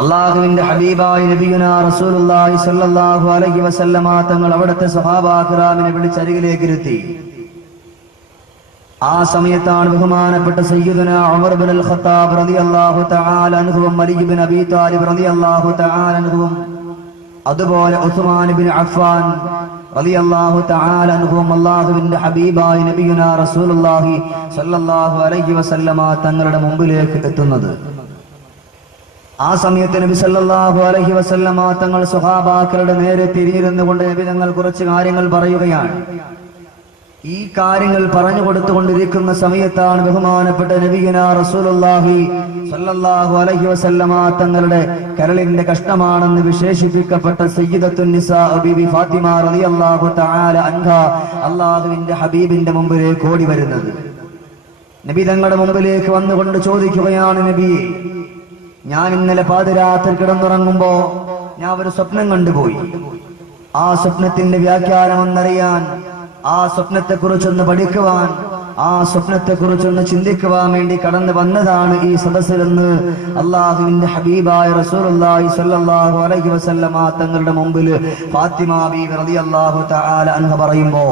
അള്ളാഹുവിന്റെ ഹബീബായ നബിയുനാ റസൂലുള്ളാഹി സ്വല്ലല്ലാഹു അലൈഹി വസല്ലമ തങ്ങൾ അവിടുത്തെ സ്വഹാബാ കിറാമിനെ വിളിച്ചരികിലേക്ക് ഇരുത്തി. ആ സമയത്താണ് ബഹുമാനപ്പെട്ട സയ്യിദുനാ ഉമർ ഇബ്നുൽ ഖത്താബ് റളിയല്ലാഹു തആല അൻഹുവും അലി ഇബ്നു അബീ താലിബ് റളിയല്ലാഹു തആല അൻഹുവും അതുപോലെ ഉസ്മാൻ ഇബ്നു അഫ്ഫാൻ റളിയല്ലാഹു തആല അൻഹുവും അല്ലാഹുവിന്റെ ഹബീബായ നബിയുനാ റസൂലുള്ളാഹി സ്വല്ലല്ലാഹു അലൈഹി വസല്ലമ തങ്ങളുടെ മുമ്പിലേക്ക് എത്തുന്നത്. ആ സമയത്ത് നബി സല്ലല്ലാഹു അലൈഹി വസല്ലമ തങ്ങൾ സ്വഹാബാക്കളുടെ നേരെ തിരിഞ്ഞിരുന്നുകൊണ്ട് നബി തങ്ങൾ കുറച്ച് കാര്യങ്ങൾ പറയുകയാണ്. ഈ കാര്യങ്ങൾ പറഞ്ഞു കൊടുത്തുകൊണ്ടിരിക്കുന്ന സമയത്താണ് ബഹുമാനപ്പെട്ട നബിയുനാ റസൂലുള്ളാഹി സ്വല്ലല്ലാഹു അലൈഹി വസല്ലമ തങ്ങളുടെ കരളിന്റെ കഷ്ണമാണെന്ന് വിശേഷിപ്പിക്കപ്പെട്ട സയ്യിദത്തുൻ നിസാ ബീബി ഫാത്തിമ റളിയല്ലാഹു തആല അൻഹ അല്ലാഹുവിന്റെ ഹബീബിന്റെ മുമ്പിലേക്ക് ഓടി വരുന്നത്. നബി തങ്ങളുടെ മുമ്പിലേക്ക് വന്നുകൊണ്ട് ചോദിക്കുകയാണ്, നബിയെ, ഞാൻ ഇന്നലെ പാതിരാത്രി കിടന്നുറങ്ങുമ്പോ ഞാൻ ഒരു സ്വപ്നം കണ്ടുപോയി. ആ സ്വപ്നത്തിന്റെ വ്യാഖ്യാനം ഒന്നറിയാൻ, ആ സ്വപ്നത്തെക്കുറിച്ചൊന്ന് പഠിക്കുവാൻ, ആ സ്വപ്നത്തെക്കുറിച്ചൊന്ന് ചിന്തിക്കുവാൻ വേണ്ടി കടന്നു വന്നതാണ് ഈ സദസ്സിലെന്ന് അള്ളാഹുവിന്റെ ഹബീബായ റസൂലുള്ളാഹി സ്വല്ലല്ലാഹു അലൈഹി വസല്ലമ തങ്ങളുടെ മുമ്പിൽ ഫാത്തിമ ബീവി റളിയല്ലാഹു തആല അൻഹ പറയുമ്പോ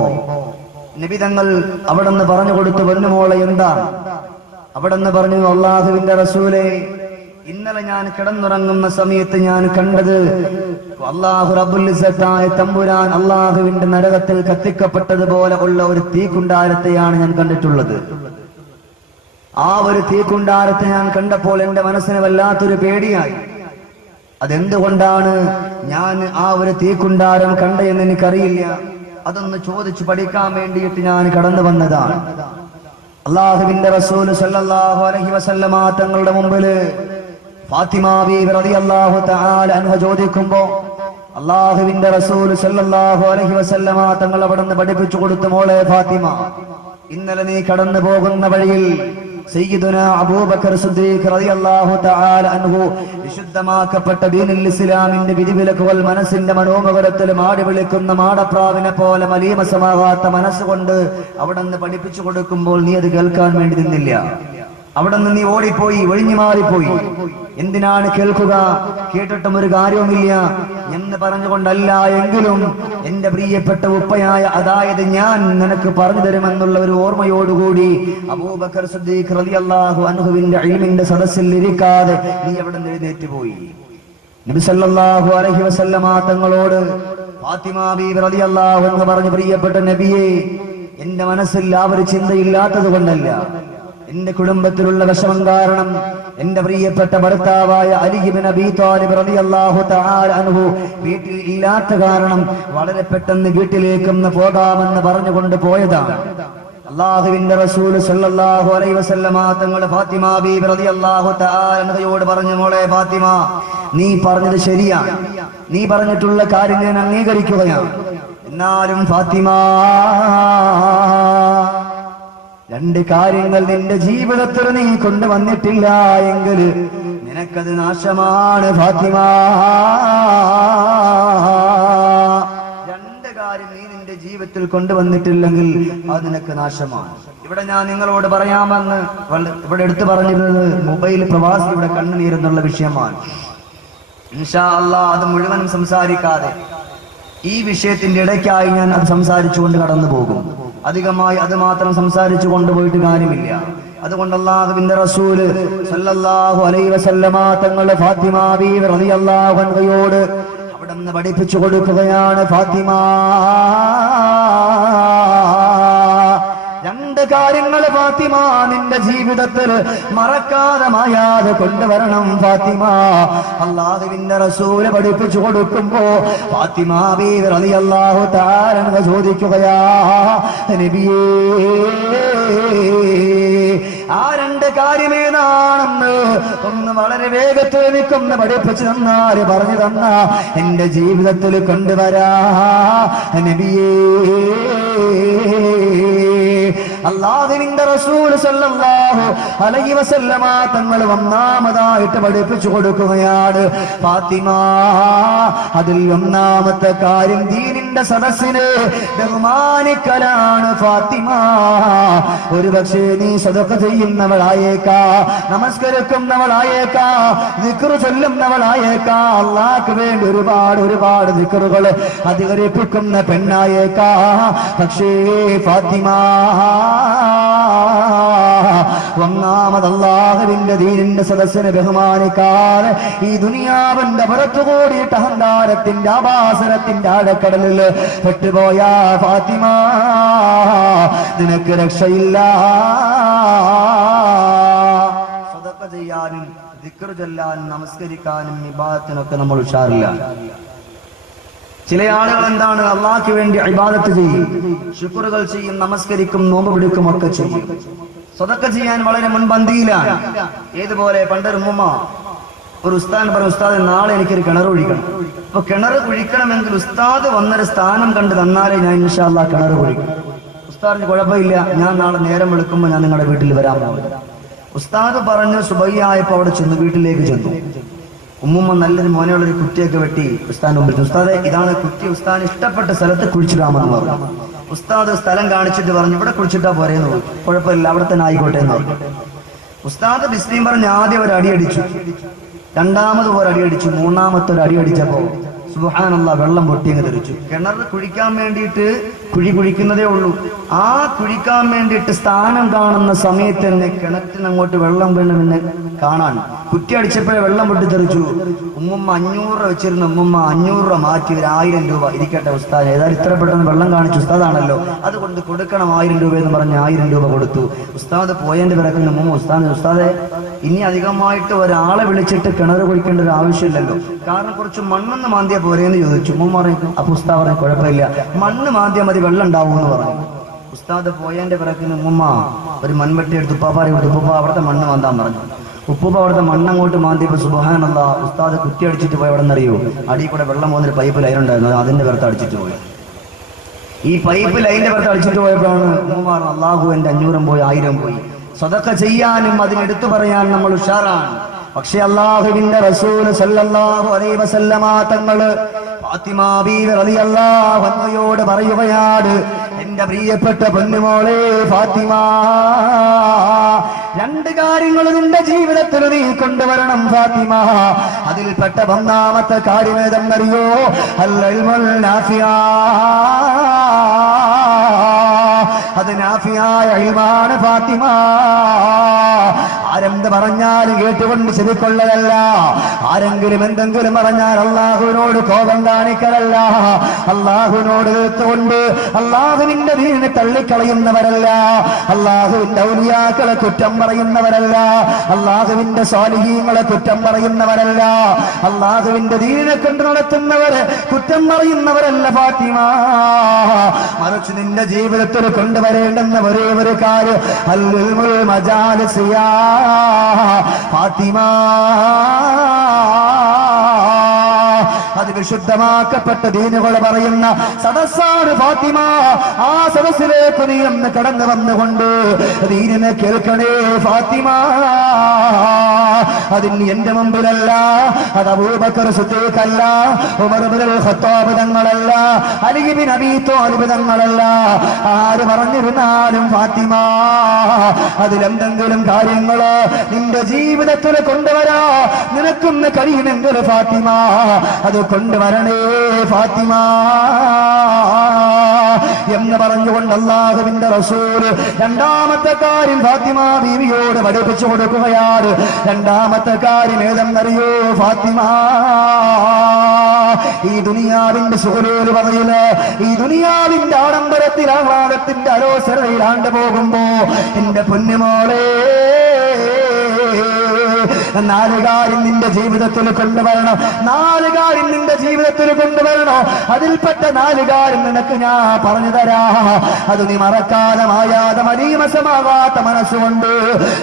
നബി തങ്ങൾ അവിടെന്ന് പറഞ്ഞു കൊടുത്തു, പൊന്നുമോളെ എന്താണ്? അവിടെന്ന് പറഞ്ഞു, അള്ളാഹുവിന്റെ റസൂലേ, ഇന്നലെ ഞാൻ കിടന്നുറങ്ങുന്ന സമയത്ത് ഞാൻ കണ്ടത് അല്ലാഹു റബ്ബുൽ ഇസ്സത്തായ തമ്പുരാൻ അള്ളാഹുവിന്റെ നരകത്തിൽ കത്തിക്കപ്പെട്ടതുപോലെ ഉള്ള ഒരു തീക്കുണ്ടാരത്തെയാണ് ഞാൻ കണ്ടിട്ടുള്ളത്. ആ ഒരു തീക്കുണ്ടാരത്തെ ഞാൻ കണ്ടപ്പോൾ എന്റെ മനസ്സിന് വല്ലാത്തൊരു പേടിയായി. അതെന്തുകൊണ്ടാണ് ഞാൻ ആ ഒരു തീക്കുണ്ടാരം കണ്ടതെന്ന് എനിക്കറിയില്ല. അതൊന്ന് ചോദിച്ചു പഠിക്കാൻ വേണ്ടിയിട്ട് ഞാൻ കടന്നു വന്നതാണ്. അള്ളാഹുവിന്റെ റസൂൽ സല്ലല്ലാഹു അലൈഹി വസല്ലമ തങ്ങളുടെ മുമ്പില് ഫാത്തിമ ബീവി റളിയല്ലാഹു തആല അൻഹ ചോദിക്കുമ്പോ അള്ളാഹുവിന്റെ റസൂൽ സല്ലല്ലാഹു അലൈഹി വസല്ലമ തങ്ങൾ അവിടുന്ന് പഠിപ്പിച്ചു കൊടുത്തു, മോളെ ഫാത്തിമ, ഇന്നലെ നീ കടന്നു പോകുന്ന വഴിയിൽ സയ്യിദുനാ അബൂബക്കർ സിദ്ദീഖ് റളിയല്ലാഹു തആല അൻഹു വിശുദ്ധമാക്കപ്പെട്ട ദീനുൽ ഇസ്ലാമിന്റെ വിധിവിലക്കുകൾ മനസ്സിന്റെ മനോമുഖരത്തിൽ മാടി വിളിക്കുന്ന മാടപ്രാവിനെ പോലെ മലീമസമാകാത്ത മനസ്സുകൊണ്ട് അവിടുന്ന് പഠിപ്പിച്ചു കൊടുക്കുമ്പോൾ നീ അത് കേൾക്കാൻ വേണ്ടി നിന്നില്ല. അവിടുന്ന് നീ ഓടിപ്പോയി, ഒഴിഞ്ഞു മാറിപ്പോയി. എന്തിനാണ് കേൾക്കുക? കേട്ടിട്ടും ഒരു കാര്യവുമില്ല എന്ന് പറഞ്ഞുകൊണ്ടല്ല, എങ്കിലും എന്റെ പ്രിയപ്പെട്ട ഉപ്പയായ, അതായത് ഞാൻ നിനക്ക് പറഞ്ഞു തരുമെന്നുള്ള ഒരു ഓർമ്മയോടുകൂടി അബൂബക്കർ സിദ്ദീഖ് റളിയല്ലാഹു അൻഹുവിന്റെ ഇൽമിന്റെ സദസ്സിൽ ഇരിക്കാതെ നീ അവിടെ നിന്ന് എഴുന്നേറ്റ് പോയി. നബി സല്ലല്ലാഹു അലൈഹി വസല്ലമ തങ്ങളോട് ഫാത്തിമ ബീവി റളിയല്ലാഹു അൻഹ പറഞ്ഞു, പ്രിയപ്പെട്ട നബിയെ, എന്റെ മനസ്സിൽ ആ ഒരു ചിന്തയില്ലാത്തത് കൊണ്ടല്ല, എന്റെ കുടുംബത്തിലുള്ള വിഷമം കാരണം എന്റെ പ്രിയപ്പെട്ട ഭർത്താവായ അലി ഇബ്നു അബീ ത്വാലിബ് റളിയല്ലാഹു തആല അൻഹു വീട്ടിൽ ഇല്ലാത്ത കാരണം വളരെ പെട്ടെന്ന് വീട്ടിലേക്കൊന്ന് പോകാമെന്ന് പറഞ്ഞുകൊണ്ട് പോയതാണ്. അല്ലാഹുവിന്റെ റസൂൽ സല്ലല്ലാഹു അലൈഹി വസല്ലമ തങ്ങൾ ഫാത്തിമ ബീവി റളിയല്ലാഹു തആല അൻഹയോട് പറഞ്ഞു, മോളെ ഫാത്തിമ, നീ പറഞ്ഞത് ശരിയാണ്, നീ പറഞ്ഞിട്ടുള്ള കാര്യം ഞാൻ അംഗീകരിക്കുകയാണ്. എന്നാലും ഫാത്തിമ, രണ്ട് കാര്യങ്ങൾ നിന്റെ ജീവിതത്തിൽ നീ കൊണ്ടുവന്നിട്ടില്ല എങ്കിൽ നിനക്കത് നാശമാണ് ഫാത്തിമ. രണ്ട് കാര്യം നീ നിന്റെ ജീവിതത്തിൽ കൊണ്ടുവന്നിട്ടില്ലെങ്കിൽ അത് നിനക്ക് നാശമാണ്. ഇവിടെ ഞാൻ നിങ്ങളോട് പറയാമെന്ന് ഇവിടെ എടുത്തു പറഞ്ഞിരുന്നത് മൊബൈൽ പ്രവാസിയുടെ കണ്ണുനീരെന്നുള്ള വിഷയമാണ്. ഇൻഷാ അല്ലാഹ് അത് മുഴുവനും സംസാരിക്കാതെ ഈ വിഷയത്തിന്റെ ഇടയ്ക്കായി ഞാൻ അത് സംസാരിച്ചുകൊണ്ട് കടന്നു പോകും. അധികമായി അത് മാത്രം സംസാരിച്ചു കൊണ്ടുപോയിട്ട് കാര്യമില്ല. അതുകൊണ്ട് അല്ലാഹുവിന്റെ റസൂല് സല്ലല്ലാഹു അലൈഹി വസല്ലമ തങ്ങളുടെ ഫാത്തിമ ബീവി റളിയല്ലാഹു അൻഹയോട് അവിടുന്ന് പഠിപ്പിച്ചു കൊടുക്കുകയാണ്, ഫാത്തിമ, രണ്ട് കാര്യങ്ങൾ ഫാത്തിമ നിന്റെ ജീവിതത്തിൽ മറക്കാതെ മായാതെ കൊണ്ടുവരണം ഫാത്തിമ. അല്ലാഹുവിന്റെ റസൂല് പഠിപ്പിച്ചു കൊടുക്കുമ്പോ ഫാത്തിമ ബീവി റളിയല്ലാഹു തആല അൻഹ ചോദിക്കുകയാ, നബിയേ, ആ രണ്ട് കാര്യമേതാണെന്ന് ഒന്ന് വളരെ വേഗത്തിൽ എനിക്കൊന്ന് പഠിപ്പിച്ചു തന്നാല്, പറഞ്ഞു തന്ന എന്റെ ജീവിതത്തിൽ കൊണ്ടുവരാ നബിയേ. അല്ലാഹുവിന്റെ റസൂൽ സല്ലല്ലാഹു അലൈഹി വസല്ലമ തങ്ങൾ ഒന്നാമതായിട്ട് പഠിപ്പിച്ചു കൊടുക്കുകയാണ്, ഫാത്തിമ, അതിൽ ഒന്നാമത്തെ കാര്യം ദീനിന്റെ ദീനിന്റെ സദസ്സിനെ ബഹുമാനിക്കലാണ് ഫാത്തിമ. ഒരു പക്ഷേ നീ സദഖ ചെയ്യുന്നവളായേക്കാ, നമസ്കരിക്കുന്നവളായേക്കാ, ദിക്റ് ചൊല്ലുന്നവളായേക്കാ, അല്ലാഹുവിന് വേണ്ടി ഒരുപാട് ദിക്റുകൾ അധികരിപ്പിക്കുന്ന പെണ്ണായേക്കാ. പക്ഷേ ഫാത്തിമ ഒന്നാമത് അല്ലാഹുവിന്റെ ദീനിന്റെ സദസ്സിനെ ബഹുമാനിക്കാതെ ഈ ദുനിയാവിന്റെ പുറത്തു കൂടിയിട്ട് അഹങ്കാരത്തിന്റെ ആഭാസനത്തിന്റെ ആഴക്കടലിൽ പെട്ടുപോയ ഫാത്തിമ, നിനക്ക് രക്ഷയില്ല. സദഖ ചെയ്യാനും ദിക്റ് ചൊല്ലാനും നമസ്കരിക്കാനും ഇബാദത്തിനൊക്കെ നമ്മൾ ഉഷാറില്ല. ചില ആളുകൾ എന്താണ്, അള്ളാഹ്ക്ക് വേണ്ടി ഇബാദത്ത് ചെയ്യും, ശുക്റുകൾ ചെയ്യും, നമസ്കരിക്കും, നോമ്പ് പിടിക്കും, ഒക്കെ ചെയ്യും. സദഖ ചെയ്യാൻ വളരെ മുൻപന്തിയിലാണ്. ഏതുപോലെ പണ്ടൊരു ഉമ്മ ഒരു ഉസ്താദ് പറഞ്ഞു, ഉസ്താദ് നാളെ എനിക്കൊരു കിണർ കുഴിക്കണം. അപ്പൊ കിണർ കുഴിക്കണമെങ്കിൽ ഉസ്താദ് വന്നൊരു സ്ഥാനം കണ്ട് തന്നാലേ ഞാൻ ഇൻഷാ അല്ലാഹ് കിണർ കുഴിക്കും. ഉസ്താദിന് കുഴപ്പമില്ല, ഞാൻ നാളെ നേരം വെളുക്കുമ്പോൾ ഞാൻ നിങ്ങളുടെ വീട്ടിൽ വരാൻ പോകും. ഉസ്താദ് പറഞ്ഞു. സുബഹിയായപ്പോ അവിടെ ചെന്നു, വീട്ടിലേക്ക് ചെന്നു. ഉമ്മുമ്മ നല്ലൊരു മോനെയുള്ളൊരു കുറ്റിയൊക്കെ വെട്ടി ഉസ്താദിന്റെ മുമ്പിൽ, ഉസ്താദെ ഇതാണ് കുറ്റി, ഉസ്താദിന് ഇഷ്ടപ്പെട്ട സ്ഥലത്ത് കുഴിച്ചിടാമെന്ന് പറഞ്ഞു. ഉസ്താദ് സ്ഥലം കാണിച്ചിട്ട് പറഞ്ഞു, ഇവിടെ കുഴിച്ചിട്ടാ പോരേന്ന് പറഞ്ഞു. കുഴപ്പമില്ല, അവിടെ തന്നെ ആയിക്കോട്ടെ എന്ന് പറഞ്ഞു. ഉസ്താദ് ബിസ്മീം പറഞ്ഞ് ആദ്യം ഒരു അടി അടിച്ചു, രണ്ടാമത് ഒരു അടി അടിച്ചു, മൂന്നാമത്തെ ഒരു അടി അടിച്ചപ്പോ സുബ്ഹാനല്ലാഹ് വെള്ളം പൊട്ടിയങ്ങ് തെറിച്ചു. കിണർ കുഴിക്കാൻ വേണ്ടിയിട്ട് കുഴി കുഴിക്കുന്നതേ ഉള്ളൂ. ആ കുഴിക്കാൻ വേണ്ടിയിട്ട് സ്ഥാനം കാണുന്ന സമയത്ത് തന്നെ കിണറ്റിന് അങ്ങോട്ട് വെള്ളം വീണ് കാണാൻ കുറ്റി അടിച്ചപ്പോഴേ വെള്ളം പൊട്ടിത്തെറിച്ചു. ഉമ്മുമ്മ 500 രൂപ വെച്ചിരുന്ന ഉമ്മുമ്മ 500 രൂപ മാറ്റി 1000 രൂപ ഇരിക്കട്ടെ ഉസ്താദ്, ഏതായാലും ഇത്ര പെട്ടെന്ന് വെള്ളം കാണിച്ചു ഉസ്താദാണല്ലോ, അതുകൊണ്ട് കൊടുക്കണം 1000 രൂപ എന്ന് പറഞ്ഞ് 1000 രൂപ കൊടുത്തു. ഉസ്താദ് പോയതിന്റെ പിറക്കുന്ന ഉമ്മുമ്മ ഉസ്താദെ ഇനി അധികമായിട്ട് ഒരാളെ വിളിച്ചിട്ട് കിണർ കുഴിക്കേണ്ട ഒരു ആവശ്യമില്ലല്ലോ, കാരണം കുറച്ച് മണ്ണൊന്ന് മാന്തിയാ പോരേന്ന് ചോദിച്ചു. ഉമ്മ പറയും. അപ്പൊ ഉസ്താദ് പറയും കുഴപ്പമില്ല, മണ്ണ് മാന്തിയാൽ മതി, വെള്ളം ഉണ്ടാവും എന്ന് പറഞ്ഞു. ഉസ്താദ് പോയതിന്റെ പിറക്കുന്ന ഉമ്മ ഒരു മൺവെട്ടി എടുത്ത് ഉപ്പാപ്പാരെ കൊടുത്തു. ഉപ്പ അവിടുത്തെ മണ്ണ് മാന്താൻ പറഞ്ഞു. ഉപ്പുപ്പ അവിടുത്തെ മണ്ണങ്ങോട്ട് മാന്തിയപ്പോ സുബ്ഹാനല്ലാഹ് ഉസ്താദ് കുറ്റി അടിച്ചിട്ട് പോയി. എവിടെ നിന്നറിയോ, അടിയിൽ കൂടെ വെള്ളം പോകുന്നൊരു പൈപ്പ് ലൈൻ ഉണ്ടായിരുന്നു, അതിന്റെ പുറത്ത് അടിച്ചിട്ട് പോയി. ഈ പൈപ്പ് ലൈനിന്റെ പുറത്ത് അടിച്ചിട്ട് പോയപ്പോഴാണ് ഉമ്മ പറഞ്ഞു, അള്ളാഹു എന്റെ 500 പോയി 1000 പോയി. സദഖ ചെയ്യാനും അതിനെടുത്തു പറയാൻ നമ്മൾ ഉഷാറാണ്. പക്ഷെ അല്ലാഹുവിന്റെ റസൂൽ സല്ലല്ലാഹു അലൈഹി വസല്ലമ തങ്ങള് ഫാത്തിമ ബീവി റളിയല്ലാഹു അൻഹയോട് പറയുകയാണ്, എന്റെ പ്രിയപ്പെട്ട പൊന്നുമോളെ ഫാത്തിമ, 2 കാര്യങ്ങൾ നിന്റെ ജീവിതത്തിൽ നീ കൊണ്ടുവരണം ഫാത്തിമ. അതിൽപ്പെട്ട ഒന്നാമത്തെ കാര്യം ഏതെന്നറിയോ, അൽ ഇൽമുൽ നാഫിഅ. അത് നാഫിയായ ഇൽമാണ് ഫാത്തിമ. ആരെന്ത് പറഞ്ഞാലും കേട്ടുകൊണ്ട് ചെവിക്കൊള്ളലല്ല, ആരെങ്കിലും എന്തെങ്കിലും പറഞ്ഞാൽ അള്ളാഹുവിനോട് കോപം കാണിക്കലല്ല, അള്ളാഹുവിനോട് എതിർത്തുകൊണ്ട് അള്ളാഹുവിന്റെ ദീനിനെ തള്ളിക്കളയുന്നവരല്ല, അള്ളാഹുവിന്റെ ഔലിയാക്കളെ കുറ്റം പറയുന്നവരല്ല, അള്ളാഹുവിന്റെ സ്വാലിഹീങ്ങളെ കുറ്റം പറയുന്നവരല്ല, അള്ളാഹുവിന്റെ ദീനിനെ കൊണ്ട് നടത്തുന്നവരെ കുറ്റം പറയുന്നവരല്ല ഫാത്തിമ. മറിച്ച് നിന്റെ ജീവിതത്തിൽ കൊണ്ടുവരേണ്ടുന്ന ഒരേ ഒരു കാര്യം അൽ ഇൽമുൽ മജാലിസിയ ഫാത്തിമ. അത് വിശുദ്ധമാക്കപ്പെട്ട ദീനുകൾ പറയുന്ന സദസ്സാണ് ഫാത്തിമ. ആ സദസ്സിലേക്ക് നീ ഒന്ന് കടന്നു വന്നുകൊണ്ട് ദീനിനെ കേൾക്കണേ ഫാത്തിമ. അതിന് എന്റെ മുമ്പിലല്ല, അത് അബൂബക്കർ സിദ്ദീഖല്ല, ഉമർ ഇബ്നുൽ ഖത്താബ് തങ്ങളല്ല, അലി ഇബ്നു അബീ ത്വാലിബ് തങ്ങളല്ല, ആര് പറഞ്ഞിരുന്നാലും ഫാത്തിമ അതിലെന്തെങ്കിലും കാര്യങ്ങള് നിന്റെ ജീവിതത്തിൽ കൊണ്ടുവരാ നിനക്കൊന്ന് കഴിയുമെങ്കിൽ ഫാത്തിമ അത് കൊണ്ടുവരണേ ഫാത്തിമ എന്ന് പറഞ്ഞുകൊണ്ട് അല്ലാഹുവിന്റെ റസൂൽ രണ്ടാമത്തെ കാര്യം ഫാത്തിമ ബീവിയോട് പഠിപ്പിച്ചു കൊടുക്കുകയാണ്. രണ്ടാമത്തെ കാര്യം ഏതെന്നറിയോ ഫാത്തിമ, ഈ ദുനിയാവിന്റെ സുഖലോല് പറയില്ല, ഈ ദുനിയാവിന്റെ ആഡംബരത്തിൽ ആഹ്ലാദത്തിന്റെ അലോസരയിലാണ്ട് പോകുമ്പോ എന്റെ പൊന്നുമോളെ 4 കാര്യം നിന്റെ ജീവിതത്തിൽ കൊണ്ടുവരണം. 4 കാര്യം നിന്റെ ജീവിതത്തിൽ കൊണ്ടുവരണം. അതിൽപ്പെട്ട 4 കാര്യം നിനക്ക് ഞാൻ പറഞ്ഞു തരാ. അത് നീ മറക്കാതെ മായാതെ മലീമസമാകാത്ത മനസ്സുകൊണ്ട്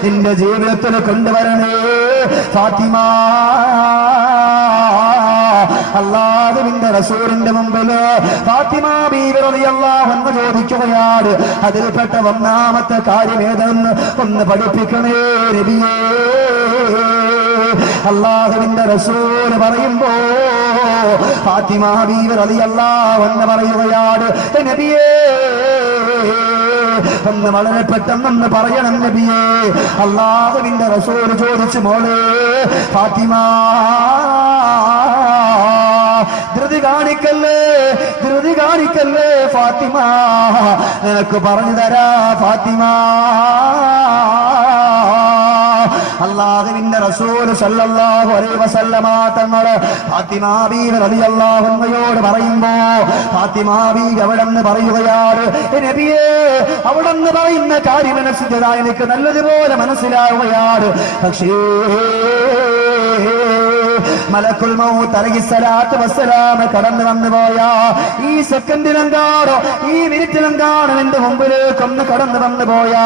നിന്റെ ജീവിതത്തിൽ കൊണ്ടുവരണേ ഫാത്തിമ. അല്ലാഹുവിന്റെ റസൂലിന്റെ മുമ്പിൽ ഫാത്തിമ ബീവി റളിയല്ലാഹു അൻഹ ചോദിക്കുകയാണ്, അതിൽപ്പെട്ട ഒന്നാമത്തെ കാര്യം ഏതെന്ന് ഒന്ന് പഠിപ്പിക്കണേ നബിയേ. അല്ലാഹുവിന്റെ റസൂൽ പറയുമ്പോ ഫാത്തിമ ബീവി റളിയല്ലാഹു അൻഹ പറയുകയാണ്, നബിയേ ഒന്ന് വളരെ പെട്ടെന്നൊന്ന് പറയണം നബിയേ. അല്ലാഹുവിന്റെ റസൂൽ ചോദിച്ചു, മോളെ ഫാത്തിമ ധൃതി കാണിക്കല്ലേ ഫാത്തിമ, നിനക്ക് പറഞ്ഞു തരാ ഫാത്തിമ. അല്ലാഹുവിന്റെ റസൂൽ സല്ലല്ലാഹു അലൈഹി വസല്ലമ തങ്ങള് ഫാത്തിമ ബീവി റളിയല്ലാഹു അൻഹയോട് പറയുമ്പോ ഫാത്തിമ ബീവി അവിടെന്ന് പറയുകയാണ്, നബിയേ അവിടെന്ന് പറയുന്ന കാര്യം മനസ്സിലായി എനിക്ക് നല്ലതുപോലെ മനസ്സിലാവുകയാണ്. പക്ഷേ മലക്കുൽ മൗത്ത് അലൈഹിസ്സലാത്തു വസ്സലാം കടന്നു വന്നു പോയ ഈ സെക്കൻഡിലെങ്കാണോ ഈ മിനിറ്റിലെങ്കാണോ എന്റെ മുമ്പിലേക്ക് ഒന്ന് കടന്നു വന്നു പോയാ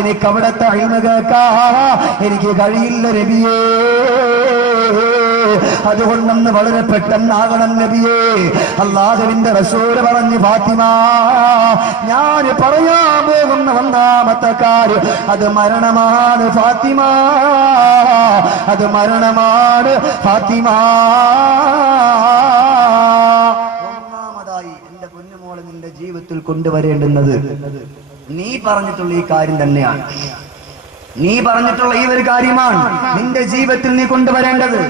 എനിക്ക് അവിടത്തെ ഇൽമു കേൾക്കാൻ എനിക്ക് കഴിയില്ല നബിയേ. അതുകൊണ്ടൊന്ന് വളരെ പെട്ടെന്നാകണം നബിയേ. അല്ലാഹുവിന്റെ റസൂൽ പറഞ്ഞു, ഫാത്തിമ ഞാൻ പറയാൻ പോകുന്ന ഒന്നാമത്തെ കാര്യം അത് മരണമാണ് ഫാത്തിമ, അത് മരണമാണ് ഫാത്തിമ. ഒന്നാമതായി എന്റെ പൊന്നുമോളെ നിന്റെ ജീവിതത്തിൽ കൊണ്ടുവരേണ്ടുന്നത് നീ പറഞ്ഞിട്ടുള്ള ഈ കാര്യം തന്നെയാണ്. നീ പറഞ്ഞിട്ടുള്ള ഈ ഒരു കാര്യമാണ് നിന്റെ ജീവിതത്തിൽ നീ കൊണ്ടുവരേണ്ടത്.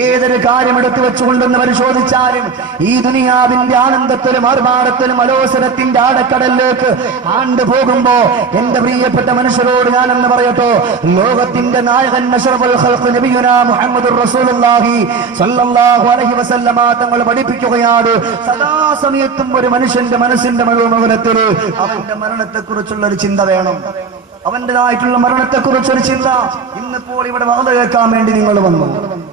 ഏതൊരു കാര്യം എടുത്തു വെച്ചുകൊണ്ടെന്ന് പരിശോധിച്ചാലും ഈ ദുനിയാവിന്റെ ആനന്ദത്തിലും ആർഭാടത്തിലും അലോസരത്തിന്റെ ആഴക്കടലിലേക്ക് ആണ്ട് പോകുമ്പോ എന്റെ പ്രിയപ്പെട്ട മനുഷ്യരോട് ഞാനെന്ന് പറയട്ടോ, ലോകത്തിന്റെ നായകൻ അഷ്റഫുൽ ഖൽഖ് നബിയുനാ മുഹമ്മദുർ റസൂലുള്ളാഹി സ്വല്ലല്ലാഹു അലൈഹി വസല്ലമ തങ്ങൾ പഠിപ്പിക്കുകയാണ്, സദാസമയത്തും ഒരു മനുഷ്യന്റെ മനസ്സിന്റെ മനോമൂലത്തിൽ അവന്റെ മരണത്തെക്കുറിച്ചുള്ള ഒരു ചിന്ത വേണം, അവന്റേതായിട്ടുള്ള മരണത്തെക്കുറിച്ചൊരു ചിന്ത. ഇന്നിപ്പോൾ ഇവിടെ വഅദ് കേൾക്കാൻ വേണ്ടി നിങ്ങൾ വന്നു,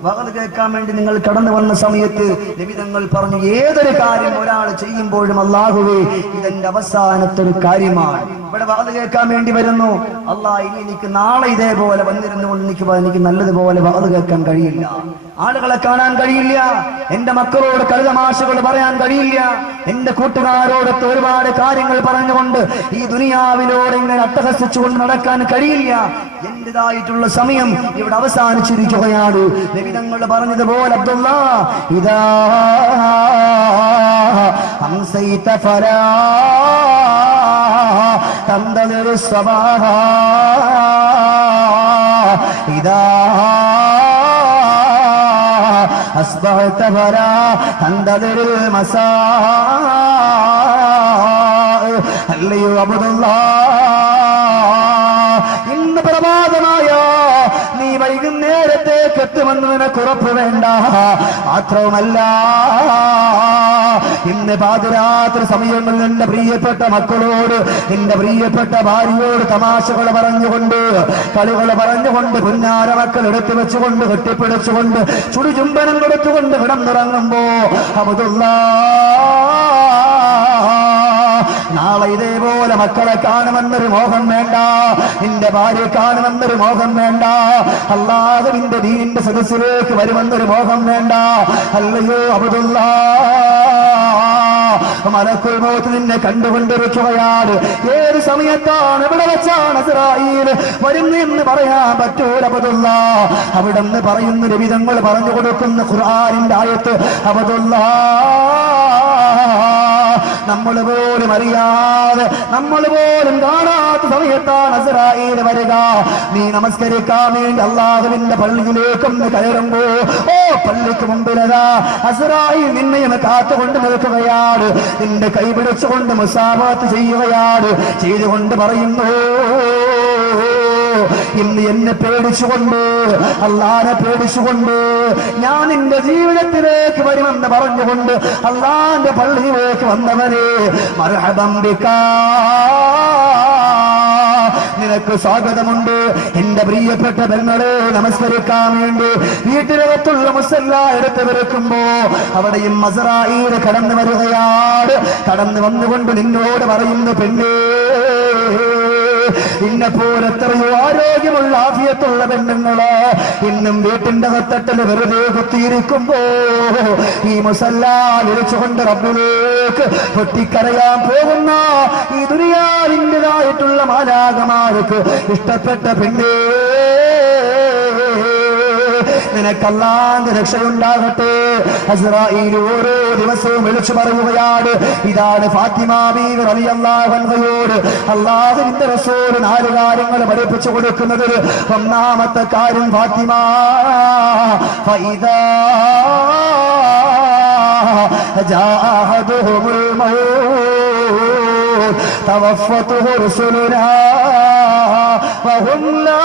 വഅദ് കേൾക്കാൻ വേണ്ടി നിങ്ങൾ കടന്നു വന്ന സമയത്ത് നബി തങ്ങൾ പറഞ്ഞു, ഏതൊരു കാര്യം ഒരാൾ ചെയ്യുമ്പോഴും അല്ലാഹുവേ ഇതെന്റെ അവസാനത്തെ ഒരു കാര്യമാണ്. ഇവിടെ വഅദ് കേൾക്കാൻ വേണ്ടി വരുന്നു, അല്ലാഹ് ഇനി എനിക്ക് നാളെ ഇതേപോലെ വന്നിരുന്നുകൊണ്ട് എനിക്ക് നല്ലതുപോലെ വഅദ് കേൾക്കാൻ കഴിയില്ല, ആളുകളെ കാണാൻ കഴിയില്ല, എന്റെ മക്കളോട് കളിതമാശകൾ പറയാൻ കഴിയില്ല, എന്റെ കൂട്ടുകാരോടൊത്ത് ഒരുപാട് കാര്യങ്ങൾ പറഞ്ഞുകൊണ്ട് ഈ ദുനിയാവിനോട് ഇങ്ങനെ അട്ടഹസിച്ചുകൊണ്ട് നടക്കാൻ കഴിയില്ല. എന്റേതായിട്ടുള്ള സമയം ഇവിടെ അവസാനിച്ചിരിക്കുകയാണ്. നബി തങ്ങൾ പറഞ്ഞതുപോലെ, അബ്ദുല്ലാ ഇദാ അംസൈത ഫലാ തന്തദിറു സബാഹ ഇദാ അസ്ബഹത ഫലാ തന്തദിറു മസാ. അല്ലയോ അബ്ദുല്ലാ, ഇന്ന് പ്രഭാതമായ നീ വൈകുന്നേരത്തേക്ക് എത്തുമെന്ന് നിനക്ക് ഉറപ്പ് വേണ്ട. മാത്രവുമല്ല ഇന്ന് പാതിരാത്രി സമയങ്ങളിൽ എന്റെ പ്രിയപ്പെട്ട മക്കളോട് എന്റെ പ്രിയപ്പെട്ട ഭാര്യയോട് തമാശകൾ പറഞ്ഞുകൊണ്ട് കളികൾ പറഞ്ഞുകൊണ്ട് പുന്നാര മക്കൾ എടുത്തു വെച്ചുകൊണ്ട് കെട്ടിപ്പിടിച്ചുകൊണ്ട് ചുടുചുംബനം കൊടുത്തുകൊണ്ട് കിടന്നിറങ്ങുമ്പോ അബ്ദുല്ലാ, നാളെ ഇതേപോലെ മക്കളെ കാണുമെന്നൊരു മോഹം വേണ്ട, നിന്റെ ഭാര്യയെ കാണുമെന്നൊരു മോഹം വേണ്ട, അല്ലാഹുവിന്റെ ദീനിന്റെ സദസ്സിലേക്ക് വരുമെന്നൊരു മോഹം വേണ്ട. അല്ലയോ അബ്ദുല്ലാ, മലക്കുൽ മൗത്ത് നിന്നെ കണ്ടുകൊണ്ടിരിക്കുകയാണ്. ഏത് സമയത്താണ് എവിടെ വെച്ചാണ് ഇസ്രായേൽ വരുന്നെന്ന് പറയാൻ പറ്റൂല അബ്ദുല്ലാ. അവിടെ നിന്ന് പറയുന്ന നബി തങ്ങൾ പറഞ്ഞു കൊടുക്കുന്ന ഖുർആനിന്റെ ആയത്ത്, അബ്ദുല്ലാ നമ്മൾ പോലും അറിയാതെ നമ്മൾ പോലും കാണാത്ത സമയത്താണ് ഇസ്രായേൽ വരിക. നീ നമസ്കരിക്കാൻ വേണ്ടി അല്ലാഹുവിന്റെ പള്ളിയിലേക്കൊന്ന് കയറുമ്പോ പള്ളിക്ക് മുമ്പിലതാ ഇസ്രായേൽ നിന്നെയും കാത്തുകൊണ്ട് നിൽക്കുകയാണ്, നിന്റെ കൈ പിടിച്ചുകൊണ്ട് മുസാഫത്ത് ചെയ്യുകയാണ്, ചെയ്തുകൊണ്ട് പറയുന്നു, ഇന്ന് എന്നെ പേടിച്ചുകൊണ്ട് അല്ലാഹനെ പേടിച്ചുകൊണ്ട് ഞാൻ നിന്റെ ജീവിതത്തിലേക്ക് വരുമെന്ന് പറഞ്ഞുകൊണ്ട് അല്ലാഹന്റെ പള്ളിയിലേക്ക് വന്നവനെ മർഹബൻ ബികാ, നിനക്ക് സ്വാഗതമുണ്ട്. എന്റെ പ്രിയപ്പെട്ട പെങ്ങളെ, നമസ്കരിക്കാൻ വേണ്ടി വീട്ടിനകത്തുള്ള മുസല്ല എടുത്ത് വെറുക്കുമ്പോ അവിടെയും അസ്രായീൽ കടന്നു വരികയാണ്. കടന്നു വന്നുകൊണ്ട് നിന്നോട് പറയുന്നു, പെണ്ണേ ഇന്നെപ്പോലെ എത്രയോ ആരോഗ്യമുള്ള ആഫിയത്തുള്ള പെണ്ണുങ്ങള് ഇന്നും വീട്ടിന്റെ കത്തട്ടിൽ വെറുതെ കുത്തിയിരിക്കുമ്പോ ഈ മുസല്ല വിളിച്ചുകൊണ്ട് റബ്ബിലേക്ക് പൊട്ടിക്കരയാൻ പോകുന്ന ഈ ദുനിയാവിൻ്റെതായിട്ടുള്ള മാലാഖമാർക്ക് ഇഷ്ടപ്പെട്ട പെണ്ണേ, നിനക്കല്ലാന്റെ രക്ഷയുണ്ടാകട്ടെ. അസ്രായീൽ ഓരോ ദിവസവും വിളിച്ചു പറയുകയാണ്, ഇതാണ് ഫാത്തിമ ബീവി റളിയല്ലാഹു അൻഹയോട് അല്ലാഹുവിന്റെ റസൂൽ 4 കാര്യങ്ങൾ പഠിപ്പിച്ചു കൊടുക്കുന്നത്. ഒന്നാമത്തെ കാര്യം ഫാത്തിമ ഫൈദാ ജാഅഹദുഹുൽ മൗത് തവഫത്തുഹു റസൂലുനാ വഹും ലാ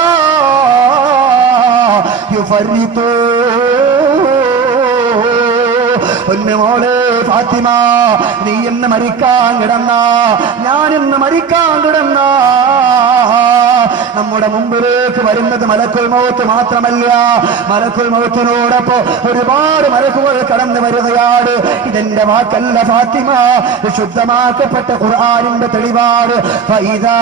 മോളെ ഫാത്തിമ, നീ എന്ന് മരിക്കാൻ കിടന്ന, ഞാനിന്ന് മരിക്കാൻ കിടന്ന, നമ്മുടെ മുമ്പിലേക്ക് വരുന്നത് മലക്കുൽ മൗത്ത് മാത്രമല്ല, മലക്കുൽ മൗത്തിനോടൊപ്പം ഒരുപാട് മലക്കുകൾ കടന്നു വരികയാണ്. ഇതെന്റെ വാക്കല്ല ഫാത്തിമ, ശുദ്ധമാക്കപ്പെട്ട ഖുർആനിന്റെ തെളിവാണ്. ഫൈദാ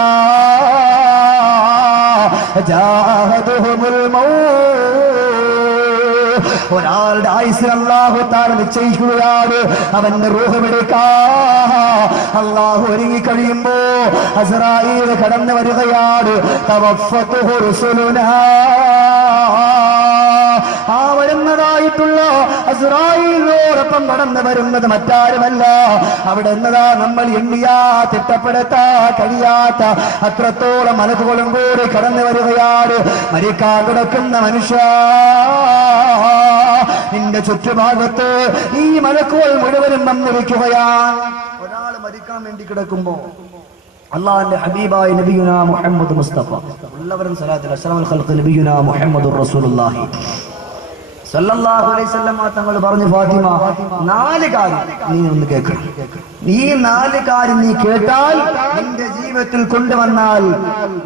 ജാഅഹദുഹുൽ മൗത്ത്, ഒരാളുടെ ആയുസ്സിൽ അല്ലാഹു തആല നിശ്ചയിക്കുകയാണ്, അവന്റെ റൂഹ് എടുക്കാൻ അല്ലാഹു ഒരുങ്ങി കഴിയുമ്പോ അസ്രായീൽ കടന്നു വരികയാണ്. തവഫത്തുഹു റസൂലുനാ, ആ വരുന്നതായിട്ടുള്ള അസ്രായീലിനോടൊപ്പം കടന്നു വരുന്നത് മറ്റാരുമല്ല, അവിടെ എന്നതാ നമ്മൾ എണ്ണിയാ തിട്ടപ്പെടുത്താ കഴിയാത്ത അത്രത്തോളം മലക്കുകളും കൂടി കടന്നു വരികയാണ്. മരിക്കാൻ കിടക്കുന്ന മനുഷ്യ, നിന്റെ ചുറ്റുഭാഗത്ത് ഈ മലക്കുകൾ മുഴുവനും വന്നിരിക്കുകയാണ്. ഒരാൾ മരിക്കാൻ വേണ്ടി കിടക്കുമ്പോ അല്ലാഹുവിന്റെ ഹബീബായ നബിയുനാ മുഹമ്മദ് മുസ്തഫ എല്ലാവരും സ്വലാത്തിൽ അഷ്റഫുൽ ഖൽഖ് നബിയുനാ മുഹമ്മദുർ റസൂലുള്ളാഹി സല്ലല്ലാഹു അലൈഹി വസല്ലം തങ്ങൾ പറഞ്ഞു, ഫാത്തിമ 4 കാര്യം നീ ഒന്ന് കേൾക്കണം. ഈ 4 കാര്യം നീ കേട്ടാൽ, നിന്റെ ജീവിതത്തിൽ കൊണ്ടുവന്നാൽ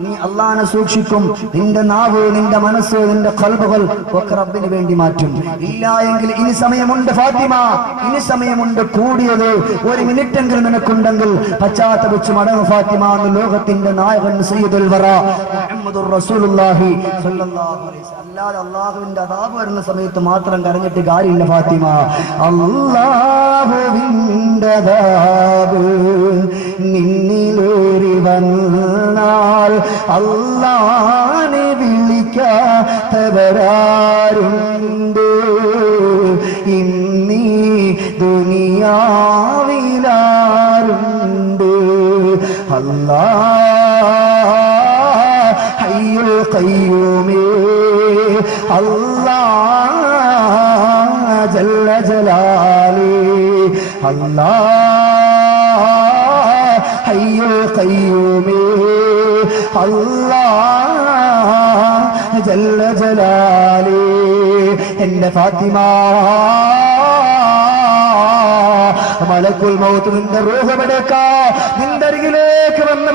നീ അല്ലാഹുവിനെ സൂക്ഷിക്കും. നിന്റെ നാവ്, നിന്റെ മനസ്സ്, നിന്റെ ഖൽബുകൾ ഒക്കെ റബ്ബിന് വേണ്ടി മാറ്റും. ഇല്ല എങ്കിൽ ഇനി സമയമുണ്ട് ഫാത്തിമ, ഇനി സമയമുണ്ട്. കൂടിയത് 1 മിനിറ്റെങ്കിലും നിനക്കുണ്ടെങ്കിൽ പശ്ചാത്തപിച്ച് മടങ്ങ് ഫാത്തിമ എന്ന് ലോകത്തിന്റെ നായകൻ സയ്യിദുൽ വറ മുഹമ്മദുർ റസൂലുള്ളാഹി സ്വല്ലല്ലാഹു അലൈഹി വസല്ലം. അല്ലാതെ അല്ലാഹുവിന്റെ അദാബ് വരുന്ന സമയത്ത് മാത്രം കരഞ്ഞിട്ട് കാര്യമില്ല ഫാത്തിമ. അല്ലാഹുവിന്റെ അദാബ് നിന്നിലേറി വന്നാൽ അല്ലാഹനെ വിളിക്കാത്തവരാരുണ്ട് ഇന്നീ ദുനിയാവിലാരുണ്ട്. അല്ലാഹ് ഹയ്യുൽ ഖയ്യൂമേ, അല്ലാഹ് ജല്ല ജലാലി, അല്ലാഹ് ഹയ്യുൽ ഖയ്യൂമേ, അല്ലാഹ് ജല്ല ജലാലി. എന്റെ ഫാത്തിമ, മലക്കുൽ മൗത്ത് നിന്റെ റൂഹമെടുക്കാ നിന്റെ അരികിലേക്ക് വന്നു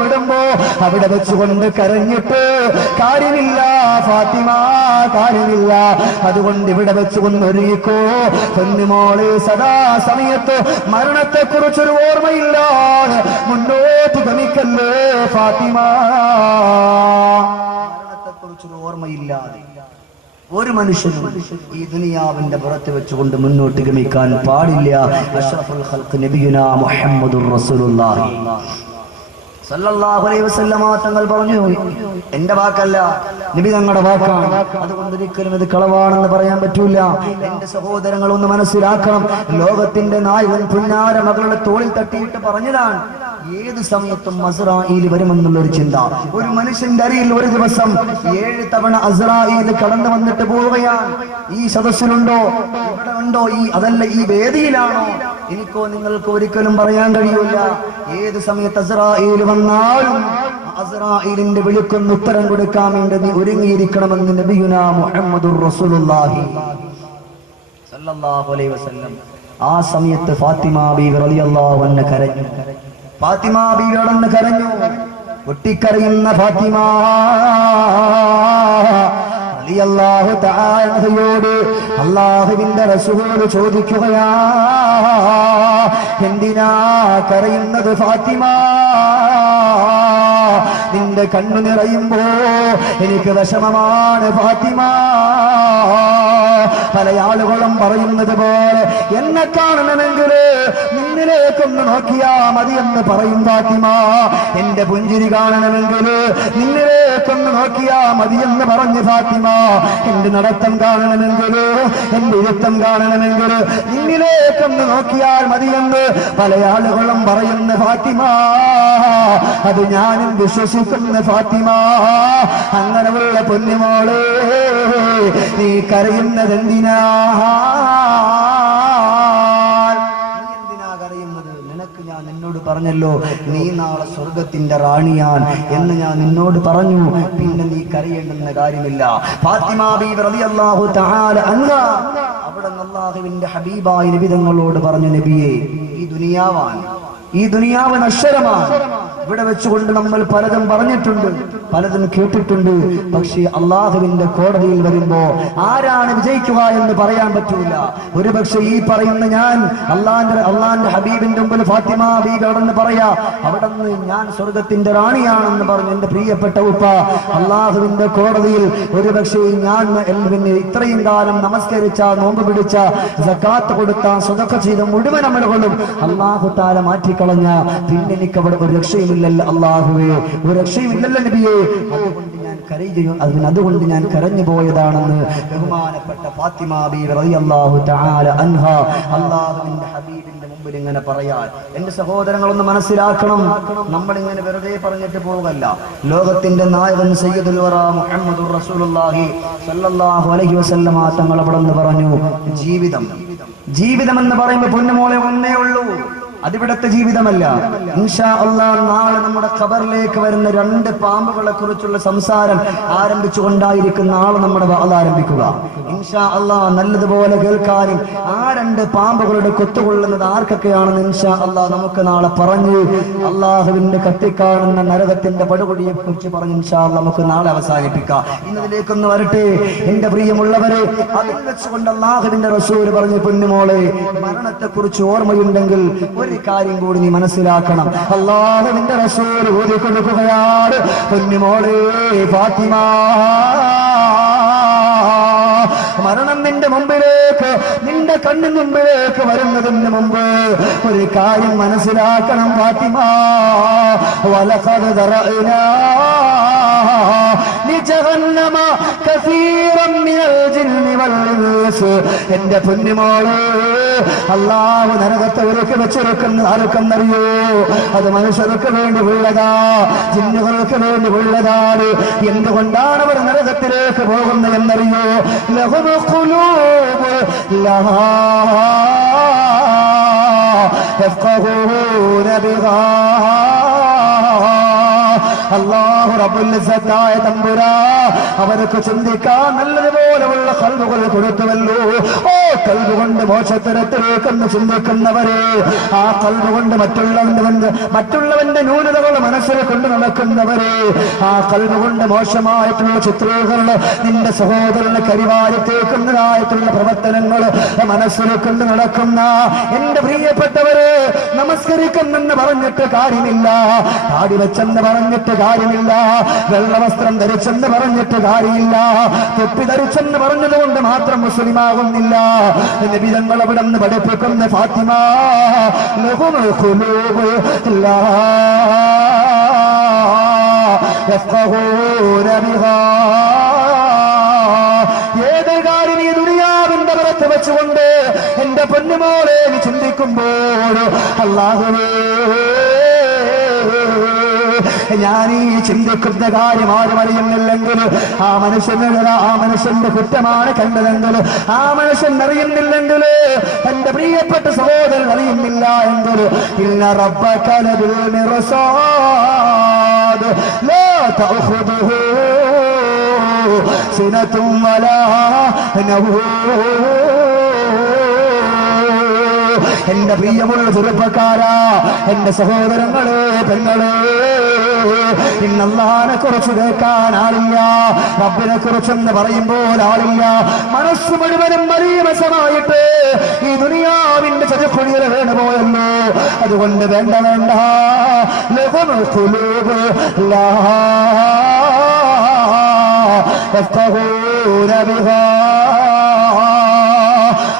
വിടുമ്പോ അവിടെ വെച്ചുകൊണ്ട് കരഞ്ഞിട്ട് കാര്യമില്ല ഫാത്തിമ, കാര്യമില്ല. അതുകൊണ്ട് ഇവിടെ വെച്ചുകൊണ്ട് ഒരുക്കോ പൊന്നുമോളെ, സദാ സമയത്ത് മരണത്തെക്കുറിച്ചൊരു ഓർമ്മയില്ലാതെ മുന്നോട്ട് ഗമിക്കല്ലേ ഫാത്തിമ. മരണത്തെക്കുറിച്ചൊരു ഓർമ്മയില്ലാതെ ഒരു മനുഷ്യനും ഈ ദുനിയാവിന്റെ പുറത്ത് വെച്ചുകൊണ്ട് മുന്നോട്ട് ഗമിക്കാൻ പാടില്ല. അഷ്റഫുൽ ഖൽഖ് നബിയുനാ മുഹമ്മദുർ റസൂലുള്ളാഹി സല്ലല്ലാഹു അലൈഹി വസല്ലം തങ്ങൾ പറഞ്ഞു, എന്റെ വാക്കല്ല, നബി തങ്ങളുടെ വാക്കാണ്. അതുകൊണ്ട് ഒരിക്കലും ഇത് കളവാണെന്ന് പറയാൻ പറ്റൂല. എന്റെ സഹോദരങ്ങൾ ഒന്ന് മനസ്സിലാക്കണം, ലോകത്തിന്റെ നായകൻ പുന്നാര മകളുടെ തോളിൽ തട്ടിയിട്ട് പറഞ്ഞതാണ്, ഏത് സമയത്തും അസ്രായീൽ വരുമെന്നുള്ളൊരു ചിന്ത. ഒരു മനുഷ്യന്റെ അരിയിൽ ഒരു ദിവസം 7 തവണ അസ്രായീൽ കടന്നു വന്നിട്ട് പോവുകയാണ്. ഈ സദസ്സിലുണ്ടോ, ഇവിടെ ഉണ്ടോ, അതല്ല ഈ വേദിയിലാണോ, എനിക്കോ നിങ്ങൾക്ക് ഒരിക്കലും പറയാൻ കഴിയൂല. ഏത് സമയത്ത് അസ്രായീൽ വന്നാലും അസ്രായീലിന്റെ വിളിക്കൊന്ന് ഉത്തരം കൊടുക്കാൻ വേണ്ടി നീ ഒരുങ്ങിയിരിക്കണമെന്ന് നബിയുനാ മുഹമ്മദുർ റസൂലുള്ളാഹി സല്ലല്ലാഹു അലൈഹി വസല്ലം. ആ സമയത്ത് ഫാത്തിമ ബീവി റളിയല്ലാഹു അൻഹ കരഞ്ഞു. ഫാത്തിമ ബീവി അടന്ന് കരഞ്ഞു. പൊട്ടിക്കരയുന്ന ഫാത്തിമ റളിയല്ലാഹു തആല അൻഹയോട് അല്ലാഹുവിന്റെ റസൂൽ ചോദിക്കുകയാ, എന്തിനാ കരയുന്നത് ഫാത്തിമ? നിന്റെ കണ്ണു നിറയുമ്പോ എനിക്ക് വിഷമമാണ് ഫാത്തിമ. പല ആളുകളും പറയുന്നത് പോലെ എന്നെ കാണണമെങ്കിൽ നിന്നിലേക്കൊന്ന് നോക്കിയാ മതിയെന്ന് പറയും ഫാത്തിമ. എന്റെ പുഞ്ചിരി കാണണമെങ്കിൽ നിന്നിലേക്കൊന്ന് നോക്കിയാ മതിയെന്ന് പറഞ്ഞു ഫാത്തിമ. എന്റെ നടത്തം കാണണമെങ്കിൽ, എന്റെ ഇരുത്തം കാണണമെങ്കിൽ നിന്നിലേക്കൊന്ന് നോക്കിയാൽ മതിയെന്ന് പല ആളുകളും പറയുന്ന ഫാത്തിമ. അത് ഞാനും വിശ്വസിക്കുന്ന ഫാത്തിമ. അങ്ങനെയുള്ള പൊന്നുമോളെ, നീ കരയുന്നതെന്തിനാ? ഞാൻ നിന്നോട് പറഞ്ഞല്ലോ, നീ നാളെ സ്വർഗത്തിന്റെ റാണിയാൻ എന്ന് ഞാൻ നിന്നോട് പറഞ്ഞു. പിന്നെ നീ കരയേണ്ടുന്ന കാര്യമില്ല. ഫാത്തിമ ബീവി റളിയല്ലാഹു തആല അൻഹ അവിടെ അല്ലാഹുവിന്റെ ഹബീബായ നബി തങ്ങളോട് പറഞ്ഞു, നബിയേ, ഈ ദുനിയാവ് നശ്വരമാണ്. ഇവിടെ വെച്ചുകൊണ്ട് നമ്മൾ പലതും പറഞ്ഞിട്ടുണ്ട്, പലതും കേട്ടിട്ടുണ്ട്. പക്ഷേ അള്ളാഹുവിന്റെ കോടതിയിൽ വരുമ്പോ ആരാണ് വിജയിക്കുക എന്ന് പറയാൻ പറ്റൂല. ഒരു പക്ഷെ ഈ പറയുന്ന ഞാൻ അള്ളാന്റെ ഹബീബിന്റെ മുമ്പിൽ ഫാത്തിമ ബീവി അവിടെ പറയാ, അവിടെ നിന്ന് ഞാൻ സ്വർഗത്തിന്റെ റാണിയാണെന്ന് പറഞ്ഞു എന്റെ പ്രിയപ്പെട്ട ഉപ്പ. അള്ളാഹുവിന്റെ കോടതിയിൽ ഒരു പക്ഷേ ഞാൻ ഇത്രയും കാലം നമസ്കരിച്ച, നോമ്പ് പിടിച്ച, സക്കാത്ത് കൊടുത്ത, സദഖ ചെയ്ത മുഴുവൻ അമലുകളും അള്ളാഹു തആല മാറ്റിക്കളഞ്ഞ പിന്നെ എനിക്ക് അവിടെ ഒരു രക്ഷയുമില്ലല്ലോ അള്ളാഹുവേ, ഒരു രക്ഷയുമില്ലല്ലോ നബിയേ. അതുകൊണ്ട് ഞാൻ കരഞ്ഞു പോയതാണെന്ന് ബഹുമാനപ്പെട്ട ഫാത്തിമ ബീവി റളിയല്ലാഹു തആല അൻഹ അല്ലാഹുവിന്റെ ഹബീബിന്റെ മുമ്പിൽ ഇങ്ങനെ പറയാൻ. എന്റെ സഹോദരങ്ങളൊന്ന് മനസ്സിലാക്കണം, നമ്മൾ ഇങ്ങനെ വെറുതെ പറഞ്ഞിട്ട് പോകല്ല. ലോകത്തിന്റെ നായകൻ സയ്യിദുൽ വറ മുഹമ്മദുർ റസൂലുള്ളാഹി സ്വല്ലല്ലാഹു അലൈഹി വസല്ലമ തങ്ങൾ അവിടെ നിന്ന് പറഞ്ഞു, ജീവിതം എന്ന് പറയുമ്പോൾ പൊന്നുമോളെ ഒന്നേ ഉള്ളൂ, അതിവിടത്തെ ജീവിതമല്ല. ഇൻഷാ അല്ലാഹ് നാളെ നമ്മുടെ ഖബറിലേക്ക് വരുന്ന 2 പാമ്പുകളെ കുറിച്ചുള്ള സംസാരം ആരംഭിച്ചുകൊണ്ടായിരിക്കും നാളെ നമ്മുടെ വഅദ് ആരംഭിക്കുക. ഇൻഷാ അല്ലാഹ് നല്ലതുപോലെ കേൾക്കാനും ആ 2 പാമ്പുകളുടെ കൊത്തുകൊള്ളുന്നത് ആർക്കൊക്കെയാണെന്ന് ഇൻഷാ അല്ലാഹ് നമുക്ക് നാളെ പറഞ്ഞു അള്ളാഹുവിന്റെ കത്തിക്കാണുന്ന നരകത്തിന്റെ പടുകുഴിയെ കുറിച്ച് പറഞ്ഞ് ഇൻഷാ അല്ലാഹ് നമുക്ക് നാളെ അവസാനിപ്പിക്കാം. ഇന്നതിലേക്കൊന്ന് വരട്ടെ എന്റെ പ്രിയമുള്ളവരെ. അതിൽ വെച്ചുകൊണ്ട് അള്ളാഹുവിന്റെ റസൂൽ പറഞ്ഞു, പൊന്നുമോളെ, മരണത്തെ കുറിച്ച് ഓർമ്മയുണ്ടെങ്കിൽ ഒരു കാര്യം കൂടി നീ മനസ്സിലാക്കണം. അല്ലാഹുവിന്റെ റസൂൽ ഓതി കൊടുക്കുകയാണ്, പൊന്നുമോളെ ഫാത്തിമ, മരണം നിന്റെ മുമ്പിലേക്ക്, നിന്റെ കണ്ണിന് മുമ്പിലേക്ക് വരുന്നതിന് മുമ്പ് ഒരു കാര്യം മനസ്സിലാക്കണം ഫാത്തിമ. വലഖദ് ദറഅനാ ലിജഹന്നമ കസീറൻ മിനൽ ജിന്നി വൽ ഇൻസ്. എന്റെ പൊന്നുമോളെ, അല്ലാഹു നരകത്തെ ഒരുക്കി വെച്ചിരിക്കുന്ന ആർക്കെന്നറിയോ? അത് മനുഷ്യർക്ക് വേണ്ടി ഉള്ളതാ, ജിന്നുകൾക്ക് വേണ്ടി ഉള്ളതാണ്. എന്തുകൊണ്ടാണ് അവർ നരകത്തിലേക്ക് പോകുന്നത് എന്നറിയോ? ലഹും ഖുലൂബ് ലഹാ യഫ്ഖഹൂന ബിഹാ. അല്ലാഹു റബ്ബുൽ ഇസ്സത്തായ തമ്പുരാൻ അവർക്ക് ചിന്തിക്കാൻ നല്ലതുപോലെയുള്ള ഖൽബുകൾ കൊടുത്തുവല്ലോ. ഓ ഖൽബ് കൊണ്ട് മോശത്തരത്തിലേക്കൊന്ന് ചിന്തിക്കുന്നവരെ, ആ ഖൽബ് കൊണ്ട് മറ്റുള്ളവന്റെ ന്യൂനതകൾ മനസ്സിൽ കൊണ്ട് നടക്കുന്നവരെ, ആ ഖൽബ് കൊണ്ട് മോശമായിട്ടുള്ള ചിത്രങ്ങൾ, നിന്റെ സഹോദരന് കരിവാരിത്തേക്കുന്നതായിട്ടുള്ള പ്രവർത്തനങ്ങൾ മനസ്സിൽ കൊണ്ട് നടക്കുന്ന എന്റെ പ്രിയപ്പെട്ടവരെ, നമസ്കരിക്കുന്നെന്ന് പറഞ്ഞിട്ട് കാര്യമില്ല, താടി വെച്ചെന്ന് പറഞ്ഞിട്ട് കാര്യമില്ല, വെള്ളവസ്ത്രം ധരിച്ചെന്ന് പറഞ്ഞിട്ട് കാര്യമില്ല, തൊപ്പി ധരിച്ചെന്ന് പറഞ്ഞതുകൊണ്ട് മാത്രം മുസ്ലിമാകുന്നില്ല. നബി തങ്ങൾ അവിടെ നിന്ന് പഠിപ്പിക്കുന്ന ഫാത്തിമ, ലഹും ഖുലൂബ് ലാ യഫ്ഖഹൂന ബിഹാ. ഏത് കാര്യം ഈ ദുനിയാവിന്റെ പുറത്ത് വെച്ചുകൊണ്ട് എന്റെ പൊന്നുമോളെ നീ ചിന്തിക്കുമ്പോൾ, അല്ലാഹുവേ, ഞാൻ ഈ ചിന്തിക്കുന്ന കാര്യം ആരും അറിയുന്നില്ലെങ്കിൽ ആ മനുഷ്യന്റെ കുറ്റമാണ് കണ്ടതെങ്കിൽ, ആ മനുഷ്യൻ അറിയുന്നില്ലെങ്കിൽ, എന്റെ പ്രിയപ്പെട്ട സഹോദരൻ അറിയുന്നില്ല എങ്കിൽ, ഇന്ന റബ്ബക ലബിൽ മിർസാദ് ലാ തഅഖുദുഹു സിനതും വലാ നവൂം. എന്റെ പ്രിയമുള്ള ചെറുപ്പക്കാരാ, എന്റെ സഹോദരങ്ങളെ, പെങ്ങളെ, ഇന്നല്ലാഹനെ കുറിച്ച് കേൾക്കാൻ ആളില്ല, റബ്ബിനെ കുറിച്ചെന്ന് പറയുമ്പോൾ ആളില്ല. മനസ്സ് മുഴുവനും മലീമസമായിട്ട് ഈ ദുനിയാവിന്റെ ചെറുക്കുഴിയിൽ വീണുപോയല്ലോ. അതുകൊണ്ട് വേണ്ട ലഹും ഖുലൂബ് ലാ യഫ്ഖഹൂന ബിഹാ.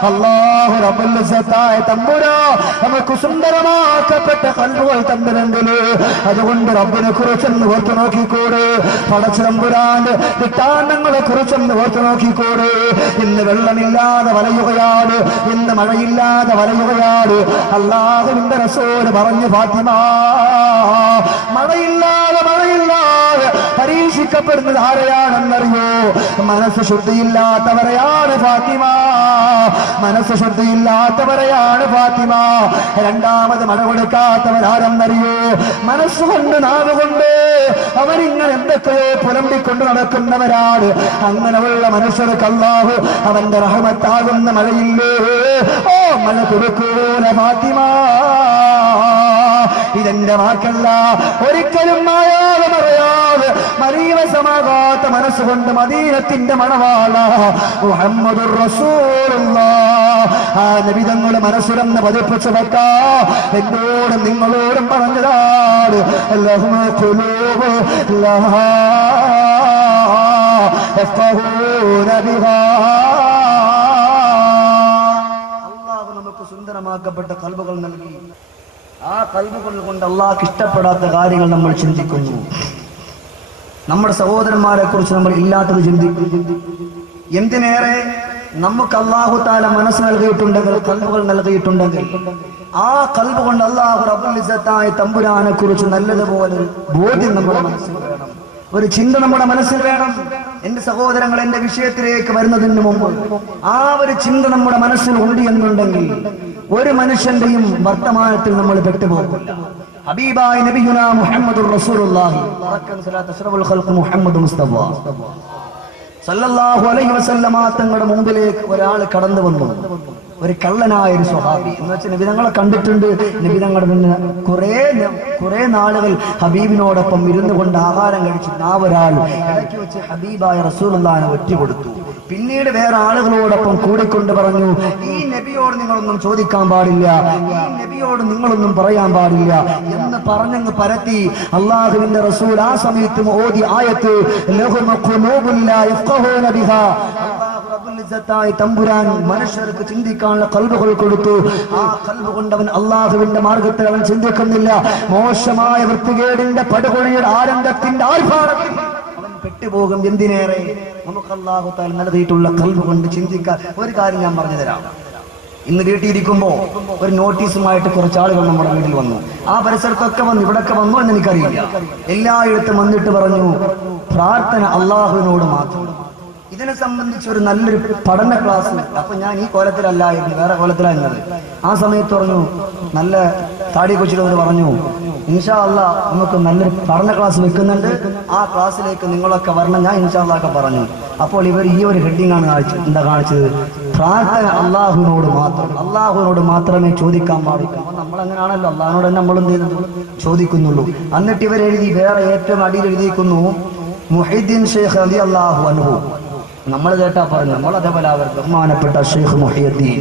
അല്ലാഹു റബ്ബുൽ ഇസ്സത്തായ തമ്പുരാൻ നമുക്ക് സുന്ദരമാക്കപ്പെട്ട ഖൽബുകൾ തന്നിട്ടുണ്ട്. അതുകൊണ്ട് റബ്ബിനെ കുറിച്ചൊന്ന് ഓർത്തു നോക്കിക്കൂടെ, പടച്ച തമ്പുരാന്റെ വിട്ടാണ്ടങ്ങളെ കുറിച്ചൊന്ന് ഓർത്തു നോക്കിക്കൂടെ. ഇന്ന് വെള്ളമില്ലാതെ വലയുകയാണ്, ഇന്ന് മഴയില്ലാതെ വലയുകയാണ്. അല്ലാഹുവിന്റെ റസൂൽ പറഞ്ഞു, ഫാത്തിമ, മഴയില്ലാതെ പരീക്ഷിക്കപ്പെടുന്നത് ആരെയാണെന്നറിയോ? മനസ്സ് ശുദ്ധിയില്ലാത്തവരെയാണ് ഫാത്തിമ, മനസ്സ് ശുദ്ധിയില്ലാത്തവരെയാണ് ഫാത്തിമ. രണ്ടാമത് മഴ കൊടുക്കാത്തവരാരെന്നറിയോ? മനസ്സുകൊണ്ട് നാവുകൊണ്ട് അവരിങ്ങനെ എന്തൊക്കെയോ പുലമ്പിക്കൊണ്ട് നടക്കുന്നവരാണ്. അങ്ങനെയുള്ള മനുഷ്യർക്ക് അല്ലാഹു അവന്റെ റഹ്മത്താകുന്ന മഴയില്ലേ, ഓ മഴ കൊടുക്കൂല ഫാത്തിമ. ഇതെന്റെ വാക്കല്ല, ഒരിക്കലും മായാതെ മറയാതെ മരീവസമാകാത്ത മനസ്സുകൊണ്ട് മദീനത്തിന്റെ മണവാള മുഹമ്മദുർ റസൂലുള്ളാഹ് ആ നബി തങ്ങളുടെ മനസ്സുരന്ന് പതിപ്പിച്ചു വെക്കാ എന്നോടും നിങ്ങളോടും പറഞ്ഞതാണ്. ലഹും ഖുലൂബ് ലഹാ യഫ്ഖഹൂന ബിഹാ. അല്ലാഹു നമുക്ക് സുന്ദരമാക്കപ്പെട്ട ഖൽബുകൾ നൽകി. ആ ഖൽബുകൾ കൊണ്ട് അല്ലാഹുക്ക് ഇഷ്ടപ്പെടാത്ത കാര്യങ്ങൾ നമ്മൾ ചിന്തിക്കുന്നു. നമ്മുടെ സഹോദരന്മാരെ കുറിച്ച് നമ്മൾ ഇല്ലാത്തത് ചിന്തിക്കുന്നു. എന്തിനേറെ നമുക്ക് അല്ലാഹു തആല മനസ്സ് നൽകിയിട്ടുണ്ടെങ്കിൽ, ഖൽബുകൾ നൽകിയിട്ടുണ്ടെങ്കിൽ, ആ ഖൽബ് കൊണ്ട് അല്ലാഹു റബ്ബുൽ ഇസ്സത്തായ തമ്പുരാനെ കുറിച്ച് നല്ലതുപോലെ ബോധ്യം നമ്മുടെ മനസ്സിൽ വേണം, ഒരു ചിന്ത നമ്മുടെ മനസ്സിൽ വേണം. എന്റെ സഹോദരങ്ങൾ, എന്റെ വിഷയത്തിലേക്ക് വരുന്നതിന് മുമ്പ് ആ ഒരു ചിന്ത നമ്മുടെ മനസ്സിൽ ഉണ്ട് എന്നുണ്ടെങ്കിൽ ഒരു മനുഷ്യന്റെയും വർത്തമാനത്തിൽ നമ്മൾ പെട്ടുപോകില്ല. ഹബീബായ നബിയുനാ മുഹമ്മദുർ റസൂലുള്ളാഹി അഷ്റഫുൽ ഖൽഖ് മുഹമ്മദ് മുസ്തഫ സല്ലല്ലാഹു അലൈഹി വസല്ലമ തങ്ങളുടെ മുമ്പിലേക്ക് ഒരാൾ കടന്നു വന്നു. ഒരു കള്ളനായ ഒരു സ്വഹാബി എന്ന് വെച്ചാൽ നബി തങ്ങളെ കണ്ടിട്ടുണ്ട്. നബി തങ്ങളുടെ മുന്നിൽ കുറെ നാളുകൾ ഹബീബിനോടൊപ്പം ഇരുന്നു കൊണ്ട് ആഹാരം കഴിച്ചിട്ട് ആ ഒരാൾ ഇടയ്ക്ക് വെച്ച് ഹബീബായ റസൂലുള്ളാഹിനെ ഒറ്റ കൊടുത്തു. പിന്നീട് വേറെ ആളുകളോടൊപ്പം കൂടിക്കൊണ്ട് പറഞ്ഞു, ഈ നബിയോട് നിങ്ങളൊന്നും ചോദിക്കാൻ പാടില്ല, ഈ നബിയോട് നിങ്ങളൊന്നും പറയാൻ പാടില്ല എന്ന് പറഞ്ഞങ്ങ് പരത്തി. അല്ലാഹുവിന്റെ റസൂൽ ആ സമയത്തും ഓതി ആയത്ത് ലഹും ഖുലൂബുൻ ലാ യഫ്ഖഹൂന ബിഹാ. അല്ലാഹു റബ്ബുൽ ഇസ്സത്തായ തമ്പുരാൻ മനുഷ്യർക്ക് ചിന്തിക്കാനുള്ള ഖൽബുകൾ കൊടുത്തു. ആ ഖൽബ് കൊണ്ടവൻ അല്ലാഹുവിന്റെ മാർഗത്തിൽ അവൻ ചിന്തിക്കുന്നില്ല. മോശമായ വൃത്തികേടിന്റെ പടുകുഴിയുടെ ആരംഭത്തിന്റെ ആർഭാടത്തിൽ പെട്ടുപോകും. എന്തിനേറെ നമുക്ക് അല്ലാഹു തആല നൽകിയിട്ടുള്ള ഖൽബ് കൊണ്ട് ചിന്തിക്കാൻ ഒരു കാര്യം ഞാൻ പറഞ്ഞു തരാം. ഇന്ന് വീട്ടിലിരിക്കുമ്പോ ഒരു നോട്ടീസുമായിട്ട് കുറച്ച് ആളുകൾ നമ്മുടെ വീട്ടിൽ വന്നു. ആ പരിസരത്തൊക്കെ വന്നു, ഇവിടൊക്കെ വന്നു എന്ന് എനിക്കറിയില്ല. എല്ലായിടത്തും വന്നിട്ട് പറഞ്ഞു, പ്രാർത്ഥന അല്ലാഹുവിനോട് മാത്രം. ഇതിനെ സംബന്ധിച്ച് ഒരു നല്ലൊരു പഠന ക്ലാസ്. അപ്പൊ ഞാൻ ഈ കോലത്തിലല്ലായിരുന്നു, വേറെ കോലത്തിലായിരുന്നത്. ആ സമയത്ത് പറഞ്ഞു, നല്ല താടി കൊച്ചിലവർ പറഞ്ഞു, ഇൻഷാ അല്ലാ നമുക്ക് നല്ലൊരു പഠന ക്ലാസ് വെക്കുന്നുണ്ട്, ആ ക്ലാസ്സിലേക്ക് നിങ്ങളൊക്കെ വരണം, ഞാൻ ഇൻഷാ അല്ലാ ഒക്കെ പറഞ്ഞു. അപ്പോൾ ഇവർ ഈ ഒരു ഹെഡിങ് ആണ് കാണിച്ചത്, പ്രാർത്ഥന അല്ലാഹുവിനോട് മാത്രം, അല്ലാഹുവിനോട് മാത്രമേ ചോദിക്കാൻ പാടില്ല. അപ്പൊ നമ്മളെങ്ങനെയാണല്ലോ അല്ലാഹുവിനോട് തന്നെ നമ്മൾ എന്ത് ചെയ്യുന്നത്, ചോദിക്കുന്നുള്ളൂ. എന്നിട്ട് ഇവരെഴുതി, വേറെ ഏറ്റവും അടിയിൽ എഴുതിയിരിക്കുന്നു, മുഹീദ്ദീൻ ശൈഖ് റളിയല്ലാഹു അൻഹു. നമ്മൾ കേട്ടാ പറഞ്ഞു, നമ്മൾ അതേപോലെ അവർ ബഹുമാനപ്പെട്ട ശൈഖ് മുഹീദ്ദീൻ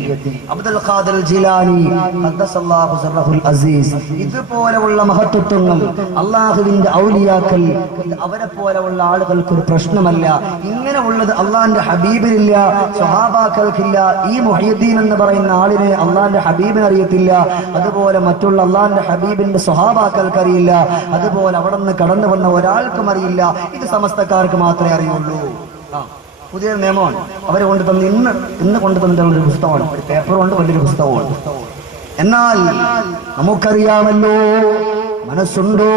അബ്ദുൽ ഖാദിർ ജിലാനി ഖദ്ദസല്ലാഹു സിർറഹുൽ അസീസ്, ഇതുപോലെയുള്ള മഹത്വത്വങ്ങൾ അള്ളാഹുവിന്റെ ഔലിയാക്കൾ, അവരെ പോലെയുള്ള ആളുകൾക്ക് ഒരു പ്രശ്നമല്ല. ഇങ്ങനെ ഉള്ളത് അള്ളാഹിന്റെ ഹബീബിനില്ല, സ്വഹാബാക്കൾക്കില്ല. ഈ മുഹീദ്ദീൻ എന്ന് പറയുന്ന ആളിനെ അള്ളാഹിന്റെ ഹബീബിന് അറിയത്തില്ല, അതുപോലെ മറ്റുള്ള അള്ളാഹിന്റെ ഹബീബിന്റെ സ്വഹാബാക്കൾക്ക് അറിയില്ല, അതുപോലെ അവിടെ നിന്ന് കടന്നു വന്ന ഒരാൾക്കും അറിയില്ല. ഇത് സമസ്തക്കാർക്ക് മാത്രമേ അറിയുള്ളൂ. പുതിയ നിയമമാണ് അവരെ കൊണ്ട് തന്ന് ഇന്ന് കൊണ്ട് തന്നിട്ടുള്ള ഒരു പുസ്തകമാണ്, ഒരു പേപ്പർ കൊണ്ട് വലിയൊരു പുസ്തകമാണ്. എന്നാൽ നമുക്കറിയാമല്ലോ, മനസ്സുണ്ടോ,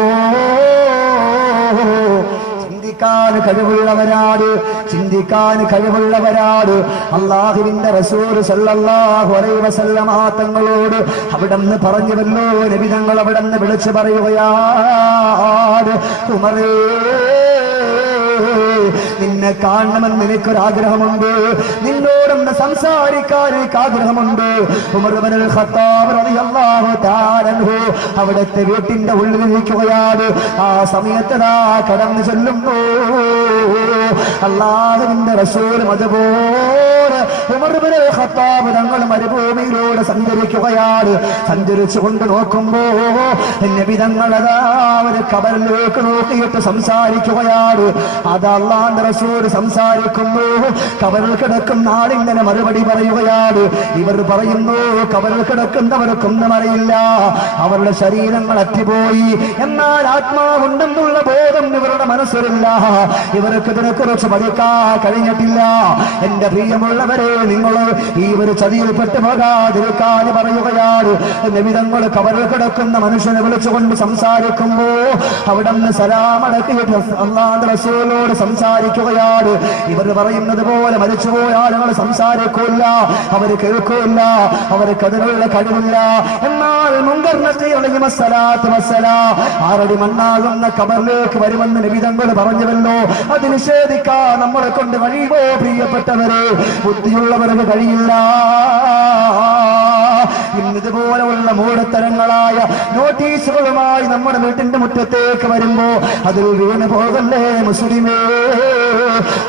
ചിന്തിക്കാൻ കഴിവുള്ളവരാണ് അല്ലാഹുവിന്റെ റസൂൽ സല്ലല്ലാഹു അലൈഹി വസല്ലമ തങ്ങളോട് അവിടുന്ന് പറഞ്ഞുവല്ലോ, നബി തങ്ങൾ അവിടുന്ന് വിളിച്ചു പറയുകയാണ്, ഉമറേ, നിന്നെ കാണണമെന്ന് എനിക്കൊരാഗ്രഹമുണ്ട്, നിന്നോടൊന്ന് സംസാരിക്കാൻ എനിക്ക് ആഗ്രഹമുണ്ട്. ഉമർ ഇബ്നുൽ ഖത്താബ് റളിയല്ലാഹു തആല അൻഹു അവിടുത്തെ വീട്ടിന്റെ ഉള്ളിൽ ഇരിക്കുകയാണ്. ആ സമയത്ത് കടന്നു ചെല്ലുന്നു അല്ലാഹുവിന്റെ റസൂലും അതുപോലെ ഉമർ ഇബ്നുൽ ഖത്താബ് തങ്ങൾ മരുഭൂമിയിലൂടെ സഞ്ചരിക്കുകയാണ്. സഞ്ചരിച്ചു കൊണ്ട് നോക്കുമ്പോ നബി തങ്ങൾ അതാ ഒരു ഖബറിലേക്ക് നോക്കിയിട്ട് സംസാരിക്കുകയാണ്. അത് അല്ലാഹുവിന്റെ റസൂൽ സംസാരിക്കുന്നു. ഖബറിൽ കിടക്കുന്ന ആളുകൾ ഇങ്ങനെ മറുപടി പറയുകയാണ്. ഇവർ പറയുന്നു, കബറിൽ കിടക്കുന്നവർക്കൊന്നും അറിയില്ല, അവരുടെ ശരീരങ്ങൾ അറ്റുപോയി, എന്നാൽ ആത്മാവുണ്ടെന്നുള്ള ബോധം ഇവരുടെ മനസ്സിലില്ല, ഇവർക്ക് ഇതിനെക്കുറിച്ച് പഠിക്കാൻ കഴിഞ്ഞിട്ടില്ല. എന്റെ പ്രിയമുള്ളവരെ, നിങ്ങൾ ഈ ഒരു ചതിയിൽപ്പെട്ട് പോകാതിരിക്കാൻ പറയുകയാണ്. നബിതങ്ങൾ കബറിൽ കിടക്കുന്ന മനുഷ്യനെ വിളിച്ചുകൊണ്ട് സംസാരിക്കുമ്പോ അവിടെ നിന്ന് സലാമടക്കിയിട്ട് അല്ലാഹുവിന്റെ റസൂലോട് സംസാരിക്കുകയാണ്. ഇവർ പറയുന്നത് പോലെ മരിച്ചുപോയ ആളുകൾ സംസാരിക്കൂല, അവർ കേൾക്കൂല, അവർക്ക് അതിനുള്ള കഴിവില്ല. എന്നാൽ ആറടി മണ്ണാകുന്ന കബറിലേക്ക് വരുമെന്ന് നബിതങ്ങൾ പറഞ്ഞുവല്ലോ, അത് നിഷേധിക്കാൻ നമ്മളെ കൊണ്ട് കഴിയുമോ പ്രിയപ്പെട്ടവരെ? ബുദ്ധിയുള്ളവർക്ക് കഴിയില്ല. ഇന്നിതുപോലെയുള്ള മൂഢത്തരങ്ങളായ നോട്ടീസുകളുമായി നമ്മുടെ വീട്ടിന്റെ മുറ്റത്തേക്ക് വരുമ്പോ അതിൽ വീണ് പോകല്ലേ മുസ്ലിമേ.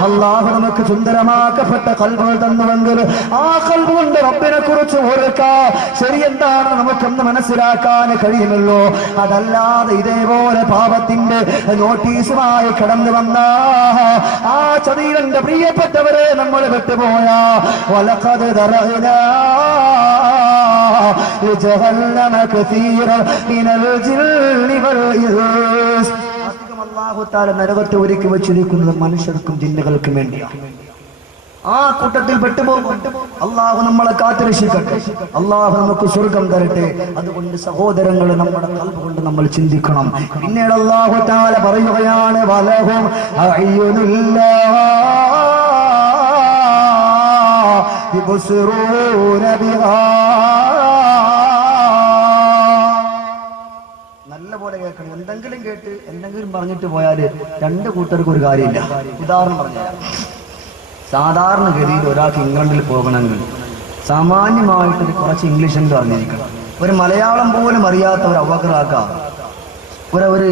അള്ളാഹു നമുക്ക് സുന്ദരമാക്കപ്പെട്ട കൽബുകൾ തന്നുവെങ്കിൽ ആ കൽബ് കൊണ്ട് റബ്ബിനെ കുറിച്ച് ഓർക്കാം, ശരി എന്താണ് നമുക്കൊന്ന് മനസ്സിലാക്കാൻ കഴിയുമല്ലോ. അതല്ലാതെ ഇതേപോലെ പാപത്തിന്റെ നോട്ടീസുമായി കടന്നു വന്ന ആ ചതിയുടെ പ്രിയപ്പെട്ടവരെ നമ്മൾ വിട്ടുപോയ വലഖദ് ദറഅനാ لجهنم كثيرا من الجن والإنس. അല്ലാഹു തആല നരകത്തെ ഒരുക്കി വെച്ചിരിക്കുന്നത് മനുഷ്യർക്കും ജിന്നുകൾക്കും വേണ്ടിയാണ്. ആ കൂട്ടത്തിൽ പെട്ടുപോകും. അള്ളാഹു നമ്മളെ കാത്തുരക്ഷിക്കട്ടെ, അള്ളാഹു നമുക്ക് സ്വർഗം തരട്ടെ. അതുകൊണ്ട് സഹോദരങ്ങൾ, നമ്മുടെ ഖൽബ് കൊണ്ട് നമ്മൾ ചിന്തിക്കണം. പിന്നീട് അല്ലാഹു തആല പറയുകയാണ്, വലഹും അഅ്യുനുല്ലാ യുബ്സിറൂന ബിഹാ. നല്ലപോലെ കേൾക്കണം. എന്തെങ്കിലും കേട്ട് എന്തെങ്കിലും പറഞ്ഞിട്ട് പോയാൽ രണ്ട് കൂട്ടർക്കും ഒരു കാര്യമില്ല. ഉദാഹരണം പറഞ്ഞാൽ, സാധാരണ ഗതിയിൽ ഒരാൾക്ക് ഇംഗ്ലണ്ടിൽ പോകണമെങ്കിൽ സാമാന്യമായിട്ടൊരു കുറച്ച് ഇംഗ്ലീഷെങ്കിലും അറിഞ്ഞിരിക്കണം. ഒരു മലയാളം പോലും അറിയാത്ത ഒരു അവകറാക്ക ഒരു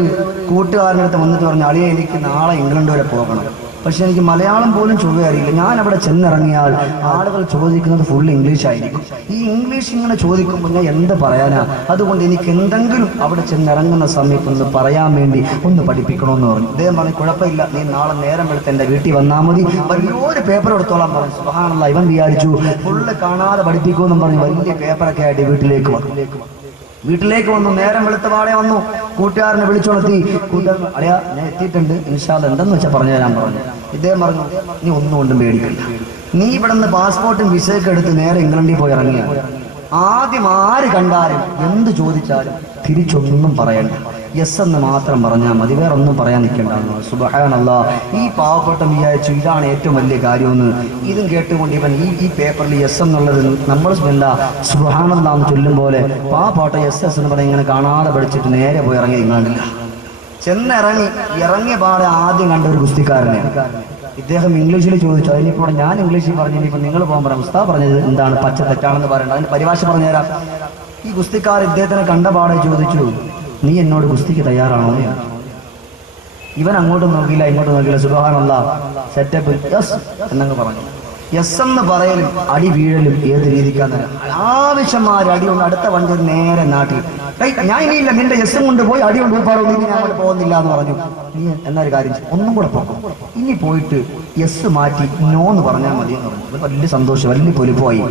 കൂട്ടുകാരൻ്റെ അടുത്ത് വന്നിട്ട് പറഞ്ഞു, അളിയെ എനിക്ക് നാളെ ഇംഗ്ലണ്ട് വരെ പോകണം, പക്ഷെ എനിക്ക് മലയാളം പോലും ചൊവ്വ അറിയില്ല. ഞാൻ അവിടെ ചെന്നിറങ്ങിയാൽ ആളുകൾ ചോദിക്കുന്നത് ഫുൾ ഇംഗ്ലീഷ് ആയിരിക്കും. ഈ ഇംഗ്ലീഷ് ഇങ്ങനെ ചോദിക്കുമ്പോൾ ഞാൻ എന്ത് പറയാനാ? അതുകൊണ്ട് എനിക്ക് എന്തെങ്കിലും അവിടെ ചെന്നിറങ്ങുന്ന സമയത്ത് ഒന്ന് പറയാൻ വേണ്ടി ഒന്ന് പഠിപ്പിക്കണമെന്ന് പറഞ്ഞു. അദ്ദേഹം പറഞ്ഞു, കുഴപ്പമില്ല, നീ നാളെ നേരം എടുത്ത് എൻ്റെ വീട്ടിൽ വന്നാൽ മതി, വലിയൊരു പേപ്പർ എടുത്തോളാൻ പറഞ്ഞു. സുബ്ഹാനല്ലാഹ്, ഇവൻ വിചാരിച്ചു ഫുള്ള് കാണാതെ പഠിപ്പിക്കുമെന്നും പറഞ്ഞു വലിയ പേപ്പറൊക്കെ ആയിട്ട് വീട്ടിലേക്ക് വന്നു. നേരം വെളുത്തപാടെ വന്നു, കൂട്ടുകാരനെ വിളിച്ചുണർത്തി. കൂട്ടുകാരൻ, അളിയാ ഞാൻ എത്തിയിട്ടുണ്ട്, ഇൻഷാ അല്ലാഹ് എന്തെന്ന് വെച്ചാൽ പറഞ്ഞു തരാൻ പറഞ്ഞു. ഇദ്ദേഹം പറഞ്ഞു, നീ ഒന്നുകൊണ്ടും പേടിക്കില്ല, നീ ഇവിടെ നിന്ന് പാസ്പോർട്ടും വിസയൊക്കെ എടുത്ത് നേരെ ഇംഗ്ലണ്ടിൽ പോയി ഇറങ്ങിയ ആദ്യം ആര് കണ്ടാലും എന്ത് ചോദിച്ചാലും തിരിച്ചൊന്നും പറയണ്ട, യെസ് എന്ന് മാത്രം പറഞ്ഞാൽ മതി, വേറെ ഒന്നും പറയാൻ നിൽക്കണ്ടെന്ന്. സുബ്ഹാനല്ലാഹ്, ഈ പാവപ്പെട്ട വിചാരിച്ചു ഇതാണ് ഏറ്റവും വലിയ കാര്യമെന്ന്. ഇതും കേട്ടുകൊണ്ട് ഇവൻ ഈ പേപ്പറിൽ യെസ് എന്നുള്ളത് നമ്മൾ സുബ്ഹാനല്ലാഹ് എന്ന് ചൊല്ലും പോലെ പാവപ്പെട്ട യെസ് എന്ന് പറഞ്ഞ് ഇങ്ങനെ കാണാതെ പഠിച്ചിട്ട് നേരെ പോയി ഇറങ്ങി ഇംഗ്ലണ്ടില്ല. ഇറങ്ങിയ പാടെ ആദ്യം കണ്ട ഒരു ഗുസ്തിക്കാരനെ. ഇദ്ദേഹം ഇംഗ്ലീഷിൽ ചോദിച്ചു. അതിനിപ്പോൾ ഞാൻ ഇംഗ്ലീഷിൽ പറഞ്ഞു, ഇനിയിപ്പോൾ നിങ്ങൾ പോകാൻ പറയാം, ഉസ്താദ് പറഞ്ഞത് എന്താണ് പച്ച തെറ്റാണെന്ന് പറയണ്ട, അതിന്റെ പരിഭാഷ പറഞ്ഞുതരാം. ഈ ഗുസ്തിക്കാർ ഇദ്ദേഹത്തിനെ കണ്ട പാടെ ചോദിച്ചു, നീ എന്നോട് ഗുസ്തിക്ക് തയ്യാറാണോ? ഇവൻ അങ്ങോട്ടും നോക്കിയില്ല ഇങ്ങോട്ടും നോക്കിയില്ല. സുബ്ഹാനല്ലാഹ്, സെറ്റപ്പ് യെസ് എന്നങ്ങ് പറഞ്ഞു. യെസ് എന്ന് പറയലും അടി വീഴലും ഏത് രീതിക്കാന്ന് ആവശ്യമായ അടി കൊണ്ട് അടുത്ത വണ്ടി നേരെ നാട്ടിൽ, ഞാൻ ഇനിയില്ല, നിന്റെ യെസ്സും കൊണ്ട് പോയി അടി കൊണ്ട് ഊപ്പാടും, ഇനി ഞാൻ അങ്ങോട്ട് പോകുന്നില്ല എന്ന് പറഞ്ഞു. നീ എന്നൊരു കാര്യം ഒന്നും കൂടെ പോകും, ഇനി പോയിട്ട് യെസ് മാറ്റി നോ എന്ന് പറഞ്ഞാൽ മതി എന്ന് പറഞ്ഞു. വലിയ സന്തോഷം, വലിയ പൊലിപ്പോയി.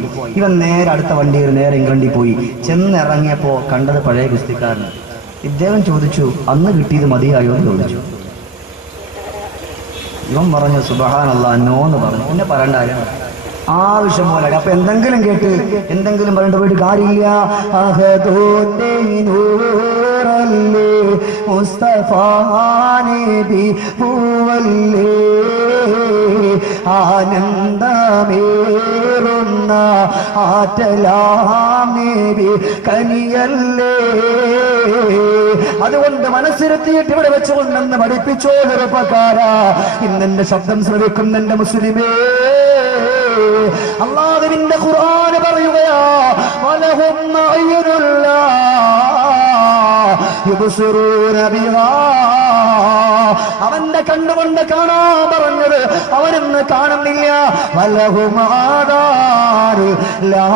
ഇവൻ നേരെ അടുത്ത വണ്ടിയിൽ നേരെ ഇംഗ്ലണ്ടിൽ പോയി. ചെന്നിറങ്ങിയപ്പോ കണ്ടത് പഴയ ഗുസ്തിക്കാരൻ. ഇദ്ദേഹം ചോദിച്ചു, അന്ന് കിട്ടിയത് മതിയായോ എന്ന് ചോദിച്ചു. ഇവൻ പറഞ്ഞു, സുബ്ഹാനല്ലാഹ്, നോ എന്ന് പറഞ്ഞു. പിന്നെ പറയേണ്ട കാര്യം ആവശ്യം പോലെ. അപ്പൊ എന്തെങ്കിലും കേട്ട് എന്തെങ്കിലും പറഞ്ഞിട്ട് പോയിട്ട് കാര്യമില്ല. ആനന്ദമേറുന്ന ആറ്റലാം നബി കനിയല്ലേ. അതുകൊണ്ട് മനസ്സിരുത്തിയിട്ട് ഇവിടെ വെച്ചുകൊണ്ടെന്ന് പഠിപ്പിച്ചോ ചെറുപ്പക്കാരാ. ഇന്നെന്റെ ശബ്ദം ശ്രവിക്കുന്ന എന്റെ മുസ്ലിമേ, അല്ലാഹുവിന്റെ ഖുർആൻ പറയുകയാ, വലഹും അയ്യുനുല്ലാ യുബ്സിറൂന ബിഹാ. അവന്റെ കണ്ണുകൊണ്ട് കാണാൻ പറഞ്ഞത് അവനൊന്ന് കാണുന്നില്ല. വലഹും ആദാരു ലാ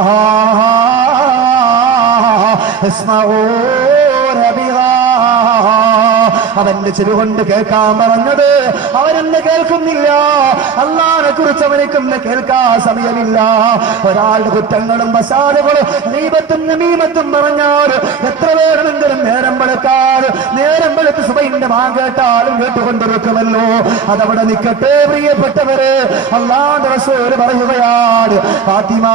യസ്മഊന ബിഹാ. അവന്റെ ചെവി കൊണ്ട് കേൾക്കാൻ പറഞ്ഞത് അവനെന്ന് കേൾക്കുന്നില്ല. അള്ളാഹിനെ കുറിച്ച് അവനക്കൊന്ന് കേൾക്കാൻ സമയമില്ല. ഒരാളുടെ കുറ്റങ്ങളും വസാദുകളും ഗീബത്തും നമീമത്തും പറഞ്ഞാൽ എത്ര വേണമെങ്കിലും നേരം വെളുത്ത് സുബഹിന്റെ ബാങ്ക് കേട്ടാലും കേട്ടുകൊണ്ടിരിക്കുമല്ലോ. അതവിടെ നിൽക്കട്ടെ പ്രിയപ്പെട്ടവരെ. അല്ലാഹുവിന്റെ റസൂൽ പറയുകയാണ്, ഫാത്തിമ,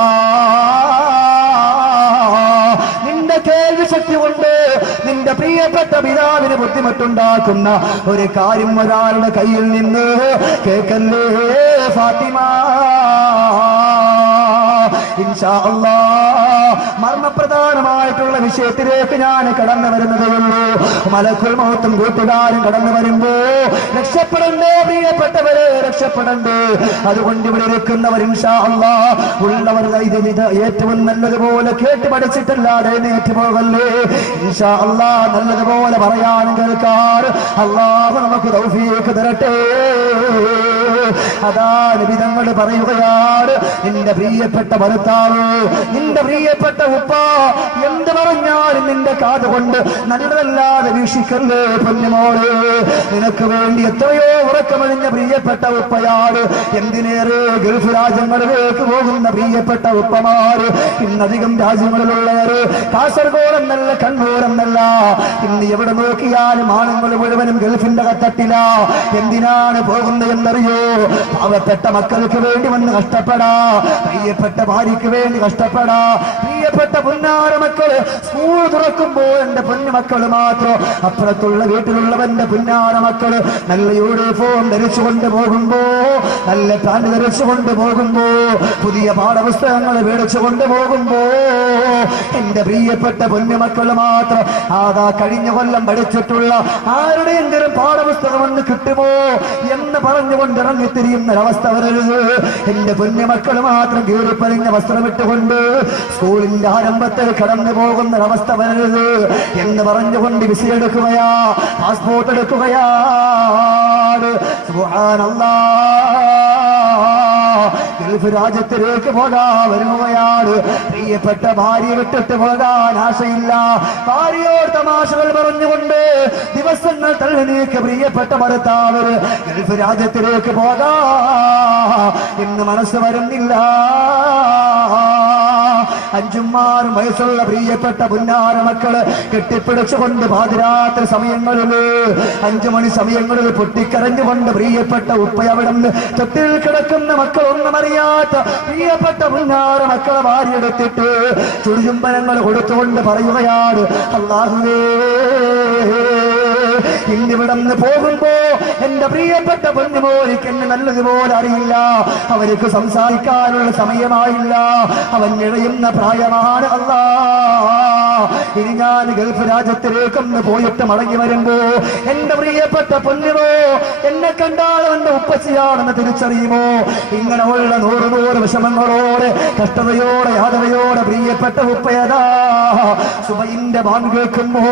നിന്റെ കേൾവി ശക്തി കൊണ്ട് നിന്റെ പ്രിയപ്പെട്ട പിതാവിന് ബുദ്ധിമുട്ടുണ്ടാക്കുന്ന ഒരു കാര്യം ഒരാളുടെ കയ്യിൽ നിന്ന് കേൾക്കല്ലേ ഫാത്തിമ. ഇൻഷാ അല്ലാഹ് മർമ്മപ്രധാനമായിട്ടുള്ള വിഷയത്തിലേക്ക് ഞാൻ കടന്നു വരുന്നതേ ഉള്ളൂ. മലക്കുൽ മൗത്തും കൂട്ടുകാരും കടന്നു വരുമ്പോ രക്ഷപ്പെടണ്ടേ പ്രിയപ്പെട്ടവരെ, രക്ഷപ്പെടണ്ടേ. അതുകൊണ്ട് ഇവിടെ ഇരിക്കുന്നവർ ഇൻഷാ അല്ലാഹ് ഉള്ളവർ ഇത് ഏറ്റവും നല്ലതുപോലെ കേട്ട് പഠിച്ചിട്ടല്ലാതെ ഏറ്റുപോകല്ലേ. ഇൻഷാ അല്ലാഹ് നല്ലതുപോലെ പറയാനും കേൾക്കാൻ അല്ലാഹു നമുക്ക് തൗഫീഖ് തരട്ടെ. അതാ നബി തങ്ങൾ പറയുകയാണ്, നിന്റെ പ്രിയപ്പെട്ട ഭർത്താവ്, നിന്റെ പ്രിയപ്പെട്ട ഉപ്പ എന്ത് പറഞ്ഞാലും നിന്റെ കാതുകൊണ്ട് നല്ലതല്ലാതെ വീക്ഷിക്കല്ലേ പൊന്നുമോള്. നിനക്ക് വേണ്ടി എത്രയോ ഉറക്കമഴിഞ്ഞ പ്രിയപ്പെട്ട ഉപ്പയാണ്. എന്തിനേറെ ഗൾഫ് രാജ്യങ്ങളിലേക്ക് പോകുന്ന പ്രിയപ്പെട്ട ഉപ്പമാര്. ഇന്നധികം രാജ്യങ്ങളിലുള്ളവര് കാസർഗോഡ് എന്നല്ല, കണ്ണൂർ എന്നല്ല, ഇന്ന് എവിടെ നോക്കിയാലും ആണുങ്ങൾ മുഴുവനും ഗൾഫിന്റെ കത്തട്ടില്ല. എന്തിനാണ് പോകുന്നത് എന്നറിയോ? പാവപ്പെട്ട മക്കൾക്ക് വേണ്ടി വന്ന് കഷ്ടപ്പെടാ, പ്രിയപ്പെട്ട ഭാര്യയ്ക്ക് വേണ്ടി കഷ്ടപ്പെടാ. പ്രിയപ്പെട്ട പൊന്നാര മക്കള് സ്കൂൾ തുറക്കുമ്പോ എന്റെ പൊന്നു മക്കള് മാത്രം, അപ്പുറത്തുള്ള വീട്ടിലുള്ളവന്റെ പൊന്നാര മക്കള് നല്ല യൂണിഫോം ധരിച്ചുകൊണ്ട് പോകുമ്പോ, നല്ല പാന്റ് ധരിച്ചുകൊണ്ട് പോകുമ്പോ, പുതിയ പാഠപുസ്തകങ്ങൾ മേടിച്ചുകൊണ്ട് പോകുമ്പോ, എന്റെ പ്രിയപ്പെട്ട പൊന്നു മക്കള് മാത്രം ആതാ കഴിഞ്ഞ കൊല്ലം പഠിച്ചിട്ടുള്ള ആരുടെയെങ്കിലും പാഠപുസ്തകം ഒന്ന് കിട്ടുമോ എന്ന് പറഞ്ഞുകൊണ്ട് ഇറങ്ങിത്തിരിയുന്ന ഒരവസ്ഥ വരരുത്. എന്റെ പൊന്നുമക്കൾ മാത്രം കീറിപ്പറിഞ്ഞ വസ്ത്രമിട്ടുകൊണ്ട് സ്കൂളിന്റെ ആരംഭത്തിൽ കടന്നു പോകുന്ന ഒരവസ്ഥ വരരുത് എന്ന് പറഞ്ഞുകൊണ്ട് വിസ എടുക്കുകയാ, പാസ്പോർട്ട് എടുക്കുകയാണ്. സുബ്ഹാനല്ലാഹ്, ഗൾഫ് രാജ്യത്തിലേക്ക് പോകാൻ വരുകയാണ്. പ്രിയപ്പെട്ട ഭാര്യ വിട്ടിട്ട് പോകാൻ ആശയില്ല. ഭാര്യയോട് തമാശകൾ പറഞ്ഞുകൊണ്ട് ദിവസങ്ങൾ തള്ളി നീക്കി പ്രിയപ്പെട്ട ഭർത്താവ് ഗൾഫ് രാജ്യത്തിലേക്ക് പോകാ ഇന്ന് മനസ്സ് വരുന്നില്ല. 5-6 വയസ്സുള്ള പ്രിയപ്പെട്ട പുന്നാര മക്കള് കെട്ടിപ്പിടിച്ചുകൊണ്ട് പാതിരാത്രി സമയങ്ങളില് 5 മണി സമയങ്ങളിൽ പൊട്ടിക്കരഞ്ഞുകൊണ്ട് പ്രിയപ്പെട്ട ഉപ്പ അവിടെ തൊട്ടിൽ കിടക്കുന്ന മക്കളൊന്നും അറിയാത്ത പ്രിയപ്പെട്ട പുന്നാര മക്കളെ ഭാര്യയെടുത്തിട്ട് ചുടുചുംബനങ്ങൾ കൊടുത്തുകൊണ്ട് പറയുകയാണ്, അല്ലാഹുവേ, ഇന്നിവിടന്ന് പോകുമ്പോ എന്റെ പ്രിയപ്പെട്ട പൊന്നുമോനിക്ക് എന്നെ നല്ലതുപോലെ അറിയില്ല, അവർക്ക് സംസാരിക്കാനുള്ള സമയമായില്ല, അവൻ ഇഴയുന്ന പ്രായമാണ്. അല്ലാ, ഇനി ഞാൻ ഗൾഫ് രാജ്യത്തിലേക്കൊന്ന് പോയിട്ട് മടങ്ങി വരുമ്പോ എന്റെ പ്രിയപ്പെട്ട പൊന്നുമോ എന്നെ കണ്ടാൽ എന്റെ ഉപ്പച്ചിയാണെന്ന് തിരിച്ചറിയുമോ? ഇങ്ങനെയുള്ള 100 വിഷമങ്ങളോടെ കഷ്ടതയോടെ യാതനയോടെ പ്രിയപ്പെട്ട ഉപ്പയതാ സുബഹിന്റെ ബാങ്ക് കേൾക്കുമ്പോ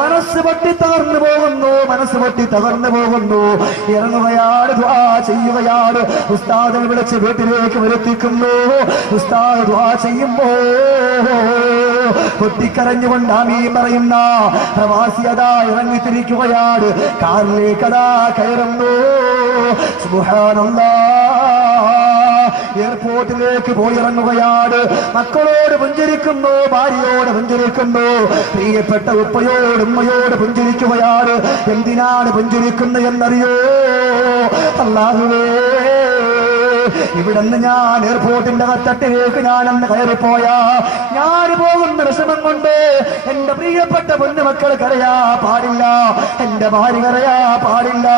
മനസ്സ് പൊട്ടി തകർന്നു പോകുന്നു, മനസ്സ് പൊട്ടി തകർന്നു പോകുന്നു. ഇറങ്ങുകയാണ്, ദുആ ചെയ്യുകയാണ്. ഉസ്താദിനെ വിളിച്ച് വീട്ടിലേക്ക് വരുത്തിക്കുന്നു. ഉസ്താദ് ദുആ ചെയ്യുമ്പോ പൊട്ടിക്കരഞ്ഞുകൊണ്ട് ആമീൻ പറയുന്ന പ്രവാസി അതാ ഇറങ്ങിത്തിരിക്കുകയാണ്. കാറിലേക്ക് അതാ കയറുന്നു. സുബ്ഹാനല്ലാഹ്, എയർപോർട്ടിലേക്ക് പോയി ഇറങ്ങുകയാണ്. മക്കളോട് പുഞ്ചിരിക്കുന്നു, ഭാര്യയോട് പുഞ്ചിരിക്കുന്നു, പ്രിയപ്പെട്ട ഉപ്പയോട് ഉമ്മയോട് പുഞ്ചിരിക്കുകയാണ്. എന്തിനാണ് പുഞ്ചിരിക്കുന്നത് എന്നറിയോ? അല്ലാഹുവേ, ഇവിടുന്ന് ഞാൻ എയർപോർട്ടിന്റെ തട്ടിലേക്ക് ഞാനന്ന് കയറിപ്പോയാ ഞാൻ പോകുന്ന വിഷമം കൊണ്ട് എന്റെ പ്രിയപ്പെട്ട പൊന്നുമക്കൾ കരയാ പാടില്ല, എന്റെ ഭാര്യ കരയാ പാടില്ല,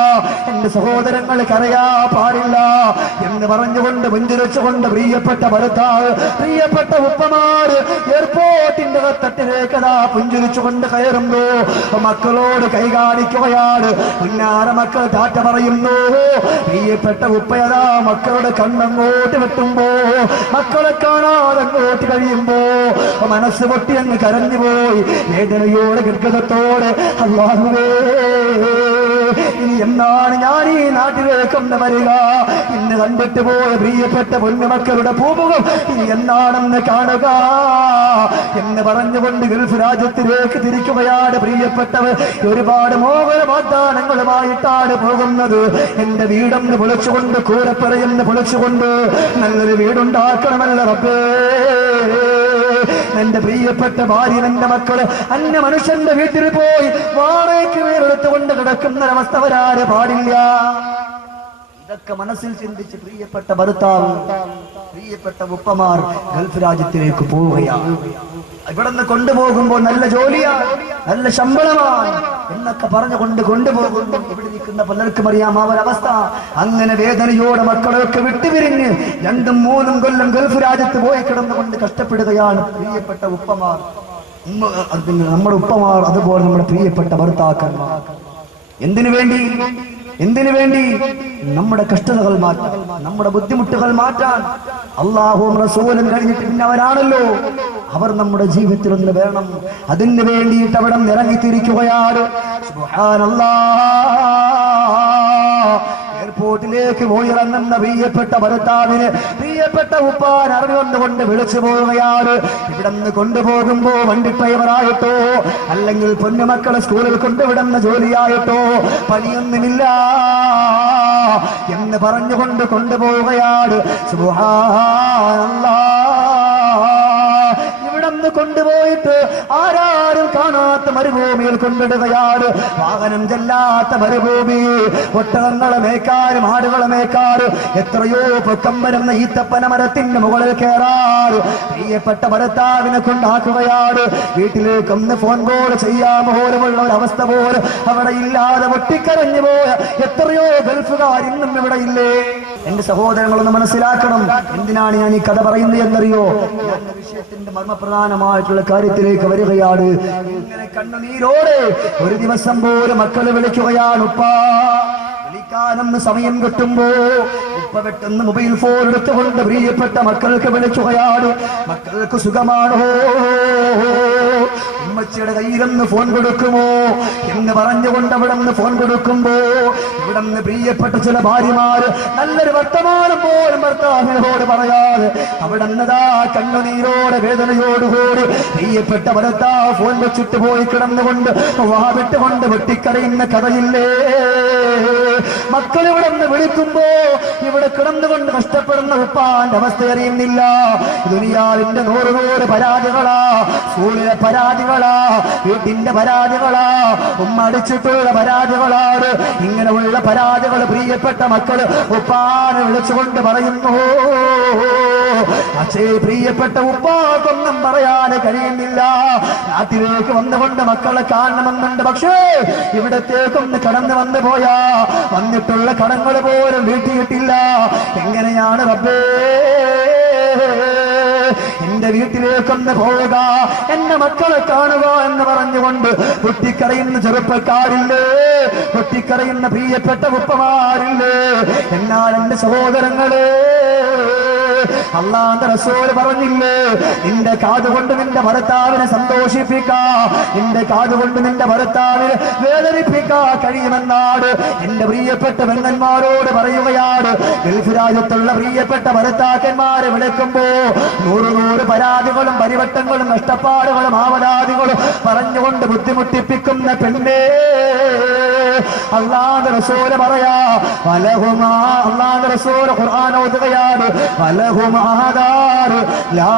എന്റെ സഹോദരങ്ങൾ കരയാ പാടില്ല എന്ന് പറഞ്ഞുകൊണ്ട് പുഞ്ചിരിച്ചുകൊണ്ട് പ്രിയപ്പെട്ട ഭർത്താവ്, പ്രിയപ്പെട്ട ഉപ്പമാര് എയർപോർട്ടിന്റെ തട്ടിലേക്ക് അതാ പുഞ്ചിരിച്ചുകൊണ്ട് കയറുന്നു. മക്കളോട് കൈ കാണിക്കുകയാണ്. പുന്നാര മക്കൾ ടാറ്റ പറയുന്നു. പ്രിയപ്പെട്ട ഉപ്പയതാ മക്കളുടെ കണ്ണങ്ങോട്ട് വെട്ടുമ്പോ, മക്കളെ കാണാതെ അങ്ങോട്ട് കഴിയുമ്പോ മനസ്സ് പൊട്ടി അങ്ങ് കരഞ്ഞുപോയി വേദനയോടെ ഗദ്ഗതത്തോടെ. അല്ലാഹുവേ, ഇനി എന്നാണ് ഞാൻ ഈ നാട്ടിലേക്കൊന്ന് വരിക? ഇന്ന് കണ്ടിട്ട് പോയ പ്രിയപ്പെട്ട പൊന്നുമക്കളുടെ പൂമുഖം ഇനി എന്നാണെന്ന് കാണുക എന്ന് പറഞ്ഞുകൊണ്ട് ഗൾഫ് രാജ്യത്തിലേക്ക് തിരിക്കുകയാണ് പ്രിയപ്പെട്ടവർ. ഒരുപാട് മോഹന വാഗ്ദാനങ്ങളുമായിട്ടാണ് പോകുന്നത്. എന്റെ വീടെന്ന് പൊളിച്ചുകൊണ്ട്, കൂരപ്പറയെന്ന് പൊളിച്ചുകൊണ്ട് നല്ലൊരു വീടുണ്ടാക്കണമല്ല റബ്ബേ. എന്റെ പ്രിയപ്പെട്ട ഭാര്യ, എന്റെ മക്കള് അന്യ മനുഷ്യന്റെ വീട്ടിൽ പോയി വാടകയ്ക്ക് വേറെടുത്തുകൊണ്ട് കിടക്കുന്ന അവസ്ഥ വരാതെ പാടില്ല. ഇതൊക്കെ മനസ്സിൽ ചിന്തിച്ച് പ്രിയപ്പെട്ട ഭർത്താവ്, പ്രിയപ്പെട്ട ഉപ്പമാർ ഗൾഫ് രാജ്യത്തിലേക്ക് പോവുകയാണ്. ഇവിടുന്ന് കൊണ്ടുപോകുമ്പോൾ നല്ല ജോലിയാണ്, നല്ല ശമ്പളമാണ് എന്നൊക്കെ പറഞ്ഞുകൊണ്ട് കൊണ്ടുപോകുന്നു. ഇവിടെ നിൽക്കുന്ന പലർക്കും അറിയാം ആ ഒരവസ്ഥ. അങ്ങനെ വേദനയോടെ മക്കളെയൊക്കെ വിട്ടുപിരിഞ്ഞ് 2-3 കൊല്ലം ഗൾഫ് രാജ്യത്ത് പോയി കിടന്നുകൊണ്ട് കഷ്ടപ്പെടുകയാണ് പ്രിയപ്പെട്ട ഉപ്പമാർ. നമ്മുടെ ഉപ്പമാർ, അതുപോലെ നമ്മുടെ പ്രിയപ്പെട്ട ഭർത്താക്കന്മാർ. എന്തിനു വേണ്ടി? നമ്മുടെ കഷ്ടതകൾ മാറ്റാൻ, നമ്മുടെ ബുദ്ധിമുട്ടുകൾ മാറ്റാൻ. അല്ലാഹുവും റസൂലും കഴിഞ്ഞിട്ട് പിന്നെ അവരാണല്ലോ. അവർ നമ്മുടെ ജീവിതത്തിൽ ഒന്ന് വേണം. അതിന് വേണ്ടിയിട്ട് അവിടെ ഇറങ്ങിത്തിരിക്കുകയാണ്. എയർപോർട്ടിലേക്ക് പോയി ഇറങ്ങുന്ന പ്രിയപ്പെട്ട ഭർത്താവിന് പ്രിയപ്പെട്ട ഉപ്പാൻ അറിവന്നുകൊണ്ട് വിളിച്ചു പോവുകയാണ്. ഇവിടെ നിന്ന് കൊണ്ടുപോകുമ്പോ വണ്ടി ഡ്രൈവറായിട്ടോ അല്ലെങ്കിൽ പൊന്നുമക്കളെ സ്കൂളിൽ കൊണ്ടുവിടുന്ന ജോലിയായിട്ടോ പണിയൊന്നുമില്ല എന്ന് പറഞ്ഞുകൊണ്ട് കൊണ്ടുപോവുകയാണ്. സുബ്ഹാനല്ലാഹ്. കൊണ്ടുപോയിട്ട് ആരാരും കാണാത്ത മരുഭൂമിയിൽ കൊണ്ടിടുകയാണ്. വാഹനം ചെല്ലാത്ത മരുഭൂമി, ഒട്ടകങ്ങളെ മേക്കാരും ആടുകളെ മേക്കാറ്, എത്രയോ പൊക്കം വരുന്ന ഈത്തപ്പന മരത്തിന്റെ മുകളിൽ കയറാറ് പ്രിയപ്പെട്ട ഭർത്താവിനെ കൊണ്ടാക്കുകയാണ്. വീട്ടിലേക്ക് ഒന്ന് ഫോൺ കോൾ ചെയ്യാൻ പോലുമുള്ള ഒരവസ്ഥ പോലും അവിടെ ഇല്ലാതെ പൊട്ടിക്കരഞ്ഞു പോയ എത്രയോ ഗൾഫുകാർ ഇന്നും ഇവിടെ ഇല്ലേ? എന്റെ സഹോദരങ്ങളൊന്ന് മനസ്സിലാക്കണം. എന്തിനാണ് ഞാൻ ഈ കഥ പറയുന്നത് എന്നറിയോ? വിഷയത്തിന്റെ മർമ്മപ്രധാനമായിട്ടുള്ള കാര്യത്തിലേക്ക് വരികയാണ്. ഇങ്ങനെ കണ്ണുനീരോടെ ഒരു ദിവസം പോലും മക്കളെ വിളിക്കുകയാണ്. ഉപ്പാ വിളിക്കാനെന്ന് സമയം കിട്ടുമ്പോ ഉപ്പ പെട്ടെന്ന് മൊബൈൽ ഫോൺ എടുത്തുകൊണ്ട് പ്രിയപ്പെട്ട മക്കൾക്ക് വിളിക്കുകയാണ്. മക്കൾക്ക് സുഖമാണോ? ഉമ്മച്ചിയുടെ കയ്യിലൊന്ന് ഫോൺ കൊടുക്കുമോ എന്ന് പറഞ്ഞുകൊണ്ട് അവിടെ നിന്ന് ഫോൺ കൊടുക്കുമ്പോ ഇവിടെ നിന്ന് പ്രിയപ്പെട്ട ചില ഭാര്യമാര് നല്ലൊരു വർത്തമാനം പോലും ഭർത്താവിനോട് പറയാതെ അവിടെ നിന്നതാ കണ്ണുനീരോടെ വേദനയോടുകൂടി പ്രിയപ്പെട്ട ഭർത്താവ് ഫോൺ വെച്ചിട്ട് പോയി കിടന്നുകൊണ്ട് വാവിട്ടുകൊണ്ട് വെട്ടിക്കരയുന്ന കഥയില്ലേ? മക്കൾ ഇവിടെ നിന്ന് വിളിക്കുമ്പോ ഇവിടെ കിടന്നുകൊണ്ട് കഷ്ടപ്പെടുന്ന ഉപ്പാന്റെ അവസ്ഥ അറിയുന്നില്ല. ദുനിയാവിന്റെ 100 പരാതികളാ, സ്കൂളിലെ പരാതികളാ, വീട്ടിന്റെ പരാതികളാ, ഉമ്മ അടിച്ചിട്ടുള്ള പരാതികളാണ്. ഇങ്ങനെയുള്ള പരാതികൾ പ്രിയപ്പെട്ട മക്കള് ഉപ്പാനെ വിളിച്ചുകൊണ്ട് പറയുന്നു. പക്ഷേ പ്രിയപ്പെട്ട ഉപ്പാക്കൊന്നും പറയാൻ കഴിയുന്നില്ല. നാട്ടിലേക്ക് വന്നുകൊണ്ട് മക്കളെ കാണണമെന്നുണ്ട്. പക്ഷേ ഇവിടത്തേക്കൊന്ന് കടന്നു വന്നു പോയാ വന്നിട്ടുള്ള കടങ്ങൾ പോലും വീട്ടിയിട്ടില്ല. എങ്ങനെയാണ് റബ്ബേ എന്റെ വീട്ടിലേക്കൊന്ന് പോവുക, എന്റെ മക്കളെ കാണുക എന്ന് പറഞ്ഞുകൊണ്ട് പൊട്ടിക്കരയുന്ന ചെറുപ്പക്കാരില്ലേ, പൊട്ടിക്കരയുന്ന പ്രിയപ്പെട്ട ഉപ്പമാരില്ലേ? എന്നാൽ എന്റെ സഹോദരങ്ങളെ, അല്ലാഹുവിന്റെ റസൂൽ പറഞ്ഞില്ലേ, നിന്റെ കാതുകൊണ്ട് നിന്റെ ഭർത്താവിനെ സന്തോഷിപ്പിക്കാ, നിന്റെ കാതുകൊണ്ട് നിന്റെ ഭർത്താവിനെ വേദനിപ്പിക്കാ കഴിയുമെന്നാണ് എന്റെ പ്രിയപ്പെട്ട പെങ്ങന്മാരോട് പറയുകയാണ്. ഗൾഫ് രാജ്യത്തുള്ള പ്രിയപ്പെട്ട ഭർത്താക്കന്മാരെ വിളിക്കുമ്പോ 100 പരാതികളും പരിവട്ടങ്ങളും നഷ്ടപ്പാടുകളും ആവലാദികളും പറഞ്ഞുകൊണ്ട് ബുദ്ധിമുട്ടിപ്പിക്കുന്ന പെണ്ണേ, അല്ലാഹുവിന്റെ റസൂൽ പറയാ, വലഹുമാ, അല്ലാഹുവിന്റെ റസൂൽ ഖുർആൻ ഓതുകയാണ്, വലഹുമാ ആദാർ ലാ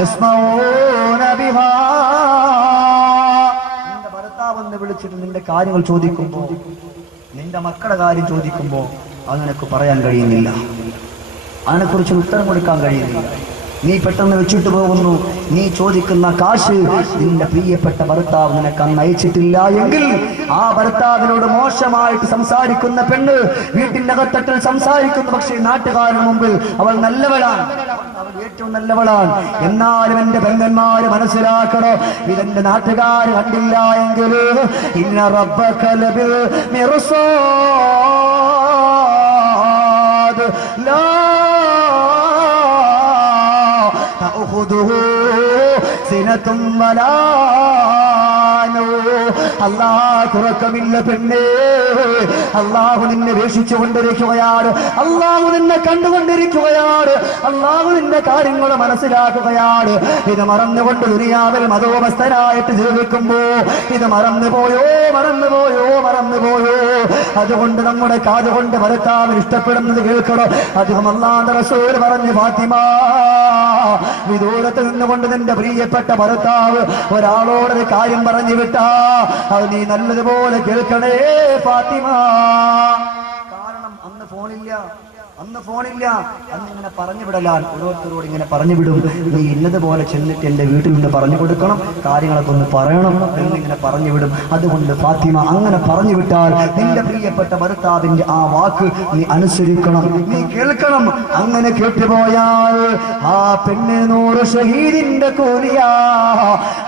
യസ്മഊന ബിഹാ. നിന്റെ ഭർത്താവെന്ന് വിളിച്ചിട്ട് നിന്റെ കാര്യങ്ങൾ ചോദിക്കുമ്പോ, നിന്റെ മക്കളുടെ കാര്യം ചോദിക്കുമ്പോ അത് നിനക്ക് പറയാൻ കഴിയുന്നില്ല, അതിനെക്കുറിച്ച് ഉത്തരം കൊടുക്കാൻ കഴിയുന്നില്ല. നീ പെട്ടെന്ന് വെച്ചിട്ട് പോകുന്നു. നീ ചോദിക്കുന്ന കാശ് നിന്റെ പ്രിയപ്പെട്ട ഭർത്താവ് നിനക്ക് അന്ന് അയച്ചിട്ടില്ല എങ്കിൽ ആ ഭർത്താവിനോട് മോശമായിട്ട് സംസാരിക്കുന്ന പെണ്ണ് വീട്ടിന്റെ അകത്തട്ടിൽ സംസാരിക്കുന്നു. പക്ഷേ നാട്ടുകാരുടെ മുമ്പിൽ അവൾ നല്ലവളാണ്, അവൾ ഏറ്റവും നല്ലവളാണ്. എന്നാലും എന്റെ പെങ്ങന്മാര് മനസ്സിലാക്കണോ, ഇതെന്റെ നാട്ടുകാർ കണ്ടില്ല എങ്കിൽ ഇന്ന റബ്ബക ലബിൽ മിർസാദ് ലാ സിനത്തും വലാ അല്ലാഹു ഉറക്കമില്ല പെണ്ണേ. അല്ലാഹു നിന്നെ വീക്ഷിച്ചു കൊണ്ടിരിക്കുകയാണ്, അല്ലാഹു നിന്നെ കണ്ടുകൊണ്ടിരിക്കുകയാണ്, അല്ലാഹു നിന്റെ കാര്യങ്ങൾ മനസ്സിലാക്കുകയാണ്. ഇത് മറന്നുകൊണ്ട് ദുനിയാവിൽ മതോപസ്ഥനായിട്ട് ജീവിക്കുമ്പോ ഇത് മറന്നുപോയോ മറന്നുപോയോ മറന്നുപോയോ. അതുകൊണ്ട് നമ്മുടെ കാതുകൊണ്ട് ഭർത്താവിന് ഇഷ്ടപ്പെടുന്നത് കേൾക്കണം. അദ്ദേഹം അല്ലാഹുവിന്റെ റസൂൽ പറഞ്ഞു, ഫാത്തിമ വിദൂരത്ത് നിന്നുകൊണ്ട് നിന്റെ പ്രിയപ്പെട്ട ഭർത്താവ് ഒരാളോടൊരു കാര്യം പറഞ്ഞു വിട്ടാ അത് നീ നല്ലതുപോലെ കേൾക്കണേ ഫാത്തിമ. കാരണം അന്ന് ഫോണില്ല, അന്നിങ്ങനെ പറഞ്ഞു വിടലാൻ ഓരോരുത്തരോട് ഇങ്ങനെ പറഞ്ഞു വിടും. നീ ഇന്നതുപോലെ ചെന്നിട്ട് എന്റെ വീട്ടിൽ നിന്ന് പറഞ്ഞു കൊടുക്കണം, കാര്യങ്ങളൊക്കെ ഒന്ന് പറയണം എന്നിങ്ങനെ പറഞ്ഞു വിടും. അതുകൊണ്ട് ഫാത്തിമ അങ്ങനെ പറഞ്ഞു വിട്ടാൽ നിന്റെ പ്രിയപ്പെട്ട ഭർത്താവിന്റെ ആ വാക്ക് നീ അനുസരിക്കണം, നീ കേൾക്കണം. അങ്ങനെ കേട്ടുപോയാൽ ആ പെണ്ണ് 100 ഷഹീദിന്റെ കൂലിയാ.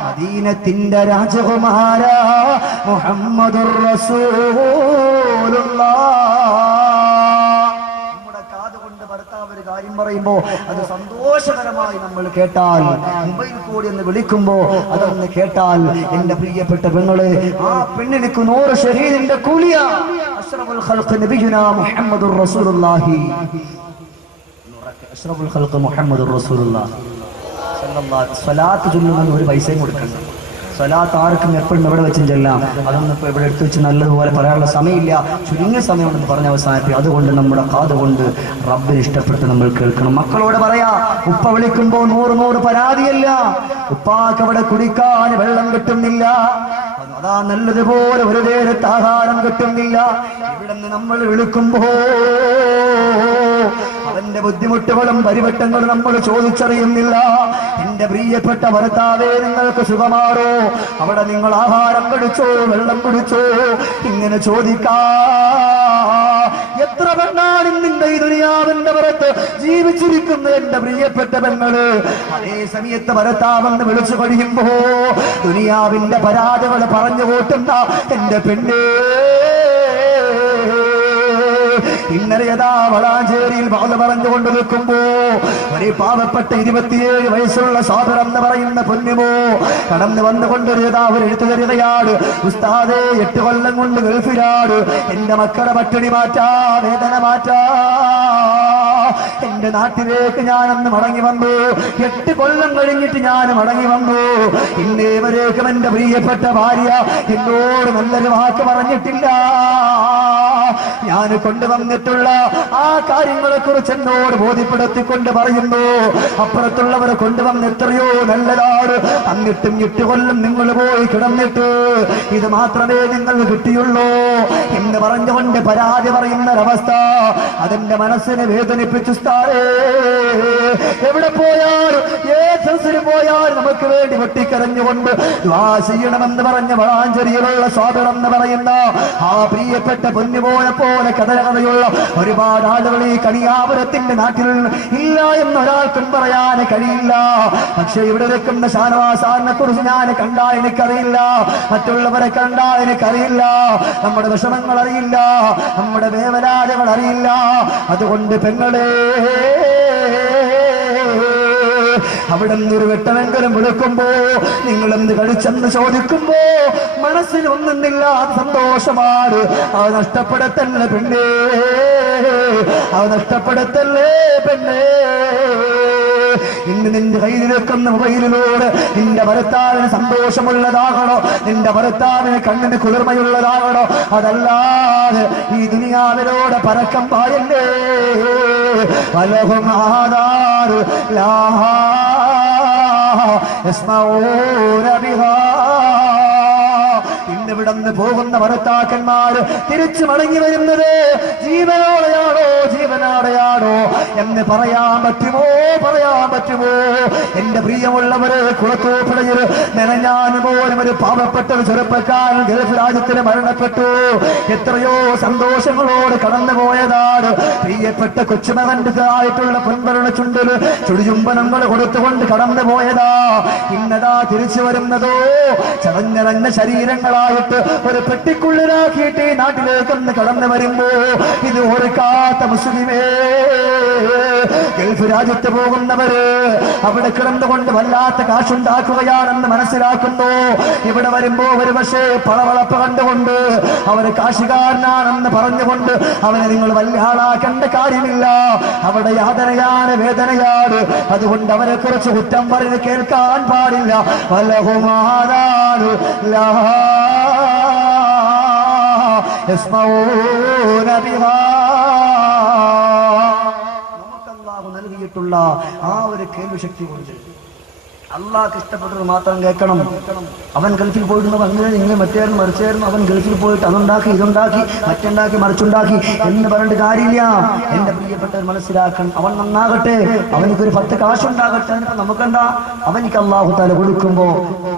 മദീനത്തിന്റെ രാജകുമാര മുഹമ്മദുർ റസൂലുള്ളാഹ്. ഭർത്താവ് ഒരു കാര്യം പറയുമ്പോ അത് സന്തോഷകരമായി നമ്മൾ കേട്ടാൽ, മൊബൈൽ കൂടി ഒന്ന് വിളിക്കുമ്പോ അതൊന്ന് കേട്ടാൽ, എന്റെ പ്രിയപ്പെട്ട പെങ്ങളെ, ആ പെണ്ണിനിക്ക് 100 ഷഹീദിന്റെ കൂലിയ. അഷ്റഫുൽ ഖൽഖ് നബിയുനാ മുഹമ്മദുർ റസൂലുള്ളാഹി, അഷ്റഫുൽ ഖൽഖ് മുഹമ്മദുർ റസൂലുള്ളാഹി സല്ലല്ലാഹു അലൈഹി സ്വലാത്ത് ചൊല്ലുന്ന ഒരു പൈസയും കൊടുക്കണ്ട. സ്വലാത്ത് ആർക്കും എപ്പോഴും എവിടെ വെച്ചും ചെല്ലാം. അതൊന്നും ഇപ്പോൾ ഇവിടെ എടുത്തു വെച്ച് നല്ലതുപോലെ പറയാനുള്ള സമയമില്ല, ചുരുങ്ങിയ സമയം കൊണ്ടെന്ന് പറഞ്ഞ് അവസാനിപ്പിക്കും. അതുകൊണ്ട് നമ്മുടെ കാതുകൊണ്ട് റബ്ബിന് ഇഷ്ടപ്പെട്ട് നമ്മൾ കേൾക്കണം. മക്കളോട് പറയാ, ഉപ്പ വിളിക്കുമ്പോ 100 പരാതിയല്ല. ഉപ്പാക്ക് അവിടെ കുടിക്കാൻ വെള്ളം കിട്ടുന്നില്ല, അതാ നല്ലതുപോലെ ഒരു നേരത്തെ ആഹാരം കിട്ടുന്നില്ല. ഇവിടെ നിന്ന് നമ്മൾ വിളിക്കുമ്പോ അവന്റെ ബുദ്ധിമുട്ടുകളും പരിവട്ടങ്ങളും നമ്മൾ ചോദിച്ചറിയുന്നില്ല. എന്റെ പ്രിയപ്പെട്ട ഭർത്താവേ, നിങ്ങൾക്ക് സുഖമാണോ? അവിടെ നിങ്ങൾ ആഹാരം കഴിച്ചോ, വെള്ളം കുടിച്ചോ? ഇങ്ങനെ ചോദിക്കാ. എത്ര പെണ്ണാണ് നിന്റെ ഈ ദുനിയാവിന്റെ പുറത്ത് ജീവിച്ചിരിക്കുന്ന എന്റെ പ്രിയപ്പെട്ട പെങ്ങള്. അതേ സമയത്ത് ഭർത്താവെന്ന് വിളിച്ചു കഴിയുമ്പോ ദുനിയാവിന്റെ പരാതികൾ പറഞ്ഞു കൂട്ടുന്ന എന്റെ പെണ്ണേ. ഇന്നലെ യഥാ വളാഞ്ചേരിയിൽ പറഞ്ഞുകൊണ്ട് നിൽക്കുമ്പോ ഒരു പാവപ്പെട്ട 27 വയസ്സുള്ള സാബിർ എന്ന് പറയുന്ന പൊന്നുമോ കടന്നു വന്നുകൊണ്ട് ഒരു എഴുത്തുകാരിയാണ്. ഉസ്താദേ, 8 കൊല്ലം കൊണ്ട് ഗൾഫിലാണ്, എന്റെ മക്കളുടെ പട്ടിണി മാറ്റാ, വേദന മാറ്റാ. എന്റെ നാട്ടിലേക്ക് ഞാനന്ന് മടങ്ങി വന്നു. 8 കൊല്ലം കഴിഞ്ഞിട്ട് ഞാൻ മടങ്ങി വന്നു. ഇന്നേവരേക്കും എന്റെ പ്രിയപ്പെട്ട ഭാര്യ എന്നോട് നല്ലൊരു വാക്ക് പറഞ്ഞിട്ടില്ല. ഞാൻ കൊണ്ടുവന്നിട്ടുള്ള ആ കാര്യങ്ങളെ കുറിച്ച് എന്നോട് ബോധ്യപ്പെടുത്തിക്കൊണ്ട് പറയുന്നു, അപ്പുറത്തുള്ളവരെ കൊണ്ടുവന്ന് എത്രയോ നല്ലതാണ്, എന്നിട്ടും 8 കൊല്ലം നിങ്ങൾ പോയി കിടന്നിട്ട് ഇത് മാത്രമേ നിങ്ങൾ കിട്ടിയുള്ളൂ എന്ന് പറഞ്ഞുകൊണ്ട് പരാതി പറയുന്നൊരവസ്ഥ അതെന്റെ മനസ്സിനെ വേദനിപ്പിച്ചു. എവിടെ പോയാലും ഏത് സദസ്സിൽ പോയാലും നമുക്ക് വേണ്ടി വെട്ടിക്കരഞ്ഞുകൊണ്ട് ദുആ ചെയ്യണമെന്ന് പറഞ്ഞ വളാഞ്ചേരിയിലുള്ള സാബിർ എന്ന് പറയുന്ന ആ പ്രിയപ്പെട്ട പൊന്നുപോയ പോലെ കഥയുള്ള ഒരുപാട് ആളുകൾ ഈ കണിയാപുരത്തിന്റെ നാട്ടിൽ ഇല്ല എന്നൊരാൾക്കും പറയാൻ കഴിയില്ല. പക്ഷെ ഇവിടെ നിൽക്കുന്ന ഷാനവാസാറിനെ കുറിച്ച് ഞാൻ കണ്ടാ എനിക്കറിയില്ല, മറ്റുള്ളവരെ കണ്ടാ എനിക്കറിയില്ല, നമ്മുടെ വിഷമങ്ങൾ അറിയില്ല, നമ്മുടെ വേവലാതകൾ അറിയില്ല. അതുകൊണ്ട് പെങ്ങളെ, അവിടെ നിന്നൊരു വെട്ടമെങ്കിലും വിളിക്കുമ്പോ നിങ്ങൾ എന്ത് കഴിച്ചെന്ന് ചോദിക്കുമ്പോ മനസ്സിൽ ഒന്നുമില്ലാത്ത സന്തോഷമാണ്. അത് നഷ്ടപ്പെടുത്തല്ലേ പെണ്ണേ, അത് നഷ്ടപ്പെടുത്തല്ലേ പെണ്ണേ. ഇന്ന് നിന്റെ കയ്യിൽ നിൽക്കുന്ന മൊബൈലിലൂടെ നിന്റെ ഭർത്താവിന് സന്തോഷമുള്ളതാകണോ, നിന്റെ ഭർത്താവിന് കണ്ണിന് കുളിർമയുള്ളതാകണോ? അതല്ലാതെ ഈ ദുനിയാവിലൂടെ പരക്കം പായല്ലേ. വലഹും ആദാറു ലാഹാ യസ്മഊന ബിഹാ. ഇന്നിവിടന്ന് പോകുന്ന ഭർത്താക്കന്മാർ തിരിച്ചു മടങ്ങി വരുന്നത് ജീവനോടെയാണോ ജീവനോടെയാണോ എന്ന് പറയാൻ പറ്റുമോ? പറയാൻ പറ്റുമോ? എന്റെ പ്രിയമുള്ളവരെ, കുളത്തൂപ്പുഴയിൽ മെനഞ്ഞാൻ പോലും ഒരു പാവപ്പെട്ട ഒരു ചെറുപ്പക്കാരൻ ഗൾഫ് രാജ്യത്തിന് മരണപ്പെട്ടു. എത്രയോ സന്തോഷങ്ങളോട് കടന്നു പോയതാണ്. പ്രിയപ്പെട്ട കൊച്ചുമകന്റെ ആയിട്ടുള്ള പൊൻപരണ ചുണ്ടില് ചുടിചുംബനങ്ങൾ കൊടുത്തുകൊണ്ട് കടന്നു പോയതാ. ഇന്നതാ തിരിച്ചു വരുന്നതോ ചടഞ്ഞടഞ്ഞ ശരീരങ്ങളായിട്ട് എടുത്ത് ഒരു പെട്ടിക്കുള്ളിലാക്കിയിട്ട് നാട്ടിലേക്കൊന്ന് കടന്നു വരുമ്പോ ഇത് ഓർക്കാത്ത മുസ്ലിമേ, ഗൾഫ് രാജ്യത്ത് പോകുന്നവര് അവിടെ കിടന്നുകൊണ്ട് വല്ലാത്ത കാശുണ്ടാക്കുകയാണെന്ന് മനസ്സിലാക്കുന്നു. ഇവിടെ വരുമ്പോ ഒരു പക്ഷേ പളവളപ്പ് കണ്ടുകൊണ്ട് അവര് കാശുകാരനാണെന്ന് പറഞ്ഞുകൊണ്ട് അവനെ നിങ്ങൾ വലിയ ആളാക്കേണ്ട കാര്യമില്ല. അവിടെ യാതനയാണ്, വേദനയാണ്. അതുകൊണ്ട് അവരെ കുറിച്ച് കുറ്റം പറഞ്ഞ് കേൾക്കാൻ പാടില്ല. വലഹുമാനാലു ലഹാ യസ്മഊന ബിഹാ. നമുക്ക് അല്ലാഹു നൽകിയിട്ടുള്ള ആ ഒരു കേൾവിശക്തി കൊണ്ട് അള്ളാഹ്ക്ക് ഇഷ്ടപ്പെട്ടത് മാത്രം കേൾക്കണം. അവൻ ഗൾഫിൽ പോയിരുന്നു അങ്ങനെ ഇങ്ങനെ മറ്റേന്ന് മറിച്ചായിരുന്നു, അവൻ ഗൾഫിൽ പോയിട്ട് അതുണ്ടാക്കി ഇതുണ്ടാക്കി മറ്റുണ്ടാക്കി മറിച്ചുണ്ടാക്കി എന്ന് പറഞ്ഞിട്ട് കാര്യമില്ല. എന്റെ പ്രിയപ്പെട്ടവർ മനസ്സിലാക്കണം, അവൻ നന്നാകട്ടെ, അവനിക്കൊരു 10 കാശുണ്ടാകട്ടെ. അതിനിപ്പോ നമുക്കെന്താ? അവനിക്ക് അള്ളാഹു തആല കൊടുക്കുമ്പോ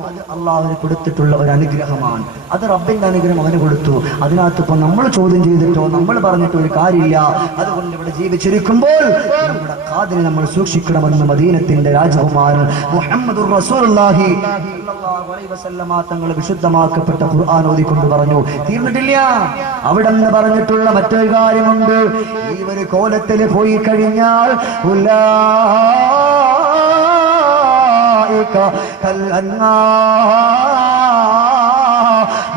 അത് അള്ളാഹുവിന് കൊടുത്തിട്ടുള്ള ഒരു അനുഗ്രഹമാണ്. അത് റബ്ബിന്റെ അനുഗ്രഹം അവന് കൊടുത്തു. അതിനകത്ത് ഇപ്പൊ നമ്മൾ ചോദ്യം ചെയ്തിട്ടോ നമ്മൾ പറഞ്ഞിട്ടോ ഒരു കാര്യമില്ല. അതുകൊണ്ട് ഇവിടെ ജീവിച്ചിരിക്കുമ്പോൾ നമ്മുടെ കാതിനെ നമ്മൾ സൂക്ഷിക്കണമെന്ന് മദീനത്തിന്റെ രാജകുമാരൻ മുഹമ്മദുർ റസൂലുള്ളാഹി സ്വല്ലല്ലാഹു അലൈഹി വസല്ലമ തങ്ങൾ വിശുദ്ധമാക്കപ്പെട്ട ഖുർആൻ ഓതിക്കൊണ്ട് പറഞ്ഞു. തീർന്നിട്ടില്ല. അവിടെ നിന്ന് പറഞ്ഞിട്ടുള്ള മറ്റൊരു കാര്യമുണ്ട്. ഈ ഒരു കോലത്തിൽ പോയി കഴിഞ്ഞാൽ ഉലൈക കൽ അൻആം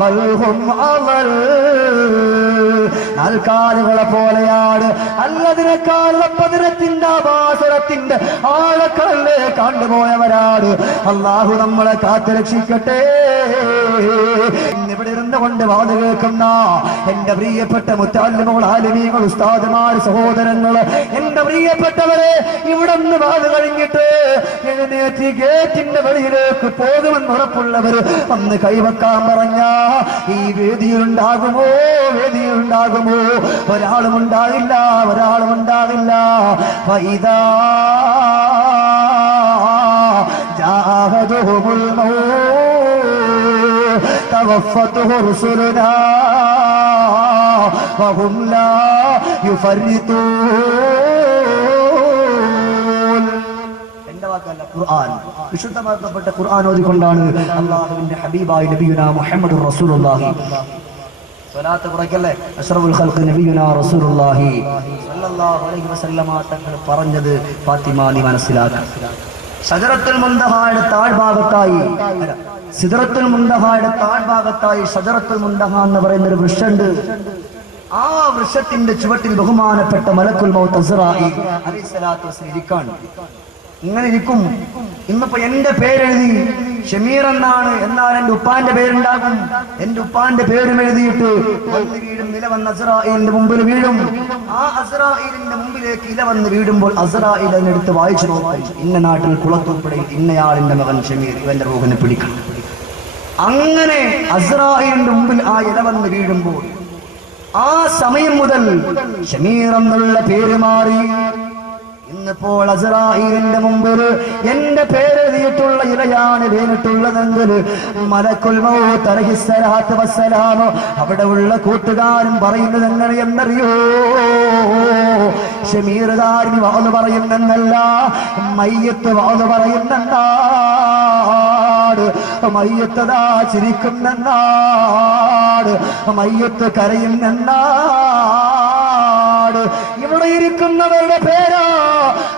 ബൽ ഹും അളൽ. നാൽക്കാലുകളെ പോലെയാണ്, അല്ലതിനേക്കാൾ പതിനത്തിന്റെ ആഭാസത്തിന്റെ ആഴക്കടലിലെ കണ്ടുപോയവരാണ്. അള്ളാഹു നമ്മളെ കാത്തു രക്ഷിക്കട്ടെ. ഇന്നിവിടെ ഇരുന്നുകൊണ്ട് വാത് കേൾക്കുന്ന എന്റെ പ്രിയപ്പെട്ട മുത്തഅല്ലിമുകൾ, ആലിമീങ്ങൾ, ഉസ്താദുമാർ, സഹോദരങ്ങള്, എന്റെ പ്രിയപ്പെട്ടവരെ, ഇവിടെ നിന്ന് വാത് കഴിഞ്ഞിട്ട് എഴുന്നേറ്റ് ഗേറ്റിന്റെ വെളിയിലേക്ക് പോകുമെന്ന് ഉറപ്പുള്ളവര് അന്ന് കൈവക്കാൻ പറഞ്ഞ ഈ വേദിയിലുണ്ടാകുമോ? വേദിയിലുണ്ടാകുമോ? ഒരാളും ഉണ്ടാകില്ല, ഒരാളും ഉണ്ടാകില്ല. ഫൈദാ ജാഅഹദുഹുൽ മൗത് തവഫത്തുഹു റുസുലുനാ വഹും ലാ യുഫർരിതൂൻ. എന്റെ വാക്കല്ല, ഖുർആൻ, വിശുദ്ധമാക്കപ്പെട്ട ഖുർആൻ ഓതിക്കൊണ്ടാണ് അല്ലാഹുവിന്റെ ഹബീബായ നബിയുനാ മുഹമ്മദുർ റസൂലുള്ളാഹി സ്വലാത്ത് കുറയ്ക്കല്ലേ, അഷ്റഫുൽ ഖൽഖ് നബിയുനാ റസൂലുള്ളാഹി സ്വല്ലല്ലാഹു അലൈഹി വസല്ലമ തങ്ങൾ പറഞ്ഞത് ഫാത്തിമ നീ മനസ്സിലാക്കുക. ശജറത്തുൽ മുന്തഹയുടെ താഴ്ഭാഗത്തായി, സിദ്റത്തുൽ മുന്തഹയുടെ താഴ്ഭാഗത്തായി ശജറത്തുൽ മുന്തഹ എന്ന് പറയുന്ന ഒരു വൃക്ഷമുണ്ട്. ആ വൃക്ഷത്തിന്റെ ചുവട്ടിൽ ബഹുമാനപ്പെട്ട മലക്കുൽ മൗത്ത് അസ്റാഈൽ അലൈഹിസ്സലാത്തു വസ്സലാം ഇരിക്കാണ്. ഇങ്ങനെ ഇരിക്കും. ഇന്നിപ്പോ എന്റെ പേരെഴുതി ഷമീർ എന്നാണ്, എന്നാൽ എന്റെ ഉപ്പാന്റെ പേരുണ്ടാകും. എന്റെ ഉപ്പാന്റെ പേരും എഴുതിയിട്ട് വന്ന് വീഴും. ഇല വന്ന് അസ്റാഈലിന്റെ മുമ്പിൽ വീഴും. ആ അസ്റാഈലിന്റെ മുമ്പിലേക്ക് ഇല വന്ന് വീഴുമ്പോൾ അസ്റാഈൽ അതിനെടുത്ത് വായിച്ചു നോക്കും. ഇന്ന നാട്ടിൽ കുളത്തൂപ്പടയിൽ ഇന്നയാളിന്റെ മകൻ ഷമീർ, ഇവന്റെ റൂഹിനെ പിടിക്കണം. അങ്ങനെ അസ്റാഈലിന്റെ മുമ്പിൽ ആ ഇല വന്ന് വീഴുമ്പോൾ ആ സമയം മുതൽ ഷമീർ എന്നുള്ള പേര് മാറി. ഇന്നിപ്പോൾ അസ്റാഈലിന്റെ മുമ്പിൽ എന്റെ പേരെഴുതിയിട്ടുള്ള ഇലയാണ് വീണിട്ടുള്ളതെങ്കിൽ മലക്കുൽ മൗത്ത് അലൈഹിസ്സലാത്തു വസ്സലാം അവിടെ ഉള്ള കൂട്ടുകാരും പറയുന്നത് എങ്ങനെയെന്നറിയോ? ഷമീർദാരി വാള് പറയുന്നെന്നല്ല, മയ്യത്ത് വാള് പറയുന്നെന്നാട്. മയ്യത്തതാ ചിരിക്കുന്നെന്നാട്, മയ്യത്ത് കരയുന്നെന്നാട്. ഇവിടെ ഇരിക്കുന്നവരുടെ പേരാ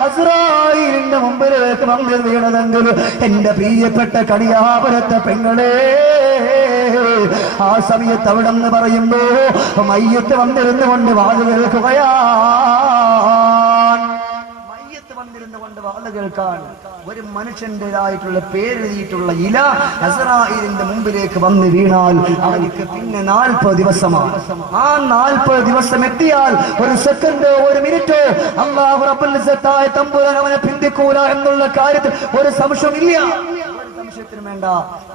അസ്റാഈലിന്റെ മുമ്പിലേക്ക് വന്ന് വീണതെങ്കിൽ എന്റെ പ്രിയപ്പെട്ട കണിയാപുരത്തെ പെങ്ങളെ, ആ സമയത്ത് അവിടെ നിന്ന് പറയുന്നു മയ്യത്ത് വന്നിരുന്നു കൊണ്ട് വാത് കേൾക്കുകയാണ്. മയ്യത്ത് വന്നിരുന്നു കൊണ്ട് വാത് കേൾക്കാൻ ഒരു മനുഷ്യന്റേതായിട്ടുള്ള പേരെഴുതിയിട്ടുള്ള ഇല അസ്റാഈലിന്റെ മുമ്പിലേക്ക് വന്ന് വീണാൽ അവർക്ക് പിന്നെ 40 ദിവസമാണ്. ആ 40 ദിവസം എത്തിയാൽ ഒരു സെക്കൻഡോ ഒരു മിനിറ്റോ അല്ലാഹു റബ്ബുൽ ഇസ്സത്തായ തമ്പുരാൻ അവനെ പിന്തിക്കൂല എന്നുള്ള കാര്യത്തിൽ ഒരു സംശയമില്ല. സംശയത്തിനും വേണ്ട.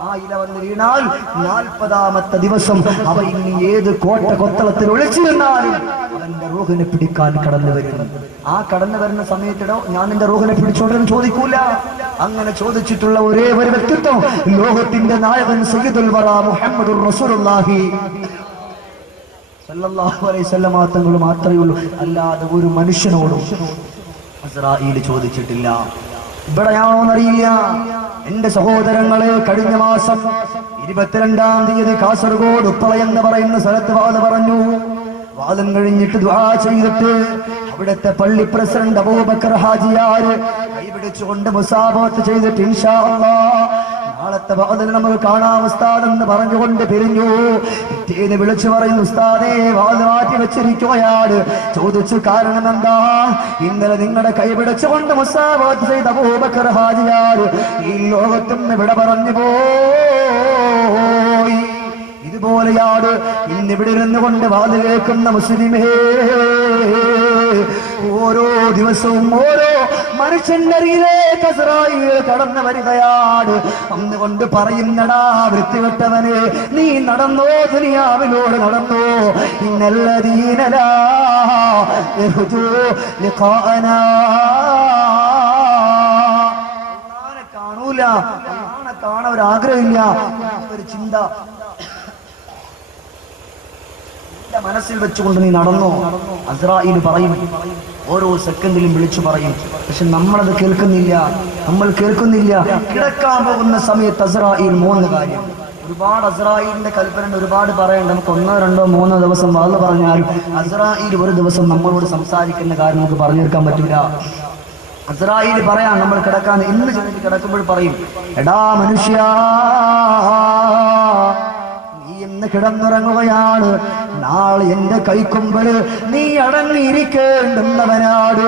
ആ ഇല വന്ന് വീണാൽ 40ാമത്തെ ദിവസം അവ ഇനി ഏത് കോട്ട കൊത്തളത്തിൽ ഒളിച്ചിരുന്നാലും അവന്റെ റൂഹിനെ പിടിക്കാൻ കടന്നു വരും. ആ കടന്നു വരുന്ന സമയത്തിടോ ഞാൻ നിന്റെ റൂഹിനെ പിടിച്ചോണ്ടെന്ന് ചോദിക്കൂല. അങ്ങനെ ചോദിച്ചിട്ടുള്ള ഒരേ ഒരു വ്യക്തിത്വം ലോകത്തിന്റെ നായകൻ സയ്യിദുൽ വറ മുഹമ്മദുർ റസൂലുള്ളാഹി സ്വല്ലല്ലാഹു അലൈഹി വസല്ലം തങ്ങൾ മാത്രമേ ഉള്ളൂ. അല്ലാതെ ഒരു മനുഷ്യനോടും അസ്റാഈൽ ചോദിച്ചിട്ടില്ല. ഇവിടെയാണോന്നറിയില്ല. എന്റെ സഹോദരങ്ങളെ, കഴിഞ്ഞ മാസം 22-ാം തീയതി കാസർഗോഡ് ഉപ്പള എന്ന് പറയുന്ന സ്ഥലത്ത് വാദം പറഞ്ഞു. വാദം കഴിഞ്ഞിട്ട് ദുആ ചെയ്തിട്ട് അവിടുത്തെ പള്ളി പ്രസിഡന്റ് അബൂബക്കർ ഹാജിയാര് കൈപിടിച്ചുകൊണ്ട് മുസാബത്ത് ചെയ്തിട്ട് ഇൻഷാ അല്ലാഹ് നാളത്തെ വാദം നമുക്ക് കാണാം ഉസ്താദെന്ന് പറഞ്ഞുകൊണ്ട് പിരിഞ്ഞു. പിറ്റേന്ന് വിളിച്ചു പറയുന്നു, ഉസ്താദേ വാദം മാറ്റി വെച്ചിരിക്കുകയാണ്. ചോദിച്ചു കാരണം എന്താ? ഇന്നലെ നിങ്ങളുടെ കൈപിടിച്ചുകൊണ്ട് മുസാബത്ത് ചെയ്ത അബൂബക്കർ ഹാജിയാര് ഈ ലോകത്തും വിട പറഞ്ഞു പോയി. ഇതുപോലെയാണ് ഇന്നിവിടെ നിന്നുകൊണ്ട് വാത് കേൾക്കുന്ന മുസ്ലിമേ. ഓരോ ദിവസവും ഓരോ മനുഷ്യന്റെ അരികിലേക്ക് അസ്രായീൽ കടന്നു വരികയാണ്. അന്നുകൊണ്ട് പറയുന്നടാ വൃത്തികെട്ടവനെ, നീ നടന്നോ ദുനിയാവിലൂടെ നടന്നോ. ഇന്നല്ലദീന ലാ യർജൂ ലിഖാഅനാ, അല്ലാഹനെ കാണൂല, അല്ലാഹനെ കാണാൻ ഒരു ആഗ്രഹമില്ല, ഒരു ചിന്ത മനസ്സിൽ വെച്ചുകൊണ്ട് നീ നടന്നോ. അസ്രായീൽ പറയും, ഓരോ സെക്കൻഡിലും വിളിച്ചു പറയും. പക്ഷെ നമ്മളത് കേൾക്കുന്നില്ല, നമ്മൾ കേൾക്കുന്നില്ല. കിടക്കാൻ പോകുന്ന സമയത്ത് അസ്രായീൽ 3 കാര്യം. ഒരുപാട് അസ്രായീലിന്റെ കൽപ്പന ഒരുപാട് പറയണ്ട. നമുക്ക് 1, 2, 3 ദിവസം വാള് പറഞ്ഞാലും അസ്രായീൽ ഒരു ദിവസം നമ്മളോട് സംസാരിക്കുന്ന കാര്യം നമുക്ക് പറഞ്ഞു തീർക്കാൻ പറ്റൂല. അസ്രായീൽ പറയാൻ നമ്മൾ കിടക്കാൻ ഇന്ന് ചെന്നിട്ട് കിടക്കുമ്പോൾ പറയും, എടാ മനുഷ്യ, ഇന്ന് കിടന്നുറങ്ങുകയാണ്, നാളെ എന്റെ കൈക്കുമ്പിൽ നീ അടങ്ങിയിരിക്കേണ്ടുന്നവനാണ്.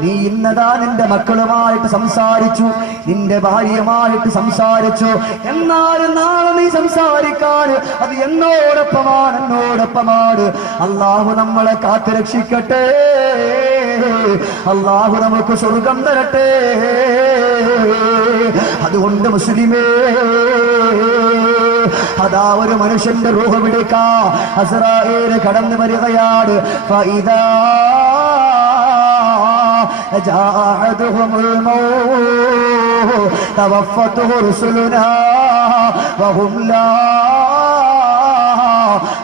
നീ ഇന്നതാ നിന്റെ മക്കളുമായിട്ട് സംസാരിച്ചു, നിന്റെ ഭാര്യയുമായിട്ട് സംസാരിച്ചു, എന്നാൽ നാളെ നീ സംസാരിക്കാൻ അത് എന്നോടൊപ്പമാണ്. അല്ലാഹു നമ്മളെ കാത്തുരക്ഷിക്കട്ടെ, അല്ലാഹു നമുക്ക് സ്വർഗം തരട്ടെ. അതുകൊണ്ട് മുസ്ലിമേ, അതാ ഒരു മനുഷ്യന്റെ റൂഹ് പിടിക്കാ അസ്രായീൽ കടന്നു വരികയാണ്. ഫഇദാ ജാഅ അഹദുഹുൽ മൗത്ത് തവഫത്തുഹു റുസുലുനാ വഹും ലാ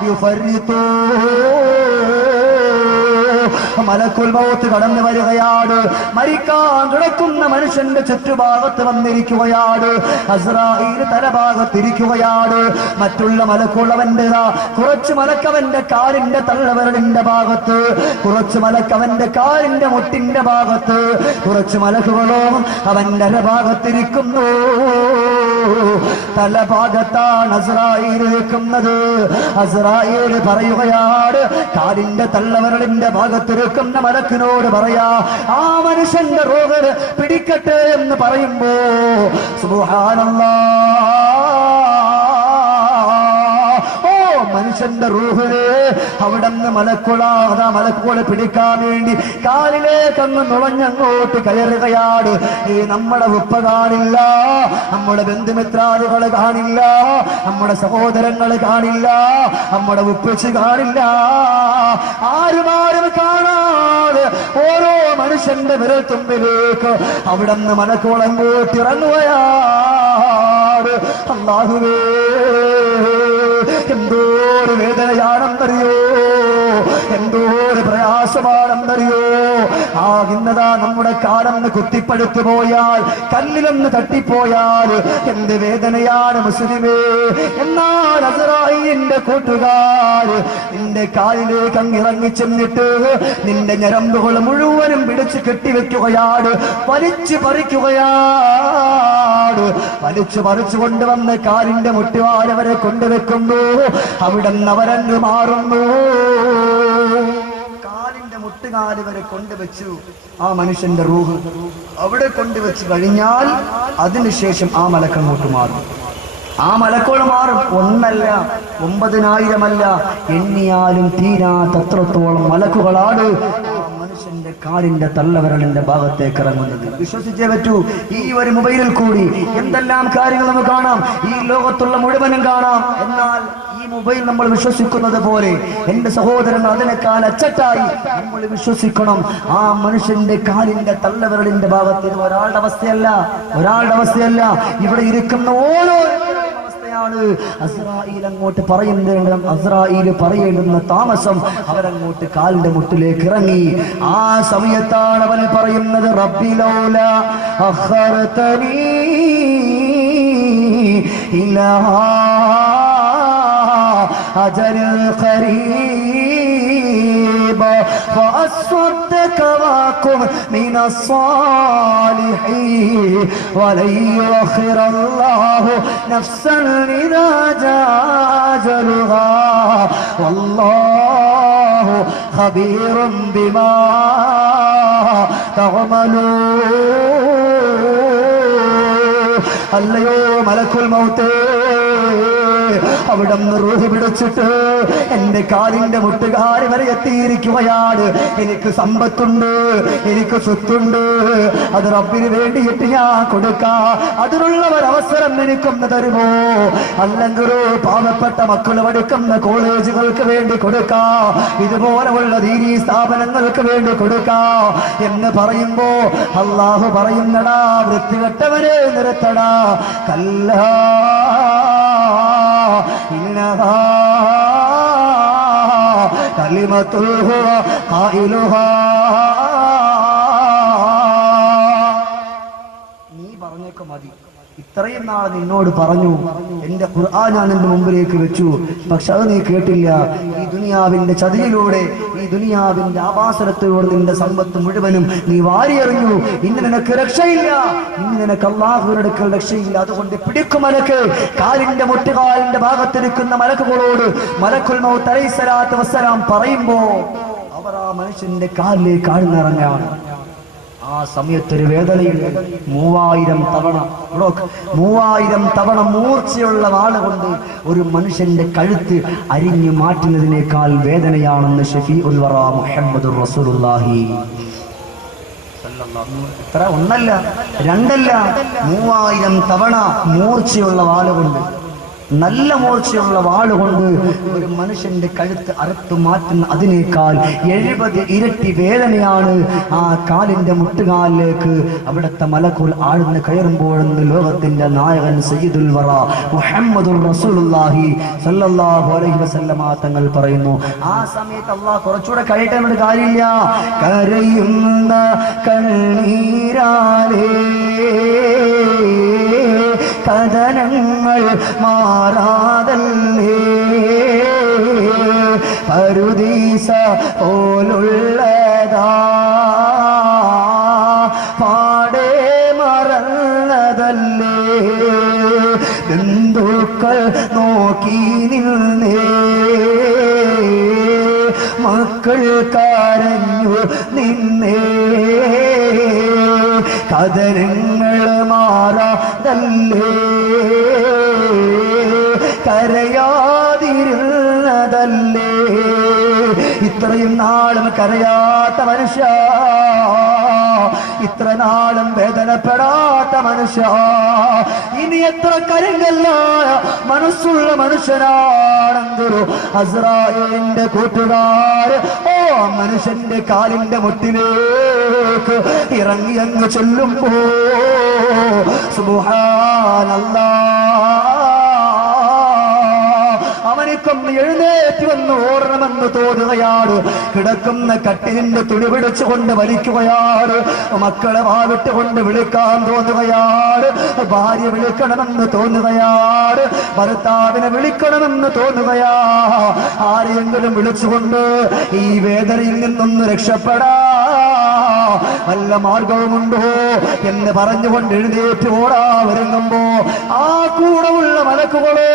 യുഫരിത്തൂൻ. മലക്കുൽ മൗത്ത് കടന്നു വരികയാണ്. മരിക്കാൻ കിടക്കുന്ന മനുഷ്യന്റെ ചുറ്റുഭാഗത്ത് വന്നിരിക്കുകയാണ്. അസ്രായീൽ തലഭാഗത്തിരിക്കുകയാണ്. മറ്റുള്ള മലക്കുള്ളവന്റെ കുറച്ച് മലക്കവന്റെ കാലിന്റെ തള്ളവിരലിന്റെ ഭാഗത്ത്, കുറച്ച് മലക്കവന്റെ കാലിന്റെ മുട്ടിന്റെ ഭാഗത്ത്, കുറച്ച് മലക്കുകളോ അവന്റെ അരഭാഗത്തിരിക്കുന്നു. തലഭാഗത്താണ് അസ്രായീൽ നിൽക്കുന്നത്. അസ്രായീൽ പറയുകയാണ്, കാലിന്റെ തള്ളവിരലിന്റെ ഭാഗത്തിരിക്കുന്ന മലക്കിനോട് പറയാ, ആ മനുഷ്യന്റെ റൂഹ് പിടിക്കട്ടെ എന്ന് പറയുമ്പോ സുബ്ഹാനല്ലാഹ്, മനുഷ്യന്റെ റൂഹിനെ അവിടെന്ന് മലക്കുകളെ പിടിക്കാൻ വേണ്ടി കാലിലേക്ക് അങ്ങ് നുഴഞ്ഞങ്ങോട്ട് കയറുകയാണ്. ഈ നമ്മുടെ ഉപ്പ കാണില്ല, നമ്മുടെ ബന്ധുമിത്രാദികള് കാണില്ല, നമ്മുടെ സഹോദരങ്ങൾ കാണില്ല, നമ്മുടെ ഉപ്പച്ച് കാണില്ല, ആരും കാണാതെ ഓരോ മനുഷ്യന്റെ വിരൽ തുമ്പിലേക്ക് അവിടെന്ന് മലക്കുകളങ്ങോട്ട് ഇറങ്ങുകയാണ്. അല്ലാഹുവേ, എന്തോരു വേദനയാണെന്നറിയോ, എന്തോരു പ്രയാസമാണെന്നറിയോ. ഇന്നതാ നമ്മുടെ കാലൊന്ന് കുത്തിപ്പഴുത്തു പോയാൽ, കല്ലിലൊന്ന് തട്ടിപ്പോയാൽ എന്ത് വേദനയാണ് മുസ്ലിമേ. എന്നാൽ അസ്രായീലിന്റെ കൂട്ടുകാർ നിന്റെ കാലിലേക്ക് അങ്ങിറങ്ങി ചെന്നിട്ട് നിന്റെ ഞരമ്പുകൾ മുഴുവനും പിടിച്ച് കെട്ടിവെക്കുകയാണ്, വലിച്ചു പറിക്കുകയാണ്. വലിച്ചു പറിച്ചു കൊണ്ടുവന്ന് കാലിന്റെ മുട്ടുവാല് വരെ കൊണ്ടുവെക്കുന്നു. അവിടെ നിന്ന് അവരങ്ങ് മാറുന്നു. കാലിന്റെ മുട്ടുകാല് വരെ കൊണ്ടുവച്ചു ആ മനുഷ്യന്റെ റൂഹ്. അവിടെ കൊണ്ടുവച്ച് കഴിഞ്ഞാൽ അതിനുശേഷം ആ മലക്കങ്ങോട്ട് മാറും. ആ മലക്കോട് മാറും. 1 അല്ല 9000 എണ്ണിയാലും തീരാത്തത്രത്തോളം മലക്കുകളാണ് മനുഷ്യന്റെ കാലിന്റെ തള്ളവിരലിന്റെ ഭാഗത്തേക്ക് ഇറങ്ങുന്നത്. വിശ്വസിച്ചേ പറ്റൂ. ഈ ഒരു മൊബൈലിൽ കൂടി എന്തെല്ലാം കാര്യങ്ങൾ നമുക്ക് കാണാം, ഈ ലോകത്തുള്ള മുഴുവനും കാണാം. എന്നാൽ ഈ മൊബൈൽ നമ്മൾ വിശ്വസിക്കുന്നത് പോലെ എന്റെ സഹോദരങ്ങൾ അതിനേക്കാൾ അച്ചട്ടായി നമ്മൾ വിശ്വസിക്കണം. ആ മനുഷ്യന്റെ കാലിന്റെ തള്ളവിരലിന്റെ ഭാഗത്ത് ഒരാളുടെ അവസ്ഥയല്ല, ഇവിടെ ഇരിക്കുന്ന ഓരോ അസ്രായീൽ അങ്ങോട്ട് പറയേണ്ടുന്ന താമസം അവരങ്ങോട്ട് കാലിന്റെ മുട്ടിലേക്ക് ഇറങ്ങി. ആ സമയത്താണ് അവൻ പറയുന്നത്, റബ്ബി ലൗലാ അഖർതനീ ഇലാ أجل قريب فأصدق وأكن من الصالحين ولن يؤخر الله نفسا إذا جاء أجلها والله خبير بما تعملون. അല്ലയോ മലക്കുൽ മൗത്ത്, അവിടുന്ന് റൂഹ് പിടിച്ചിട്ട് എന്റെ കാലിന്റെ മുട്ടുകാല് വരെ എത്തിയിരിക്കുകയാണ്. എനിക്ക് സമ്പത്തുണ്ട്, എനിക്ക് സ്വത്തുണ്ട്, അത് റബ്ബിന് വേണ്ടിയിട്ട് ഞാൻ കൊടുക്കാം. അതിനുള്ള ഒരവസരം എനിക്കൊന്ന് തരുമോ? അല്ലെങ്കിൽ പാവപ്പെട്ട മക്കൾ പഠിക്കുന്ന കോളേജുകൾക്ക് വേണ്ടി കൊടുക്കാം, ഇതുപോലെയുള്ള ദീനീ സ്ഥാപനങ്ങൾക്ക് വേണ്ടി കൊടുക്കാം എന്ന് പറയുമ്പോ അല്ലാഹു പറയുന്നടാ, വൃത്തികെട്ടവരെ നിർത്തടാ. കല്ലാ ഇന്നഹാ കലിമത്തുൽ ഹുവ ഖായിലുഹാ. നീ പറഞ്ഞേക്ക് മതി, ഇത്രയും നാൾ നിന്നോട് പറഞ്ഞു, എന്റെ ഖുർആൻ ഞാൻ എന്റെ മുമ്പിലേക്ക് വെച്ചു, പക്ഷെ അത് നീ കേട്ടില്ല. ഈ ദുനിയാവിന്റെ ചതിയിലൂടെ, ഈ ദുനിയാവിന്റെ ആഭാസരത്തിലൂടെ നിന്റെ സമ്പത്ത് മുഴുവനും നീ വാരിയെറിഞ്ഞു. ഇന്ന് നിനക്ക് രക്ഷയില്ല, ഇന്ന് നിനക്ക് അല്ലാഹുവിന്റെ അടുക്കൽ രക്ഷയില്ല. അതുകൊണ്ട് പിടിക്കും മലക്ക്. കാലിന്റെ മുട്ടുകാലിന്റെ ഭാഗത്തിരിക്കുന്ന മലക്കുകളോട് മലക്കുൽ മൗത്ത് അലൈഹിസ്സലാത്തു വസ്സലാം പറയുമ്പോ അവർ ആ മനുഷ്യന്റെ കാലിലേക്ക് ആഴ്ന്നിറങ്ങാണ്. ആ സമയത്തൊരു വേദനയുണ്ട്. 3000 തവണ മൂർച്ചയുള്ള വാളുകൊണ്ട് ഒരു മനുഷ്യന്റെ കഴുത്ത് അരിഞ്ഞു മാറ്റുന്നതിനേക്കാൾ വേദനയാണെന്ന് ഷഫീഉൽ വറ മുഹമ്മദുർ റസൂലുള്ളാഹി. എത്ര? ഒന്നല്ല, രണ്ടല്ല, 3000 തവണ മൂർച്ചയുള്ള വാളുകൊണ്ട്, നല്ല മൂർച്ചയുള്ള വാളുകൊണ്ട് ഒരു മനുഷ്യന്റെ കഴുത്ത് അറുത്തു മാറ്റുന്ന അതിനേക്കാൾ 70 ഇരട്ടി വേദനയാണ് ആ കാലിന്റെ മുട്ടുകാലിലേക്ക് അവിടുത്തെ മലക്കുൽ ആഴ്ന്ന് കയറുമ്പോഴെന്ന് ലോകത്തിന്റെ നായകൻ സയ്യിദുൽ വറ മുഹമ്മദുർ റസൂലുള്ളാഹി സ്വല്ലല്ലാഹു അലൈഹി വസല്ലമ തങ്ങൾ പറയുന്നു. ആ സമയത്ത് അല്ലാഹ് കുറച്ചുകൂടെ കഴിയട്ടെ എന്നൊരു കാര്യമില്ല. കരയുന്ന കണ്ണീരാലേ കഥനങ്ങൾ മാറാതല്ലേ, പറുദീസ പോലുള്ളതാ പാടേ മറന്നതല്ലേ, ബന്ധുക്കൾ നോക്കി നിന്നേ, മക്കൾ കരഞ്ഞു നിന്നേ, കഥനങ്ങൾ മാറാതല്ലേ, കരയാതിരുന്നതല്ലേ. ഇത്രയും നാളും കരയാത്ത മനുഷ്യ, ഇത്ര നാളും വേദനപ്പെടാത്ത മനുഷ്യ, ഇനി എത്ര കരങ്ങളായ മനസ്സുള്ള മനുഷ്യനാണെങ്കിലും അസ്രായേലിന്റെ കൂട്ടുകാർ ഓ മനുഷ്യന്റെ കാലിന്റെ മുട്ടിലേക്ക് ഇറങ്ങി അങ്ങ് ചൊല്ലുമ്പോ സുബ്ഹാനല്ലാഹ്, അവനിക്കൊന്ന് എഴുന്നേറ്റ് വന്ന് ഓടണമെന്ന് തോന്നുകയാണ്. കിടക്കുന്ന കട്ടിലിന്റെ തുണി പിടിച്ചുകൊണ്ട് വലിക്കുകയാണ്. മക്കളെ വാവിട്ടുകൊണ്ട് വിളിക്കാൻ തോന്നുകയാണ്. ഭാര്യ വിളിക്കണമെന്ന് തോന്നുകയാണ്. ഭർത്താവിനെ വിളിക്കണമെന്ന് തോന്നുകയാ. ആരെയെങ്കിലും വിളിച്ചുകൊണ്ട് ഈ വേദനയിൽ നിന്നൊന്ന് രക്ഷപ്പെടാ വല്ല മാർഗവുമുണ്ടോ എന്ന് പറഞ്ഞുകൊണ്ട് എഴുന്നേറ്റ് ഓടാ ഒരുങ്ങുമ്പോ ആ കൂടെ ഉള്ള മലക്കുകളെ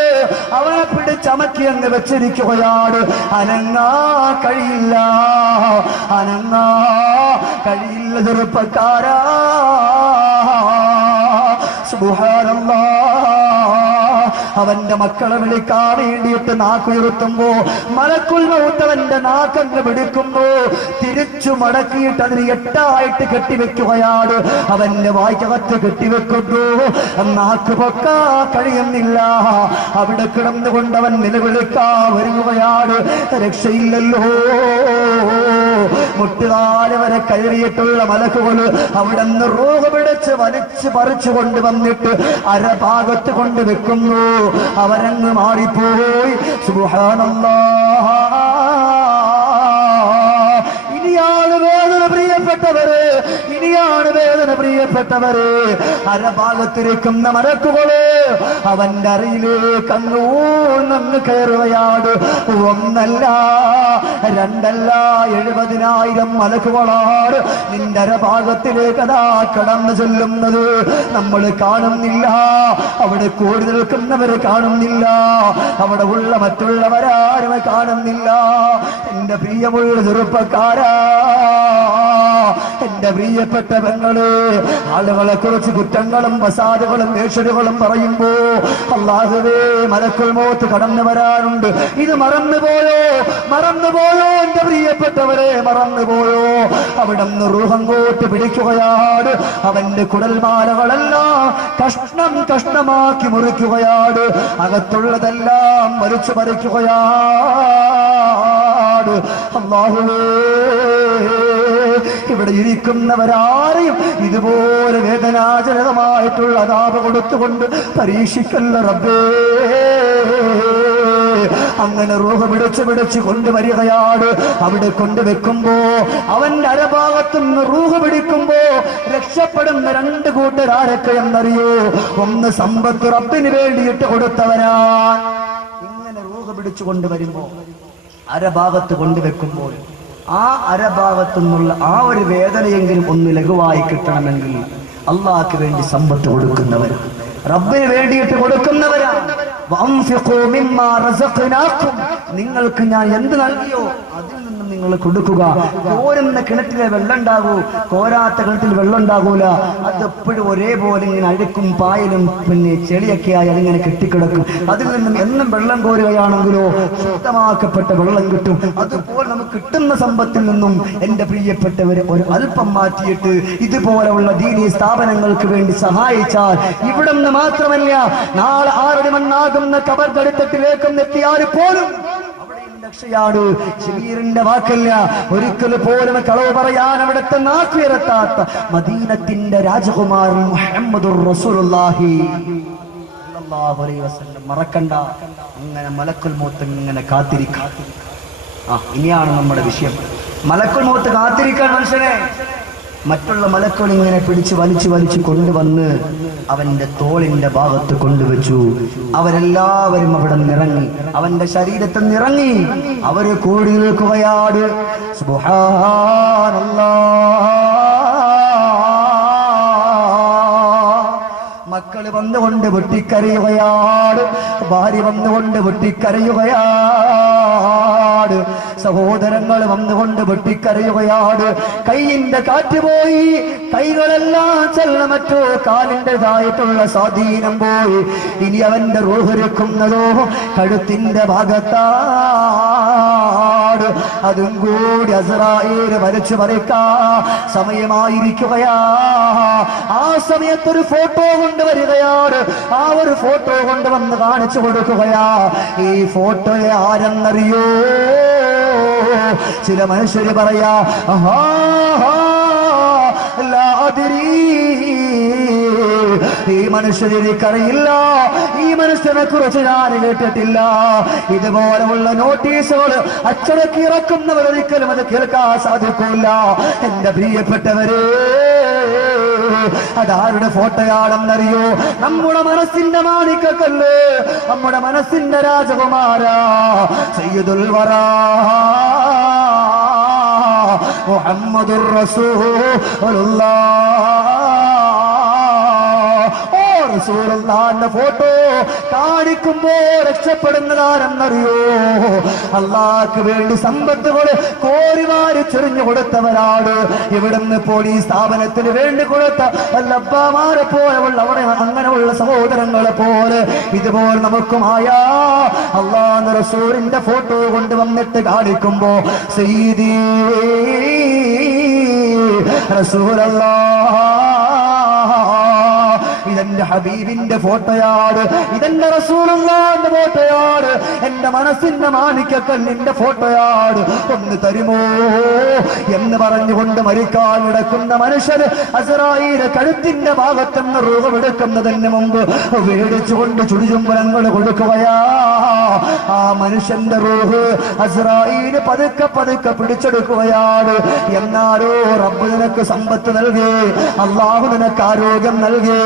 അവനെ പിടിച്ചമക്കി അങ്ങ് വെച്ചിരിക്കുകയാണ്. അനങ്ങാ കഴിയില്ല, അനങ്ങാ കഴിയില്ല ചെറുപ്പക്കാരാ. സുബ്ഹാനല്ലാഹ്, അവന്റെ മക്കളെ വിളിക്കാൻ വേണ്ടിയിട്ട് നാക്കുയർത്തുമ്പോ മലക്കുൽ മൗത്ത് അവന്റെ നാക്കങ്ങ് പിടിക്കുമ്പോ തിരിച്ചു മടക്കിയിട്ട് അതിന് 8 കെട്ടിവെക്കുകയാണ്. അവന്റെ വായ്ക്കകത്ത് കെട്ടിവെക്കുന്നു. നാക്ക് പൊക്കാ കഴിയുന്നില്ല. അവിടെ കിടന്നുകൊണ്ട് അവൻ നിലവിളിക്കാ ഒരുങ്ങുകയാണ്. രക്ഷയില്ലല്ലോ. മുട്ടുകാല് വരെ കയറിയിട്ടുള്ള മലക്കുകൾ അവിടെ നിന്ന് റൂഹ് പിടിച്ച് വലിച്ചു പറിച്ചു കൊണ്ടുവന്നിട്ട് അരഭാഗത്ത് കൊണ്ട് വെക്കുന്നു. അവരങ്ങ് മാറിപ്പോയി. സുബ്ഹാനല്ലാഹ്, ഇനിയാണ് വേദന പ്രിയപ്പെട്ടവര്, ഇനിയാണ് എന്താണ് വേദന പ്രിയപ്പെട്ടവരെ? അരഭാഗത്തിരിക്കുന്ന മലക്കുകള് അവന്റെ അറയിലേക്ക് അങ്ങ് കയറുകയാണ്. ഒന്നല്ല രണ്ടല്ല 70,000 മലക്കുകളാണ് നിന്റെ അരഭാഗത്തിലേക്ക് അതാ കടന്നു ചെല്ലുന്നത്. നമ്മൾ കാണുന്നില്ല, അവിടെ കൂടി നിൽക്കുന്നവര് കാണുന്നില്ല, അവിടെ ഉള്ള മറ്റുള്ളവരാരും കാണുന്നില്ല. എന്റെ പ്രിയമുള്ള ചെറുപ്പക്കാരാ, എന്റെ പ്രിയപ്പെട്ട പെങ്ങള്, ആളുകളെ കുറിച്ച് കുറ്റങ്ങളും ഫസാദുകളും വേഷലുകളും പറയുമ്പോ അല്ലാഹുവേ മലക്കുൽ മൗത്ത് കടന്നു വരാറുണ്ട്. ഇത് മറന്നുപോയോ? എന്റെ പ്രിയപ്പെട്ടവരെ, മറന്നുപോയോ? അവിടുന്ന് റൂഹങ്ങോട്ട് പിടിക്കുകയാണ്. അവന്റെ കുടൽമാലകളെല്ലാം കഷ്ണം കഷ്ണമാക്കി മുറിക്കുകയാണ്. അകത്തുള്ളതെല്ലാം വലിച്ചു പറിക്കുകയാണ്. അല്ലാഹുവേ, ഇവിടെ ഇരിക്കുന്നവരാരെയും ഇതുപോലെ വേദനാജനകമായിട്ടുള്ള അതാപ കൊടുത്തുകൊണ്ട് പരീക്ഷിക്കല്ല റബ്ബേ. അങ്ങനെ റൂഹ് പിടിച്ച് കൊണ്ടുവരികയാണ്. അവിടെ കൊണ്ടുവെക്കുമ്പോ അവന്റെ അരഭാഗത്തുനിന്ന് റൂഹ് പിടിക്കുമ്പോ രക്ഷപ്പെടുന്ന 2 കൂട്ടരാരൊക്കെ എന്നറിയോ? ഒന്ന് സമ്പത്ത് റബ്ബിന് വേണ്ടിയിട്ട് കൊടുത്തവരാൻ. ഇങ്ങനെ റൂഹ് പിടിച്ചു കൊണ്ടുവരുമ്പോ അരഭാഗത്ത് കൊണ്ടുവെക്കുമ്പോൾ ആ അരഭാഗത്തു നിന്നുള്ള ആ ഒരു വേദനയെങ്കിലും ഒന്ന് ലഘുവായി കിട്ടണമെങ്കിൽ അള്ളാഹ്ക്ക് വേണ്ടി സമ്പത്ത് കൊടുക്കുന്നവരാ, റബ്ബിന് വേണ്ടിയിട്ട് കൊടുക്കുന്നവരാ. നിങ്ങൾക്ക് ഞാൻ എന്ത് നൽകിയോ അതിൽ നിന്നും നിങ്ങൾ കൊടുക്കുക. കോരുന്ന കിണറ്റിലെ വെള്ളം ഉണ്ടാകൂ, കോരാത്ത കിണറ്റിൽ വെള്ളം ഉണ്ടാകൂല. അതെപ്പോഴും ഒരേപോലെ ഇങ്ങനെ അഴുക്കും പായലും പിന്നെ ചെളിയൊക്കെ ആയി അതിങ്ങനെ കെട്ടിക്കിടക്കും. അതിൽ നിന്നും എന്നും വെള്ളം കോരുകയാണെങ്കിലോ ശുദ്ധമാക്കപ്പെട്ട വെള്ളം കിട്ടും. അതുപോലെ നമുക്ക് കിട്ടുന്ന സമ്പത്തിൽ നിന്നും എന്റെ പ്രിയപ്പെട്ടവരെ ഒരു അല്പം മാറ്റിയിട്ട് ഇതുപോലെയുള്ള ദീനീ സ്ഥാപനങ്ങൾക്ക് വേണ്ടി സഹായിച്ചാൽ ഇവിടെ നിന്ന് മാത്രമല്ല, നാളെ 6 മണ്ണാകുന്ന കബർ കടുത്തത്തിലേക്കും എത്തിയാൽ പോലും രക്ഷയാണ്. ശബീറിന്റെ വാക്കല്ല, ഒരിക്കൽ പോലും കളവ് പറയാൻ അവിടുത്തെ നാക്കുയരത്താത്ത മദീനത്തിന്റെ രാജകുമാരൻ മുഹമ്മദുർ റസൂലുള്ളാഹി സ്വല്ലല്ലാഹു അലൈഹി വസല്ലം മറക്കണ്ട. അങ്ങനെ മലക്കുൽ മൗത്ത് ഇങ്ങനെ കാത്തിരിക്കാം. ഇനിയാണ് നമ്മുടെ വിഷയം. മലക്കുൽ മൗത്ത് കാത്തിരിക്കാൻ മനുഷ്യനെ മറ്റുള്ള മലക്കുകൾ ഇങ്ങനെ പിടിച്ച് വലിച്ചു കൊണ്ടുവന്ന് അവന്റെ തോളിന്റെ ഭാഗത്ത് കൊണ്ടുവച്ചു. അവരെല്ലാവരും അവിടെ നിറങ്ങി, അവന്റെ ശരീരത്തിൽ നിറങ്ങി. അവര് കൂടി നിൽക്കുകയാണ്. സുബ്ഹാനല്ലാഹ്. മക്കള് വന്നുകൊണ്ട് പൊട്ടിക്കരയുകയാണ്, ഭാര്യ വന്നുകൊണ്ട് പൊട്ടിക്കരയുകയാണ്, സഹോദരങ്ങൾ വന്നുകൊണ്ട് പൊട്ടിക്കരയുകയാണ്. കൈയിന്റെ കാറ്റ് പോയി, കൈകളെല്ലാം ചലനമറ്റോ, കാലിൻ്റെതായിട്ടുള്ള സ്വാധീനം പോയി. ഇനി അവന്റെ റൂഹെടുക്കുന്നതോ കഴുത്തിന്റെ ഭാഗത്താണ്. അതും കൂടി അസ്രായേൽ വലിച്ചു പറിക്കാ സമയമായിരിക്കുകയാ. ആ സമയത്തൊരു ഫോട്ടോ കൊണ്ടുവരികയാണ്. ആ ഒരു ഫോട്ടോ കൊണ്ടുവന്ന് കാണിച്ചു കൊടുക്കുകയാ. ഈ ഫോട്ടോയെ ആരെന്നറിയോ? ചില മനുഷ്യര് പറയാ, ഈ മനുഷ്യനെ എനിക്കറിയില്ല, ഈ മനുഷ്യനെ കുറിച്ച് ഞാൻ കേട്ടിട്ടില്ല. ഇതുപോലെയുള്ള നോട്ടീസുകൾ അച്ചടക്കി ഇറക്കുന്നവർ ഒരിക്കലും അത് കേൾക്കാൻ സാധിക്കില്ല. എന്റെ പ്രിയപ്പെട്ടവരെ, അതാരുടെ ഫോട്ടോയാണെന്നറിയോ? നമ്മുടെ മനസ്സിന്റെ മാണിക്കക്കല്ല്, നമ്മുടെ മനസ്സിന്റെ രാജകുമാരാ സയ്യിദുൽ വറാ മുഹമ്മദുർ റസൂലുള്ളാഹിന്റെ ഫോട്ടോ കാണിക്കുമ്പോ രക്ഷപ്പെടുന്നതാരെന്നറിയോ? അള്ളാഹ്ക്ക് വേണ്ടി സമ്പത്തുകൾ കോരിവാരി ചെറിഞ്ഞു കൊടുത്തവരാണ്. ഇവിടുന്ന് പോലീസ് സ്ഥാപനത്തിന് വേണ്ടി കൊടുത്ത ലബ്ബമാരെ പോലെയുള്ള അവിടെ അങ്ങനെയുള്ള സഹോദരങ്ങളെ പോലെ ഇതുപോലെ നമുക്കുമായാ അള്ളാഹ് റസൂലിന്റെ ഫോട്ടോ കൊണ്ടുവന്നിട്ട് കാണിക്കുമ്പോ സയ്യിദി റസൂലല്ലാഹ്, ഇതെന്റെ എന്റെ ഹബീബിന്റെ ഫോട്ടോയാണ്, ഇതെന്റെ റസൂലുള്ളാഹിന്റെ ഫോട്ടോയാണ്, എന്റെ മനസ്സിന്റെ മാണിക്യക്കല്ലിന്റെ ഫോട്ടോയാണ്, ഒന്ന് തരുമോ എന്ന് പറഞ്ഞുകൊണ്ട് മരിക്കാൻ കിടക്കുന്ന മനുഷ്യന് അസ്റായീൽ കഴുത്തിന്റെ ഭാഗത്തുനിന്ന് റൂഹെടുക്കുന്നതിന് മുമ്പ് വേടിച്ചുകൊണ്ട് ചുടുചുംബനങ്ങൾ കൊടുക്കുകയാ. ആ മനുഷ്യന്റെ റൂഹ് അസ്റായീൽ പതുക്കെ പതുക്കെ പിടിച്ചെടുക്കുകയാണ്. എന്നാലോ റബ്ബ് നിനക്ക് സമ്പത്ത് നൽകി, അല്ലാഹു നിനക്ക് ആരോഗ്യം നൽകി,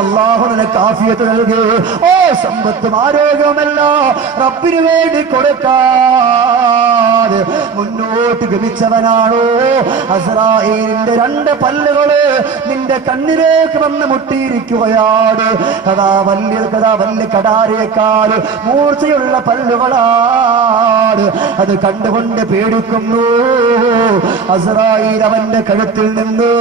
അല്ലാഹു നിനക്ക് ആഫിയത്ത് നൽകി. ഓ സമ്പത്തും ആരോഗ്യമല്ല റബ്ബിന് വേണ്ടി കൊടുക്കാതെ മുന്നോട്ട് ഗമിച്ചവനാണോ അസ്റായീലിന്റെ 2 പല്ലുകള് നിന്റെ കണ്ണിലേക്ക് വന്ന് മുട്ടിയിരിക്കുകയാണ്. കഥാ വലിയ കടാരയേക്കാൾ മൂർച്ചയുള്ള പല്ലുകളാണ്. അത് കണ്ടുകൊണ്ട് പേടിക്കുന്നു അസ്റായീൽ. അവന്റെ കഴുത്തിൽ നിന്ന്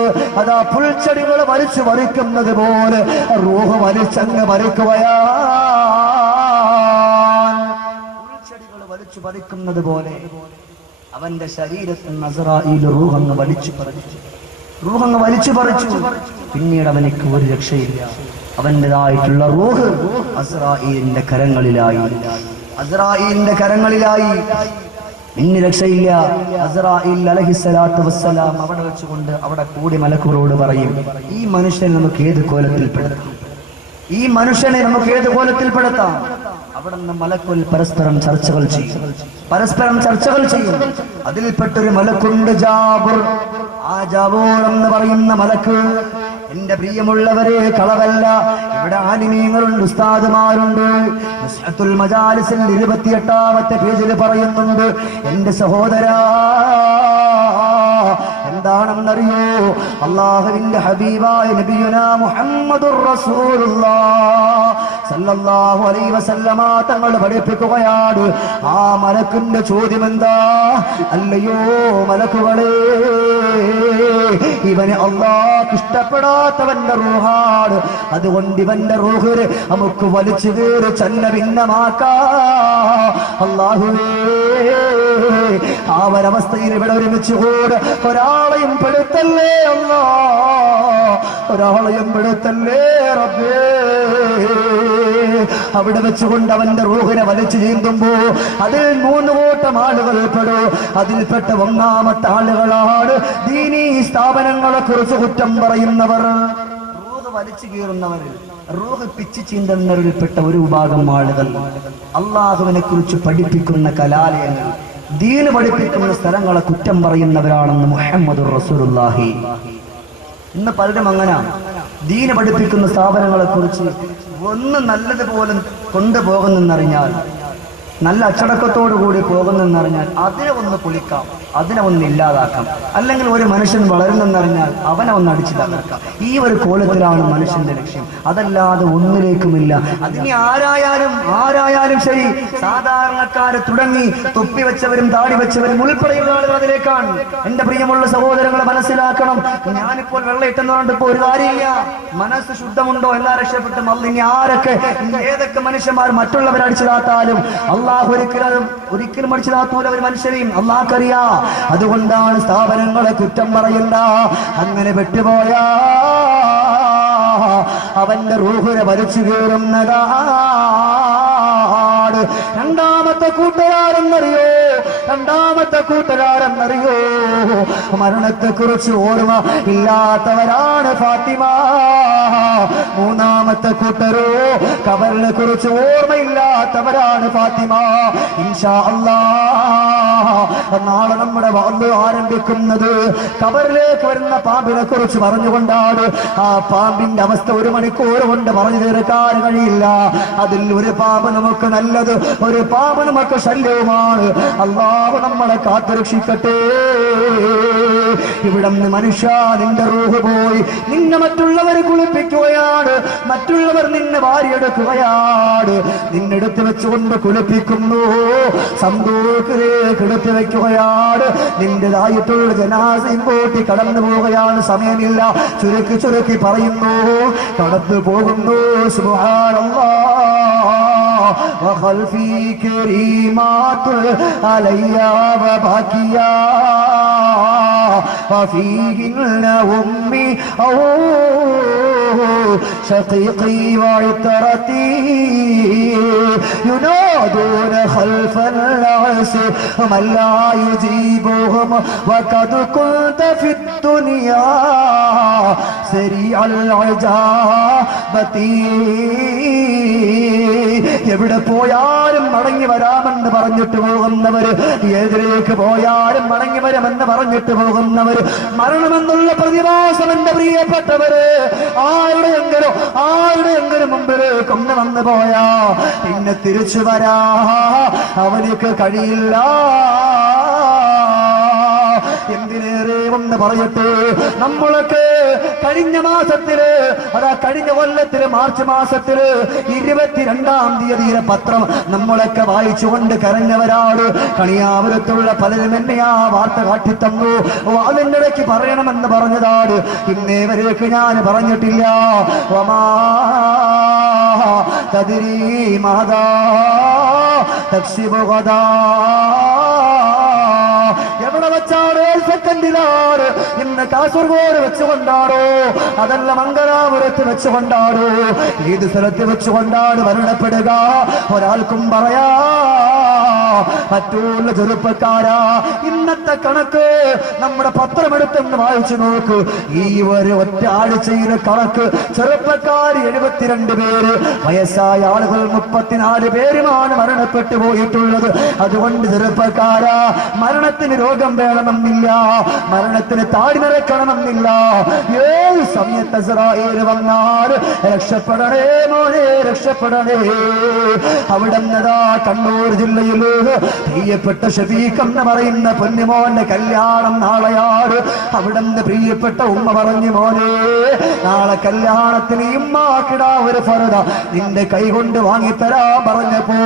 അതാ പുൽച്ചെടികൾ വലിച്ചു മറിക്കുന്നത് പോലെ റൂഹ് വലിച്ചങ്ങ് മറിക്കുകയാ. പുൽച്ചെടികൾ വലിച്ചു മറിക്കുന്നത് പോലെ അവന്റെ ശരീരത്തിൽ നിന്ന് അസ്റായീൽ റൂഹങ്ങ് വലിച്ചു പറിച്ചു. പിന്നീട് അവനിക്ക് ഒരു രക്ഷയില്ല. അവൻ്റെതായിട്ടുള്ള റൂഹ് അസ്റായീലിന്റെ കരങ്ങളിലായി. ഇനി രക്ഷയില്ല. അസ്റായീൽ അലൈഹിസ്സലാത്തു വസ്സലാം അവിടെ വെച്ചുകൊണ്ട് അവിടെ കൂടി മലക്കുകളോട് പറയും, ഈ മനുഷ്യനെ നമുക്ക് ഏത് കോലത്തിൽപ്പെടുത്താം. അവിടെ നിന്ന് മലക്കുകൾ പരസ്പരം ചർച്ചകൾ ചെയ്യും. അതിൽപ്പെട്ടൊരു മലക്കുണ്ട് ജാബിർ. ആ ജാബൂർ എന്ന് പറയുന്ന മലക്ക്, എന്റെ പ്രിയമുള്ളവരെ കളവല്ല, ഇവിടെ ആലിമീങ്ങളുണ്ട്, ഉസ്താദുമാരുണ്ട്. നസ്ഹത്തുൽ മജാലിസിൽ 28ാമത്തെ പേജിൽ പറയുന്നുണ്ട്, എന്റെ സഹോദരാ എന്താണെന്നറിയോ, അല്ലാഹുവിന്റെ ഹബീബായ നബിയുനാ മുഹമ്മദുർ റസൂലുള്ളാഹ് സല്ലല്ലാഹു അലൈഹി വസല്ലമ തങ്ങൾ പഠിപ്പിക്കുകയാണ്. ആ മലക്കിന്റെ ചോദ്യം എന്താ? അല്ലയോ മലക്കുകളെ, ഇവന് അല്ലാഹ് ഇഷ്ടപ്പെടാത്തവന്റെ റൂഹാണ്, അതുകൊണ്ട് ഇവന്റെ റൂഹിനെ നമുക്ക് വലിച്ചു കയറി ചന്ന ഭിന്നമാക്കാം. അല്ലാഹുവേ, ആ ഒരവസ്ഥയിൽ ഇവിടെ ഒരുമിച്ച് കൂടെ ഒരാളെയും പെടുത്തല്ലേ അല്ലാഹ്, ഒരാളെയും പെടുത്തല്ലേ റബ്ബേ. അവിടെ വെച്ചുകൊണ്ട് അവന്റെ റൂഹിനെ വലിച്ചു ചീന്തുമ്പോ അതിൽ 3 കൂട്ടം ആളുകൾ പെടും. അതിൽപ്പെട്ട 1ാമത്തെ ആളുകളാണ് ദീനീ സ്ഥാപനങ്ങളെ കുറിച്ച് കുറ്റം പറയുന്നവർ, റൂഹ് വലിച്ചു കീറുന്നവരിൽ, റൂഹ് പിച്ചു ചീന്തുന്നവരിൽപ്പെട്ട ഒരു വിഭാഗം ആളുകൾ. അല്ലാഹുവിനെ കുറിച്ച് പഠിപ്പിക്കുന്ന കലാലയങ്ങൾ, ദീന് പഠിപ്പിക്കുന്ന സ്ഥലങ്ങളെ കുറ്റം പറയുന്നവരാണെന്ന് മുഹമ്മദുർ റസൂലുള്ളാഹി. ഇന്ന് പലരും അങ്ങനെ ദീന് പഠിപ്പിക്കുന്ന സ്ഥാപനങ്ങളെ കുറിച്ച് ഒന്ന് നല്ലതുപോലെ കൊണ്ടുപോകുന്നെന്നറിഞ്ഞാൽ, നല്ല അച്ചടക്കത്തോടു കൂടി പോകുന്നെന്നറിഞ്ഞാൽ അതിനെ ഒന്ന് പൊളിക്കാം, അതിനെ ഒന്ന് ഇല്ലാതാക്കാം. അല്ലെങ്കിൽ ഒരു മനുഷ്യൻ വളരുന്നെന്നറിഞ്ഞാൽ അവനെ ഒന്ന് അടിച്ചു തകർക്കാം. ഈ ഒരു കോലത്തിലാണ് മനുഷ്യന്റെ ലക്ഷ്യം, അതല്ലാതെ ഒന്നിലേക്കുമില്ല. അതിന് ആരായാലും ശരി, സാധാരണക്കാരെ തുടങ്ങി തൊപ്പി വെച്ചവരും താടി വെച്ചവരും ഉൾപ്പെടെയുള്ള ആളുകൾ അതിലേക്കാണ്. എന്റെ പ്രിയമുള്ള സഹോദരങ്ങളെ മനസ്സിലാക്കണം. ഞാനിപ്പോൾ വെള്ളയിട്ടെന്ന് പറഞ്ഞിപ്പോ ഒരു കാര്യമില്ല. മനസ്സ് ശുദ്ധമുണ്ടോ എല്ലാ രക്ഷപ്പെട്ടും അല്ല. ഇനി ആരൊക്കെ ഏതൊക്കെ മനുഷ്യന്മാർ മറ്റുള്ളവരെ അടിച്ചതാത്താലും അള്ളാഹു ഒരിക്കലും അടിച്ചതാത്തൂല ഒരു മനുഷ്യരെയും അള്ളാഹ്ക്കറിയാ. അതുകൊണ്ടാണ് സ്ഥാപനങ്ങളെ കുറ്റം പറയണ്ട. അങ്ങനെ പെട്ടുപോയാ അവന്റെ റൂഹിനെ വലിച്ചു കീറുന്നതാണ്. രണ്ടാമത്തെ കൂട്ടുകാരെന്നറിയോ, മരണത്തെക്കുറിച്ച് ഓർമ്മ ഇല്ലാത്തവരാണ് ഫാത്തിമ. 3ാമത്തെ കൂട്ടരോ ഖബറിനെ കുറിച്ച് ഓർമ്മയില്ലാത്തവരാണ് ഫാത്തിമ. ഇൻഷാ അല്ലാഹ് നാളെ നമ്മുടെ വാദ് ആരംഭിക്കുന്നത് ഖബറിലേക്ക് വരുന്ന പാമ്പിനെ കുറിച്ച് പറഞ്ഞുകൊണ്ടാണ്. ആ പാമ്പിന്റെ അവസ്ഥ 1 മണിക്കൂർ കൊണ്ട് പറഞ്ഞു തീർക്കാൻ കഴിയില്ല. അതിൽ ഒരു പാമ്പ് നമുക്ക് നല്ലത്, ഒരു പാമ്പ് നമുക്ക് ശല്യവുമാണ്. അല്ലാഹു നമ്മളെ കാത്തുരക്ഷിക്കട്ടെ. ഇവിടെ മനുഷ്യ, നിന്റെ റൂഹ് പോയി നിന്നെ മറ്റുള്ളവർ കുളിപ്പിക്കുകയാണ്, മറ്റുള്ളവർ നിന്നെ വാരിയെടുക്കുകയാണ്, നിന്നെടുത്ത് വെച്ചുകൊണ്ട് കുളിപ്പിക്കുന്നു, സന്തോഷത്തിലേക്ക് എടുത്തു വെക്കുകയാണ്. നിന്റേതായിട്ടുള്ള ജനാസയും കൂട്ടി കടന്നു പോവുകയാണ്. സമയമില്ല, ചുരുക്കി പറയുന്നു, കടന്നു പോകുന്നു. സുബ്ഹാനല്ലാഹ് വഖൽഫി കരീമാതു അലയ്യ വബാകിയാ വഫീഹിന്ന ഉമ്മി شقيقي وعترتي ينادون خلف العرش من لا يجيبهم وقد كنت في الدنيا سريع العجابة എവിടെ പോയാലും മടങ്ങി വരാമെന്ന് പറഞ്ഞിട്ട് പോകുന്നവര്, ഏതിലേക്ക് പോയാലും മടങ്ങി വരുമെന്ന് പറഞ്ഞിട്ട് പോകുന്നവര്, മരണമെന്നുള്ള പ്രതിഭാസം എന്റെ പ്രിയപ്പെട്ടവര് ആരുടെയെങ്കിലും മുമ്പിൽ കൊണ്ടുവന്നു പോയാ പിന്നെ തിരിച്ചു വരാ അവർക്ക് കഴിയില്ല. എന്തിനേറെ ഒന്ന് പറയട്ടെ, നമ്മളൊക്കെ കഴിഞ്ഞ മാസത്തില്, കഴിഞ്ഞ കൊല്ലത്തില് മാർച്ച് മാസത്തില് 22-ാം തീയതിയിലെ പത്രം നമ്മളൊക്കെ വായിച്ചുകൊണ്ട് കരഞ്ഞവരാണ്. കണിയാപുരത്തുള്ള പലരും എന്നെ ആ വാർത്ത കാട്ടിത്തന്നു. അതിന്റെ ഇടയ്ക്ക് പറയണമെന്ന് പറഞ്ഞതാണ്. ഇന്നേവരേക്ക് ഞാൻ പറഞ്ഞിട്ടില്ല. തദ്രീ മാതാ തക്സിബു ഗദാ, എവിടെ വെച്ചാണ് സെക്കൻഡിലാണ്, ഇന്ന് കാസർഗോഡ് വെച്ചുകൊണ്ടാണോ, അതല്ല മംഗലാപുരത്ത് വെച്ചുകൊണ്ടാണോ, ഏത് സ്ഥലത്ത് വെച്ചുകൊണ്ടാണ് മരണപ്പെടുക ഒരാൾക്കും പറയാ മറ്റുള്ള ചെറുപ്പക്കാരാ. ഇന്നത്തെ കണക്ക് നമ്മുടെ പത്രമെടുത്തെന്ന് വായിച്ചു നോക്ക്. ഈ ഒരു ഒറ്റ ആഴ്ചയിലെ കണക്ക് ചെറുപ്പക്കാർ 72 പേര്, വയസ്സായ ആളുകൾ 34 പേരുമാണ് മരണപ്പെട്ടു പോയിട്ടുള്ളത്. അതുകൊണ്ട് ചെറുപ്പക്കാരാ, മരണത്തിന് രോഗം വേണമെന്നില്ല, മരണത്തിന് താടി നിറക്കണമെന്നില്ല. ഏത് സമയത്ത് ഇസ്രായേൽ വന്നാൽ രക്ഷപ്പെടണേ മോനെ, രക്ഷപ്പെടണേ. അവിടെ നിന്നതാ കണ്ണൂർ ജില്ലയിൽ പ്രിയപ്പെട്ട ഷഫീഖ് എന്ന് പറയുന്ന പൊന്നുമോന്റെ കല്യാണം നാളെയാണ്. അവിടെ നിന്ന് പ്രിയപ്പെട്ട ഉമ്മ പറഞ്ഞു, മോനെ നാളെ കല്യാണത്തിന് ഇമ്മാക്കിടാ ഒരു ഫർദ നിന്റെ കൈ കൊണ്ട് വാങ്ങിത്തരാ പറഞ്ഞപ്പോ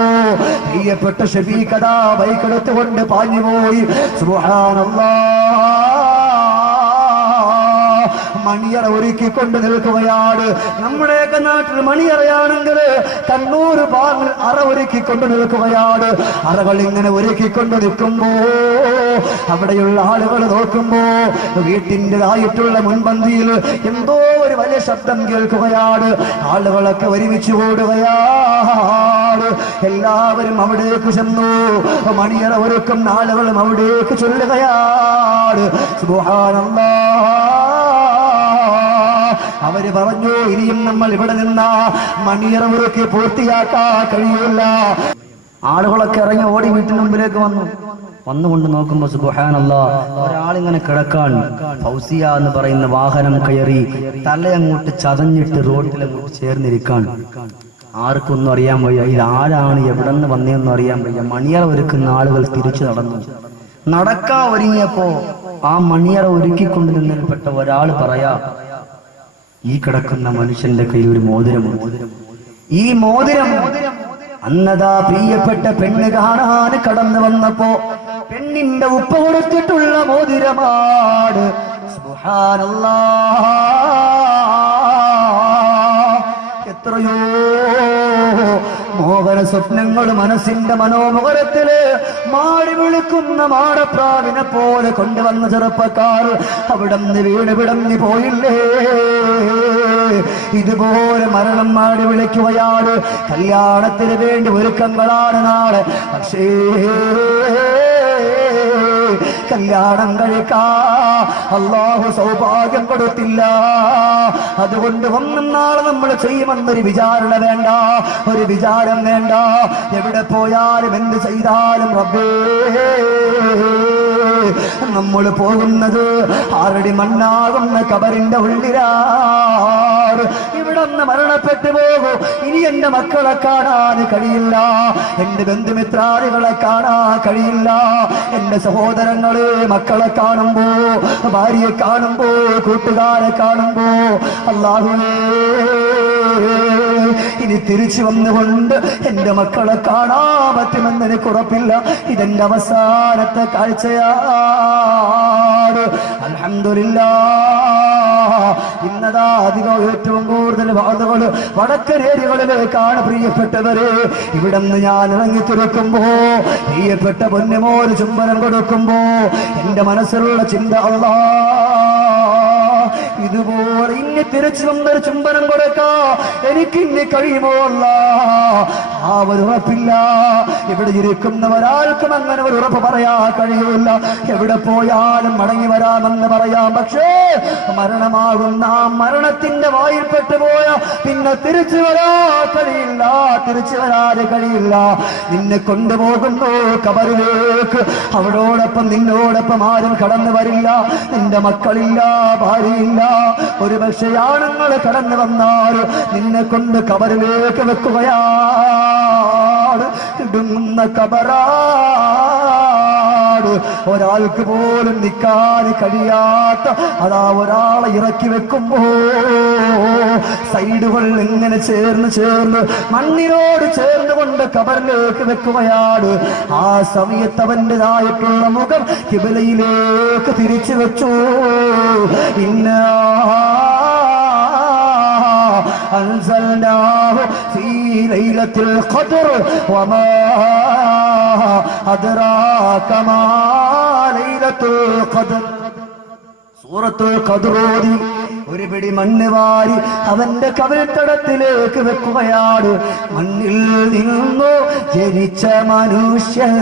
പ്രിയപ്പെട്ട ഷഫീഖ് അതാ ബൈക്കെടുത്തുകൊണ്ട് പാഞ്ഞുപോയി. സുബ്ഹാനല്ലാഹ്, മണിയറ ഒരുക്കിക്കൊണ്ട് നിൽക്കുകയാണ്. നമ്മുടെയൊക്കെ നാട്ടിൽ മണിയറയാണെങ്കിൽ കണ്ണൂർ ഭാഗങ്ങൾ അറ ഒരുക്കിക്കൊണ്ട് നിൽക്കുകയാണ്. അറകൾ ഇങ്ങനെ ഒരുക്കിക്കൊണ്ട് നിൽക്കുമ്പോ അവിടെയുള്ള ആളുകൾ നോക്കുമ്പോ വീട്ടിൻ്റെതായിട്ടുള്ള മുൻപന്തിയിൽ എന്തോ ഒരു വലിയ ശബ്ദം കേൾക്കുകയാണ്. ആളുകളൊക്കെ ഒരുമിച്ച് ഓടുകയാണ്. എല്ലാവരും അവിടേക്ക് ചെന്നു. മണിയറ ഒരുക്കുന്ന ആളുകളും അവിടേക്ക് ചൊല്ലുകയാണ്. സുബ്ഹാനല്ലാഹ്. അവര് പറഞ്ഞു, ഇനിയും നമ്മൾ ഇവിടെ നിന്നാ മണിയറ ഒരുക്കി പൂർത്തിയാക്കാൻ കഴിയില്ല. ആളുകളൊക്കെ ഇറങ്ങി ഓടി വീട്ടിന് മുമ്പിലേക്ക് വന്നുകൊണ്ട് നോക്കുമ്പോ സുബ്ഹാനല്ലാഹ്, ഒരാളിങ്ങനെ കിടക്കാൻ, ഫൗസിയ എന്ന് പറയുന്ന വാഹനം കയറി തലയങ്ങോട്ട് ചതഞ്ഞിട്ട് റോഡിലങ്ങോട്ട് ചേർന്നിരിക്കാൻ. ആർക്കൊന്നും അറിയാൻ വയ്യ, ഇതാരാണ്, എവിടെ നിന്ന് വന്നതെന്നും അറിയാൻ വയ്യ. മണിയറ ഒരുക്കുന്ന ആളുകൾ തിരിച്ചു നടക്കാൻ ഒരുങ്ങിയപ്പോ ആ മണിയറ ഒരുക്കിക്കൊണ്ട് നിന്നൽപ്പെട്ട ഒരാൾ പറയാ, ഈ കിടക്കുന്ന മനുഷ്യന്റെ കയ്യിൽ ഒരു മോതിരമുണ്ട്. ഈ മോതിരം അന്നതാ പ്രിയപ്പെട്ട പെണ്ണ് കാണാൻ കടന്നു വന്നപ്പോ പെണ്ണിന്റെ ഉപ്പ കൊടുത്തിട്ടുള്ള മോതിരമാണ്. സുബ്ഹാനല്ലാഹ്, എത്രയോ മോഹന സ്വപ്നങ്ങൾ മനസ്സിന്റെ മനോമുഖരത്തില് മാടി വിളിക്കുന്ന മാടപ്രാവിനെ പോലെ കൊണ്ടുവന്ന ചെറുപ്പക്കാർ അവിടെ നിന്ന് വീണ് പിടഞ്ഞു പോയില്ലേ. ഇതുപോലെ മരണം മാടി വിളിക്കുകയാണ്. കല്യാണത്തിന് വേണ്ടി ഒരുക്കങ്ങളാണ് നാളെ. പക്ഷേ കല്യാണം കഴിക്കാ അല്ലാഹു സൗഭാഗ്യം കൊടുത്തില്ല. അതുകൊണ്ട് ഒന്നും നാളെ നമ്മൾ ചെയ്യുമെന്നൊരു വിചാരണ വേണ്ട, ഒരു വിചാരം വേണ്ട. എവിടെ പോയാലും എന്ത് ചെയ്താലും റബ്ബേ, നമ്മൾ പോകുന്നത് ആറടി മണ്ണാകുന്ന കബറിന്റെ ഉള്ളിലാണ്. ഇവിടെ നിന്ന് മരണപ്പെട്ടു പോകും. ഇനി എന്റെ മക്കളെ കാണാൻ കഴിയില്ല, എന്റെ ബന്ധുമിത്രാദികളെ കാണാൻ കഴിയില്ല. എന്റെ സഹോദരങ്ങളെ മക്കളെ കാണുമ്പോ, ഭാര്യയെ കാണുമ്പോ, കൂട്ടുകാരെ കാണുമ്പോ അല്ലാഹുവേ, ഇനി തിരിച്ചു വന്നുകൊണ്ട് എന്റെ മക്കളെ കാണാൻ പറ്റുമെന്ന് എനിക്ക് ഉറപ്പില്ല. ഇതെന്റെ അവസാനത്തെ കാഴ്ചയാണ്. അൽഹംദുലില്ലാഹ്, ഇന്നതാ അധികം ഏറ്റവും കൂടുതൽ വാദകൾ വടക്കൻ ഏരിയകളിലേക്കാണ് പ്രിയപ്പെട്ടവര്. ഇവിടെ നിന്ന് ഞാൻ ഇറങ്ങി തുറക്കുമ്പോ, പ്രിയപ്പെട്ട പൊന്നുമോന് ചുംബനം കൊടുക്കുമ്പോ എന്റെ മനസ്സിലുള്ള ചിന്ത, അല്ലാഹ് ഇതുപോലെ ഇനി തിരിച്ചു വന്നൊരു ചുംബനം കൊടുക്കാ എനിക്ക് ഇനി കഴിയുമോ അല്ല? ആ ഒരു ഉറപ്പില്ല. ഇവിടെ ഇരിക്കുന്നവരാൾക്കും അങ്ങനെ ഒരു ഉറപ്പ് പറയാൻ കഴിയില്ല. എവിടെ പോയാലും മടങ്ങി വരാമെന്ന് പറയാം. പക്ഷേ മരണമാകുന്ന ആ മരണത്തിന്റെ വായിൽപ്പെട്ടു പോയ പിന്നെ തിരിച്ചു വരാ കഴിയില്ല, തിരിച്ചു വരാതെ കഴിയില്ല. നിന്നെ കൊണ്ടുപോകുന്നു കബറിലേക്ക്. അവളോടൊപ്പം നിന്നോടൊപ്പം ആരും കടന്നു വരില്ല. നിന്റെ മക്കളില്ല, ഭാര്യയില്ല. ഒരു പക്ഷേ ആണുങ്ങൾ കടന്നു വന്നാൽ നിന്നെ കൊണ്ട് കബറിലേക്ക് വെക്കുകയാണ്. ഇടുങ്ങുന്ന കബറാട്, ഒരാൾക്ക് പോലും നിൽക്കാൻ കഴിയാത്ത അതാ ഒരാളെ ഇറക്കി വെക്കുമ്പോ സൈഡുകൾ ഇങ്ങനെ ചേർന്ന് മണ്ണിനോട് ചേർന്നുകൊണ്ട് കബറിലേക്ക് വെക്കുകയാണ്. ആ സമയത്ത് അവൻ്റെതായിട്ടുള്ള മുഖം ഖിബലയിലേക്ക് തിരിച്ചു വെച്ചു. أنزلناه في ليلة القدر وما أدراك ما ليلة القدر. സൂറത്തുൽ ഖദ്ർ ഓതി ഒരു പിടി മണ്ണ് വാരി അവന്റെ കവിൾത്തടത്തിലേക്ക് വെക്കുകയാണ്. മണ്ണിൽ നിന്നു ജനിച്ച മനുഷ്യൻ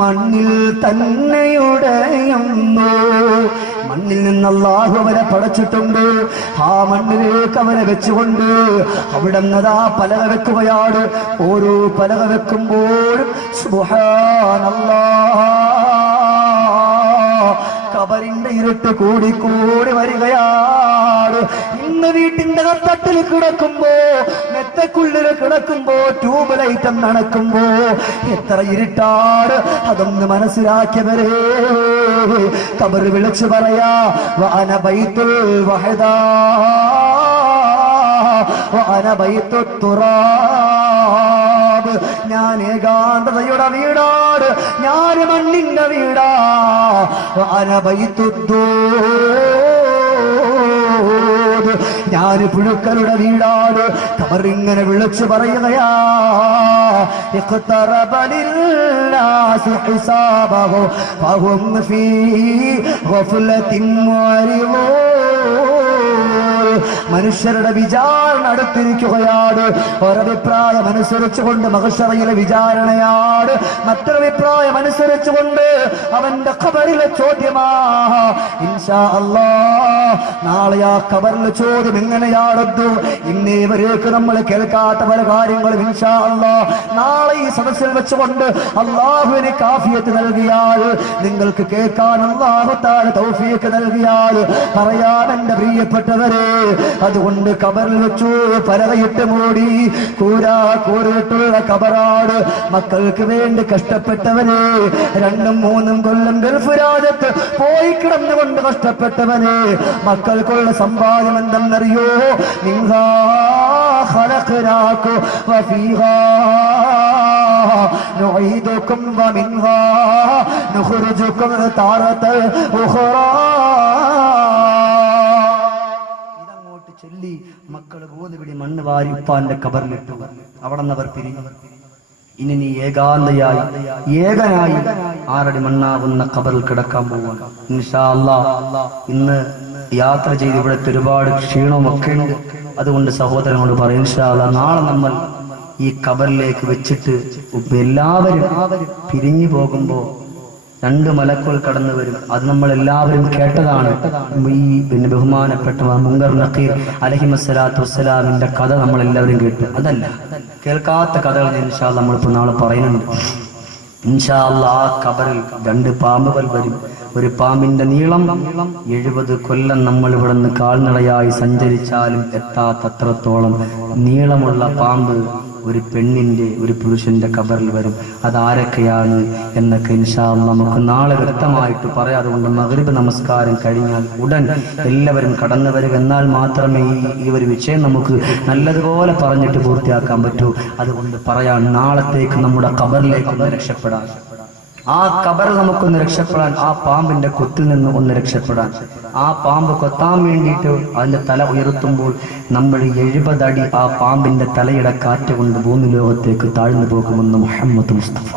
മണ്ണിൽ തന്നെയുടയുന്നു. മണ്ണിൽ നിന്ന് അല്ലാഹു അവരെ പടച്ചിട്ടുണ്ട്. ആ മണ്ണിലേക്ക് അവരെ വെച്ചുകൊണ്ട് അവിടെ നിന്നതാ പലക വെക്കുകയാണ്. ഓരോ പലക വെക്കുമ്പോഴും സുബ്ഹാനല്ലാഹ് കബറിന്റെ ഇരുട്ട് കൂടിക്കൂടി വരികയാണ്. ഇന്ന് വീട്ടിന്റെ തട്ടിൽ കിടക്കുമ്പോ, മെത്തക്കുള്ളിൽ കിടക്കുമ്പോ, ട്യൂബ് ലൈറ്റ് നടക്കുമ്പോ എത്ര ഇരുട്ടാണ്. അതൊന്ന് മനസ്സിലാക്കിയവരെ കബർ വിളിച്ചു പറയാ വഅന ബൈത്തുൽ വഹദാ വഅന ബൈത്തുത് തുറാബ്. ഞാൻ ഏകാന്തതയുടെ വീടാണ്, ഞാൻ മണ്ണിന്റെ വീടാ. വഅന ബൈത്തുദ്ദൂദ്, ഞാൻ പുഴുക്കളുടെ വീടാണ്. കബറിങ്ങനെ വിളിച്ചു പറയുകയാ ഇഖ്തറബ ലിന്നാസി ഹിസാബഹു ഫഹും ഫീ ഗഫ്ലത്തിൻ മുഅരിദൂൻ. മനുഷ്യരുടെ വിചാരണ അടുത്തിരിക്കുകയാണ്. ഒരഭിപ്രായം അനുസരിച്ചുകൊണ്ട് മഹ്ശറയിലെ വിചാരണയാണ്, മറ്റൊരഭിപ്രായം അനുസരിച്ചുകൊണ്ട് അവന്റെ ഖബറിലെ ചോദ്യമാ. ഇൻഷാ അല്ലാഹ് നാളെ ആ ഖബറിലെ ചോദ്യം എങ്ങനെയാണെന്ന് ഇന്നേ വരേക്ക് നമ്മൾ കേൾക്കാത്ത പല കാര്യങ്ങളും ഇൻഷാ അല്ലാഹ് നാളെ ഈ സദസ്സിൽ വെച്ചുകൊണ്ട് അല്ലാഹു എനിക്ക് ആഫിയത്ത് നൽകിയാൽ, നിങ്ങൾക്ക് കേൾക്കാൻ അല്ലാഹു തആല തൗഫീഖ് നൽകിയാൽ പറയാൻ എന്റെ പ്രിയപ്പെട്ടവരെ, അതുകൊണ്ട് കബറിൽ വെച്ചു പലകയിട്ട് മൂടി കൂരിട്ടുള്ള കബറാട്. മക്കൾക്ക് വേണ്ടി കഷ്ടപ്പെട്ടവനെ, 2-3 കൊല്ലം ഗൾഫ് രാജ്യത്ത് പോയി കിടന്നുകൊണ്ട് കഷ്ടപ്പെട്ടവനെ, മക്കൾക്കുള്ള സമ്പാദ്യം എന്തെന്നറിയോ? മിൻഹാ ഖലഖനാകും വഫീഹാ നുഈദുകും വമിൻഹാ നുഖ്രിജുകും താറതൻ ഉഖറാ. ചൊല്ലി മക്കള് 3 പിടി മണ്ണ് വാരി ഉപ്പാന്റെ കബറിലിട്ടു. അവിടെ നിന്ന് അവർ പിരിഞ്ഞു. ഇനി നീ ഏകനായി 6 അടി മണ്ണാവുന്ന ഖബറിൽ കിടക്കാൻ പോവാണ്. ഇൻഷാ അല്ലാഹ് ഇന്ന് യാത്ര ചെയ്ത് ഇവിടുത്തെ ഒരുപാട് ക്ഷീണമൊക്കെ ഉണ്ട്. അതുകൊണ്ട് സഹോദരനോട് പറയും, ഇൻഷാ അല്ലാഹ് നാളെ നമ്മൾ ഈ ഖബറിലേക്ക് വെച്ചിട്ട് എല്ലാവരും പിരിഞ്ഞു പോകുമ്പോ 2 മലക്കുകൾ കടന്നു വരും. അത് നമ്മൾ എല്ലാവരും കേട്ടതാണ്. ഈ പിന്നെ ബഹുമാനപ്പെട്ട മുങ്കർ നഖീർ അലൈഹിസ്സലാത്തു വസ്സലാമിന്റെ കഥ നമ്മൾ എല്ലാവരും കേട്ടു. അതല്ല, കേൾക്കാത്ത കഥകൾ ഇൻഷാ അല്ലാഹ് നമ്മളിപ്പോ നാളെ പറയുന്നുണ്ട്. ഇൻഷാ അല്ലാഹ് ആ ഖബറിൽ 2 പാമ്പുകൾ വരും. ഒരു പാമ്പിന്റെ നീളം 70 കൊല്ലം നമ്മൾ ഇവിടെ നിന്ന് കാൽനടയായി സഞ്ചരിച്ചാലും എത്താത്തത്രത്തോളം നീളമുള്ള പാമ്പ് ഒരു പെണ്ണിന്റെ, ഒരു പുരുഷന്റെ ഖബറിൽ വരും. അതാരൊക്കെയാണ് എന്നൊക്കെ ഇൻഷാ അല്ലാഹ് നമുക്ക് നാളെ വ്യക്തമായിട്ട് പറയാം. അതുകൊണ്ട് മഗ്രിബ് നമസ്കാരം കഴിഞ്ഞാൽ ഉടൻ എല്ലാവരും കടന്നു വരിക. എന്നാൽ മാത്രമേ ഈ ഒരു വിഷയം നമുക്ക് നല്ലതുപോലെ പറഞ്ഞിട്ട് പൂർത്തിയാക്കാൻ പറ്റൂ. അതുകൊണ്ട് പറയാൻ, നാളത്തേക്ക് നമ്മുടെ ഖബറിലേക്ക് ഒന്ന് രക്ഷപ്പെടാൻ, ആ ഖബർ നമുക്കൊന്ന് രക്ഷപ്പെടാൻ, ആ പാമ്പിന്റെ കൊത്തിൽ നിന്ന് ഒന്ന് രക്ഷപ്പെടാൻ, ആ പാമ്പ് കൊത്താൻ വേണ്ടിയിട്ട് അതിന്റെ തല ഉയർത്തുമ്പോൾ നമ്മൾ 70 അടി ആ പാമ്പിന്റെ തലയുടെ കാറ്റ് കൊണ്ട് ഭൂമി ലോകത്തേക്ക് താഴ്ന്നു പോകുമെന്ന് മുഹമ്മദ് മുസ്തഫ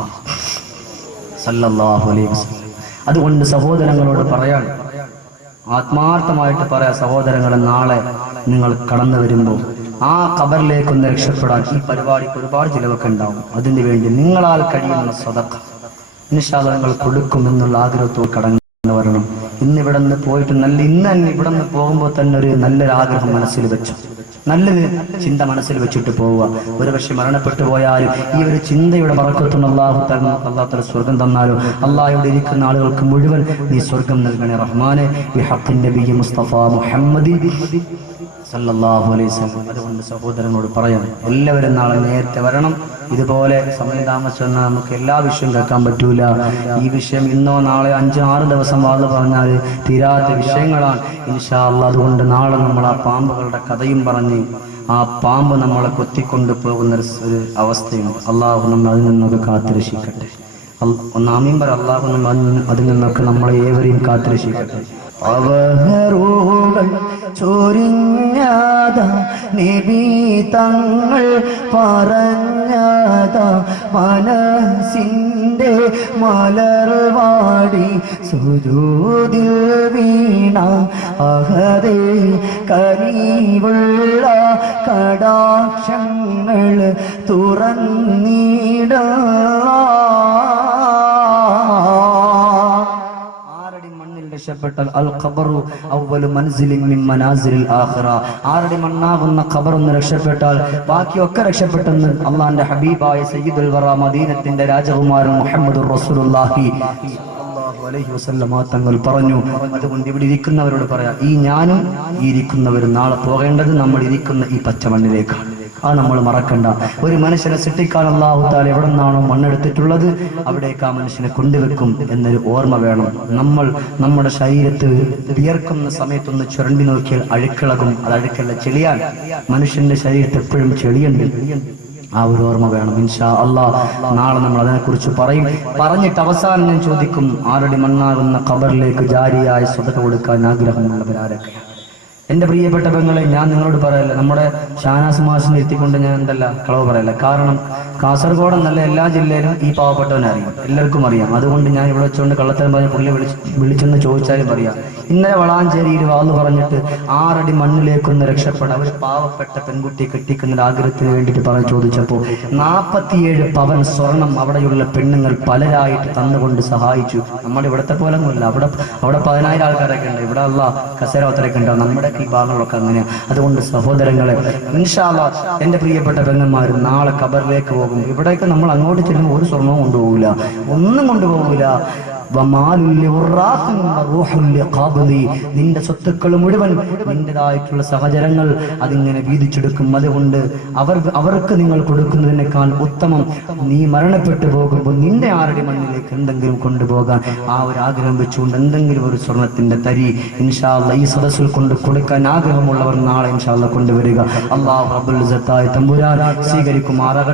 സല്ലല്ലാഹു അലൈഹി വസല്ലം. അതുകൊണ്ട് സഹോദരങ്ങളോട് പറയാൻ, ആത്മാർത്ഥമായിട്ട് പറയാ സഹോദരങ്ങളെ, നാളെ നിങ്ങൾ കടന്നു വരുമ്പോൾ ആ ഖബറിലേക്കൊന്ന് രക്ഷപ്പെടാൻ ഈ പരിപാടിക്ക് ഒരുപാട് ചിലവൊക്കെ ഉണ്ടാവും. അതിനു വേണ്ടി നിങ്ങളാൽ കഴിയുന്ന സ്വതക്ക ഇൻഷാ അല്ലാഹ് നിങ്ങൾ കൊടുക്കുമെന്നുള്ള ആഗ്രഹത്തോട് കടന്നു വരണം. ഇന്നിവിടെ നിന്ന് പോയിട്ട് ഇന്ന് തന്നെ ഇവിടെ നിന്ന് പോകുമ്പോൾ തന്നെ ഒരു നല്ലൊരു ആഗ്രഹം മനസ്സിൽ വെച്ചു, നല്ലൊരു ചിന്ത മനസ്സിൽ വെച്ചിട്ട് പോവുക. ഒരുപക്ഷെ മരണപ്പെട്ടു പോയാലും ഈ ഒരു ചിന്തയുടെ ബറക്കത്തും അല്ലാഹു തആല സ്വർഗം തന്നാലും അല്ലാഹ് ഇവിടെ ഇരിക്കുന്ന ആളുകൾക്ക് മുഴുവൻ നീ സ്വർഗം നൽകണേ റഹ്മാനെ, ബിഹഖിൻ നബി മുസ്തഫ മുഹമ്മദി സല്ലല്ലാഹു അലൈഹി വസല്ലം. അതുകൊണ്ട് സഹോദരനോട് പറയാം, എല്ലാവരും നാളെ നേരത്തെ വരണം. ഇതുപോലെ സമയം താമസിച്ചാൽ നമുക്ക് എല്ലാ വിഷയവും കേൾക്കാൻ പറ്റൂല. ഈ വിഷയം ഇന്നോ നാളെ 5-6 ദിവസം വാദം പറഞ്ഞാൽ തീരാത്ത വിഷയങ്ങളാണ് ഇൻഷാ അല്ലാഹ്. അതുകൊണ്ട് നാളെ നമ്മൾ ആ പാമ്പുകളുടെ കഥയും പറഞ്ഞ് ആ പാമ്പ് നമ്മളെ കൊത്തിക്കൊണ്ട് പോകുന്ന ഒരു അവസ്ഥയുണ്ട്. അള്ളാഹു നമ്മൾ അതിൽ നിന്നൊക്കെ കാത്തുരക്ഷിക്കട്ടെ. ഒന്നാമീൻ പറ, അള്ളാഹു നമ്മൾ അതിൽ നിന്നൊക്കെ നമ്മളെ ഏവരെയും കാത്തുരക്ഷിക്കട്ടെ. അവഹറുകൾ ചൊരിഞ്ഞത നബി തങ്ങൾ പറഞ്ഞത മനസ്സിൻ്റെ മലർവാടി സുജൂദിൽ വീണ അഹദേ കരീവുള്ള കടാക്ഷങ്ങൾ തുറന്നിട അൽ ഖബറു അവ്വലു മൻസിലിൻ മിൻ മനാസിലിൽ ആഖിറ. ആരുടെ മണ്ണാകുന്ന ഖബർ ഒന്ന് രക്ഷപ്പെട്ടാൽ ബാക്കിയൊക്കെ രക്ഷപ്പെട്ടെന്ന് അള്ളാന്റെ ഹബീബായ സയ്യിദുൽ വറ മദീനത്തിന്റെ രാജകുമാരൻ മുഹമ്മദുർ റസൂലുള്ളാഹി സ്വല്ലല്ലാഹു അലൈഹി വസല്ലം തങ്ങൾ പറഞ്ഞു. അതുകൊണ്ട് ഇവിടെ ഇരിക്കുന്നവരോട് പറയാം, ഈ ഞാനും ഈ ഇരിക്കുന്നവരും നാളെ പോകേണ്ടത് നമ്മൾ ഇരിക്കുന്ന ഈ പച്ചമണ്ണിലേക്കാണ്. ആ നമ്മൾ മറക്കണ്ട. ഒരു മനുഷ്യനെ സൃഷ്ടിക്കാൻ അല്ലാഹു തആല എവിടെ നിന്നാണോ മണ്ണെടുത്തിട്ടുള്ളത് അവിടേക്ക് ആ മനുഷ്യനെ കൊണ്ടുവെക്കും എന്നൊരു ഓർമ്മ വേണം. നമ്മൾ നമ്മുടെ ശരീരത്തിൽ വിയർക്കുന്ന സമയത്തൊന്ന് ചുരണ്ടി നോക്കിയാൽ അഴുക്കിളകും. അത് അഴുക്കല്ല, ചെളിയാൻ. മനുഷ്യന്റെ ശരീരത്തിൽ എപ്പോഴും ചെളിയുണ്ട്. ആ ഒരു ഓർമ്മ വേണം. ഇൻഷാ അല്ലാഹ് നാളെ നമ്മൾ അതിനെക്കുറിച്ച് പറയും. പറഞ്ഞിട്ട് അവസാനം ഞാൻ ചോദിക്കും, ആരുടെ മണ്ണാകുന്ന ഖബറിലേക്ക് ജാരിയായ സ്വതക കൊടുക്കാൻ ആഗ്രഹമുള്ളവരാരൊക്കെയാണ്? എൻ്റെ പ്രിയപ്പെട്ട പെങ്ങളെ, ഞാൻ നിങ്ങളോട് പറയല്ല, നമ്മുടെ ഷാനാസ് മാഷിനെ എത്തിക്കൊണ്ട് ഞാൻ എന്തല്ല കളവ് പറയല്ല. കാരണം കാസർഗോഡ് എന്നല്ല എല്ലാ ജില്ലയിലും ഈ പാവപ്പെട്ടവനെ അറിയാം, എല്ലാവർക്കും അറിയാം. അതുകൊണ്ട് ഞാൻ ഇവിടെ വെച്ചുകൊണ്ട് കള്ളത്തരം പറഞ്ഞ പുള്ളി വിളിച്ചെന്ന് ചോദിച്ചാലും പറയാം. ഇന്നലെ വളാഞ്ചേരിയിൽ വാന്ന് പറഞ്ഞിട്ട് 6 അടി മണ്ണിലേക്കൊന്ന് രക്ഷപ്പെടാൻ ഒരു പാവപ്പെട്ട പെൺകുട്ടിയെ കെട്ടിക്കുന്ന ആഗ്രഹത്തിന് വേണ്ടിയിട്ട് പറഞ്ഞു ചോദിച്ചപ്പോൾ 47 പവൻ സ്വർണം അവിടെയുള്ള പെണ്ണുങ്ങൾ പലരായിട്ട് തന്നുകൊണ്ട് സഹായിച്ചു. നമ്മുടെ ഇവിടത്തെ പോലെ ഒന്നുമില്ല. അവിടെ 10,000 ആൾക്കാരൊക്കെ ഉണ്ട്. ഇവിടെ അല്ല കസേരവത്തരൊക്കെ ഉണ്ടാവും. നമ്മുടെ ഈ ഭാഗങ്ങളൊക്കെ അങ്ങനെയാണ്. അതുകൊണ്ട് സഹോദരങ്ങളെ, ഇൻഷാ അല്ലാഹ് എൻ്റെ പ്രിയപ്പെട്ട പെങ്ങന്മാർ നാളെ ഖബറിലേക്ക് പോകും. ഇവിടേക്ക് നമ്മൾ അങ്ങോട്ട് ചെല്ലുമ്പോൾ ഒരു സ്വർണവും കൊണ്ടുപോകില്ല, ഒന്നും കൊണ്ടുപോകില്ല. നിന്റെ സ്വത്തുക്കൾ മുഴുവൻ നിന്റേതായിട്ടുള്ള സഹചരങ്ങൾ അതിങ്ങനെ വീതിച്ചെടുക്കും. അതുകൊണ്ട് അവർക്ക് നിങ്ങൾ കൊടുക്കുന്നതിനേക്കാൾ ഉത്തമം നീ മരണപ്പെട്ടു പോകുമ്പോൾ നിന്റെ 6 അടി മണ്ണിലേക്ക് എന്തെങ്കിലും കൊണ്ടുപോകാൻ ആ ഒരു ആഗ്രഹം വെച്ചുകൊണ്ട് എന്തെങ്കിലും ഒരു സ്വർണത്തിന്റെ തരി ഇൻഷാ അല്ലാഹ് ഈ സദസ്സിൽ കൊണ്ട് കൊടുക്കാൻ ആഗ്രഹമുള്ളവർ നാളെ ഇൻഷാ അല്ലാഹ് കൊണ്ടുവരിക. അല്ലാഹു റബ്ബുൽ ഇസ്സത്തായ തമ്പുരാൻ സ്വീകരിക്കുമാറാകട്ടെ.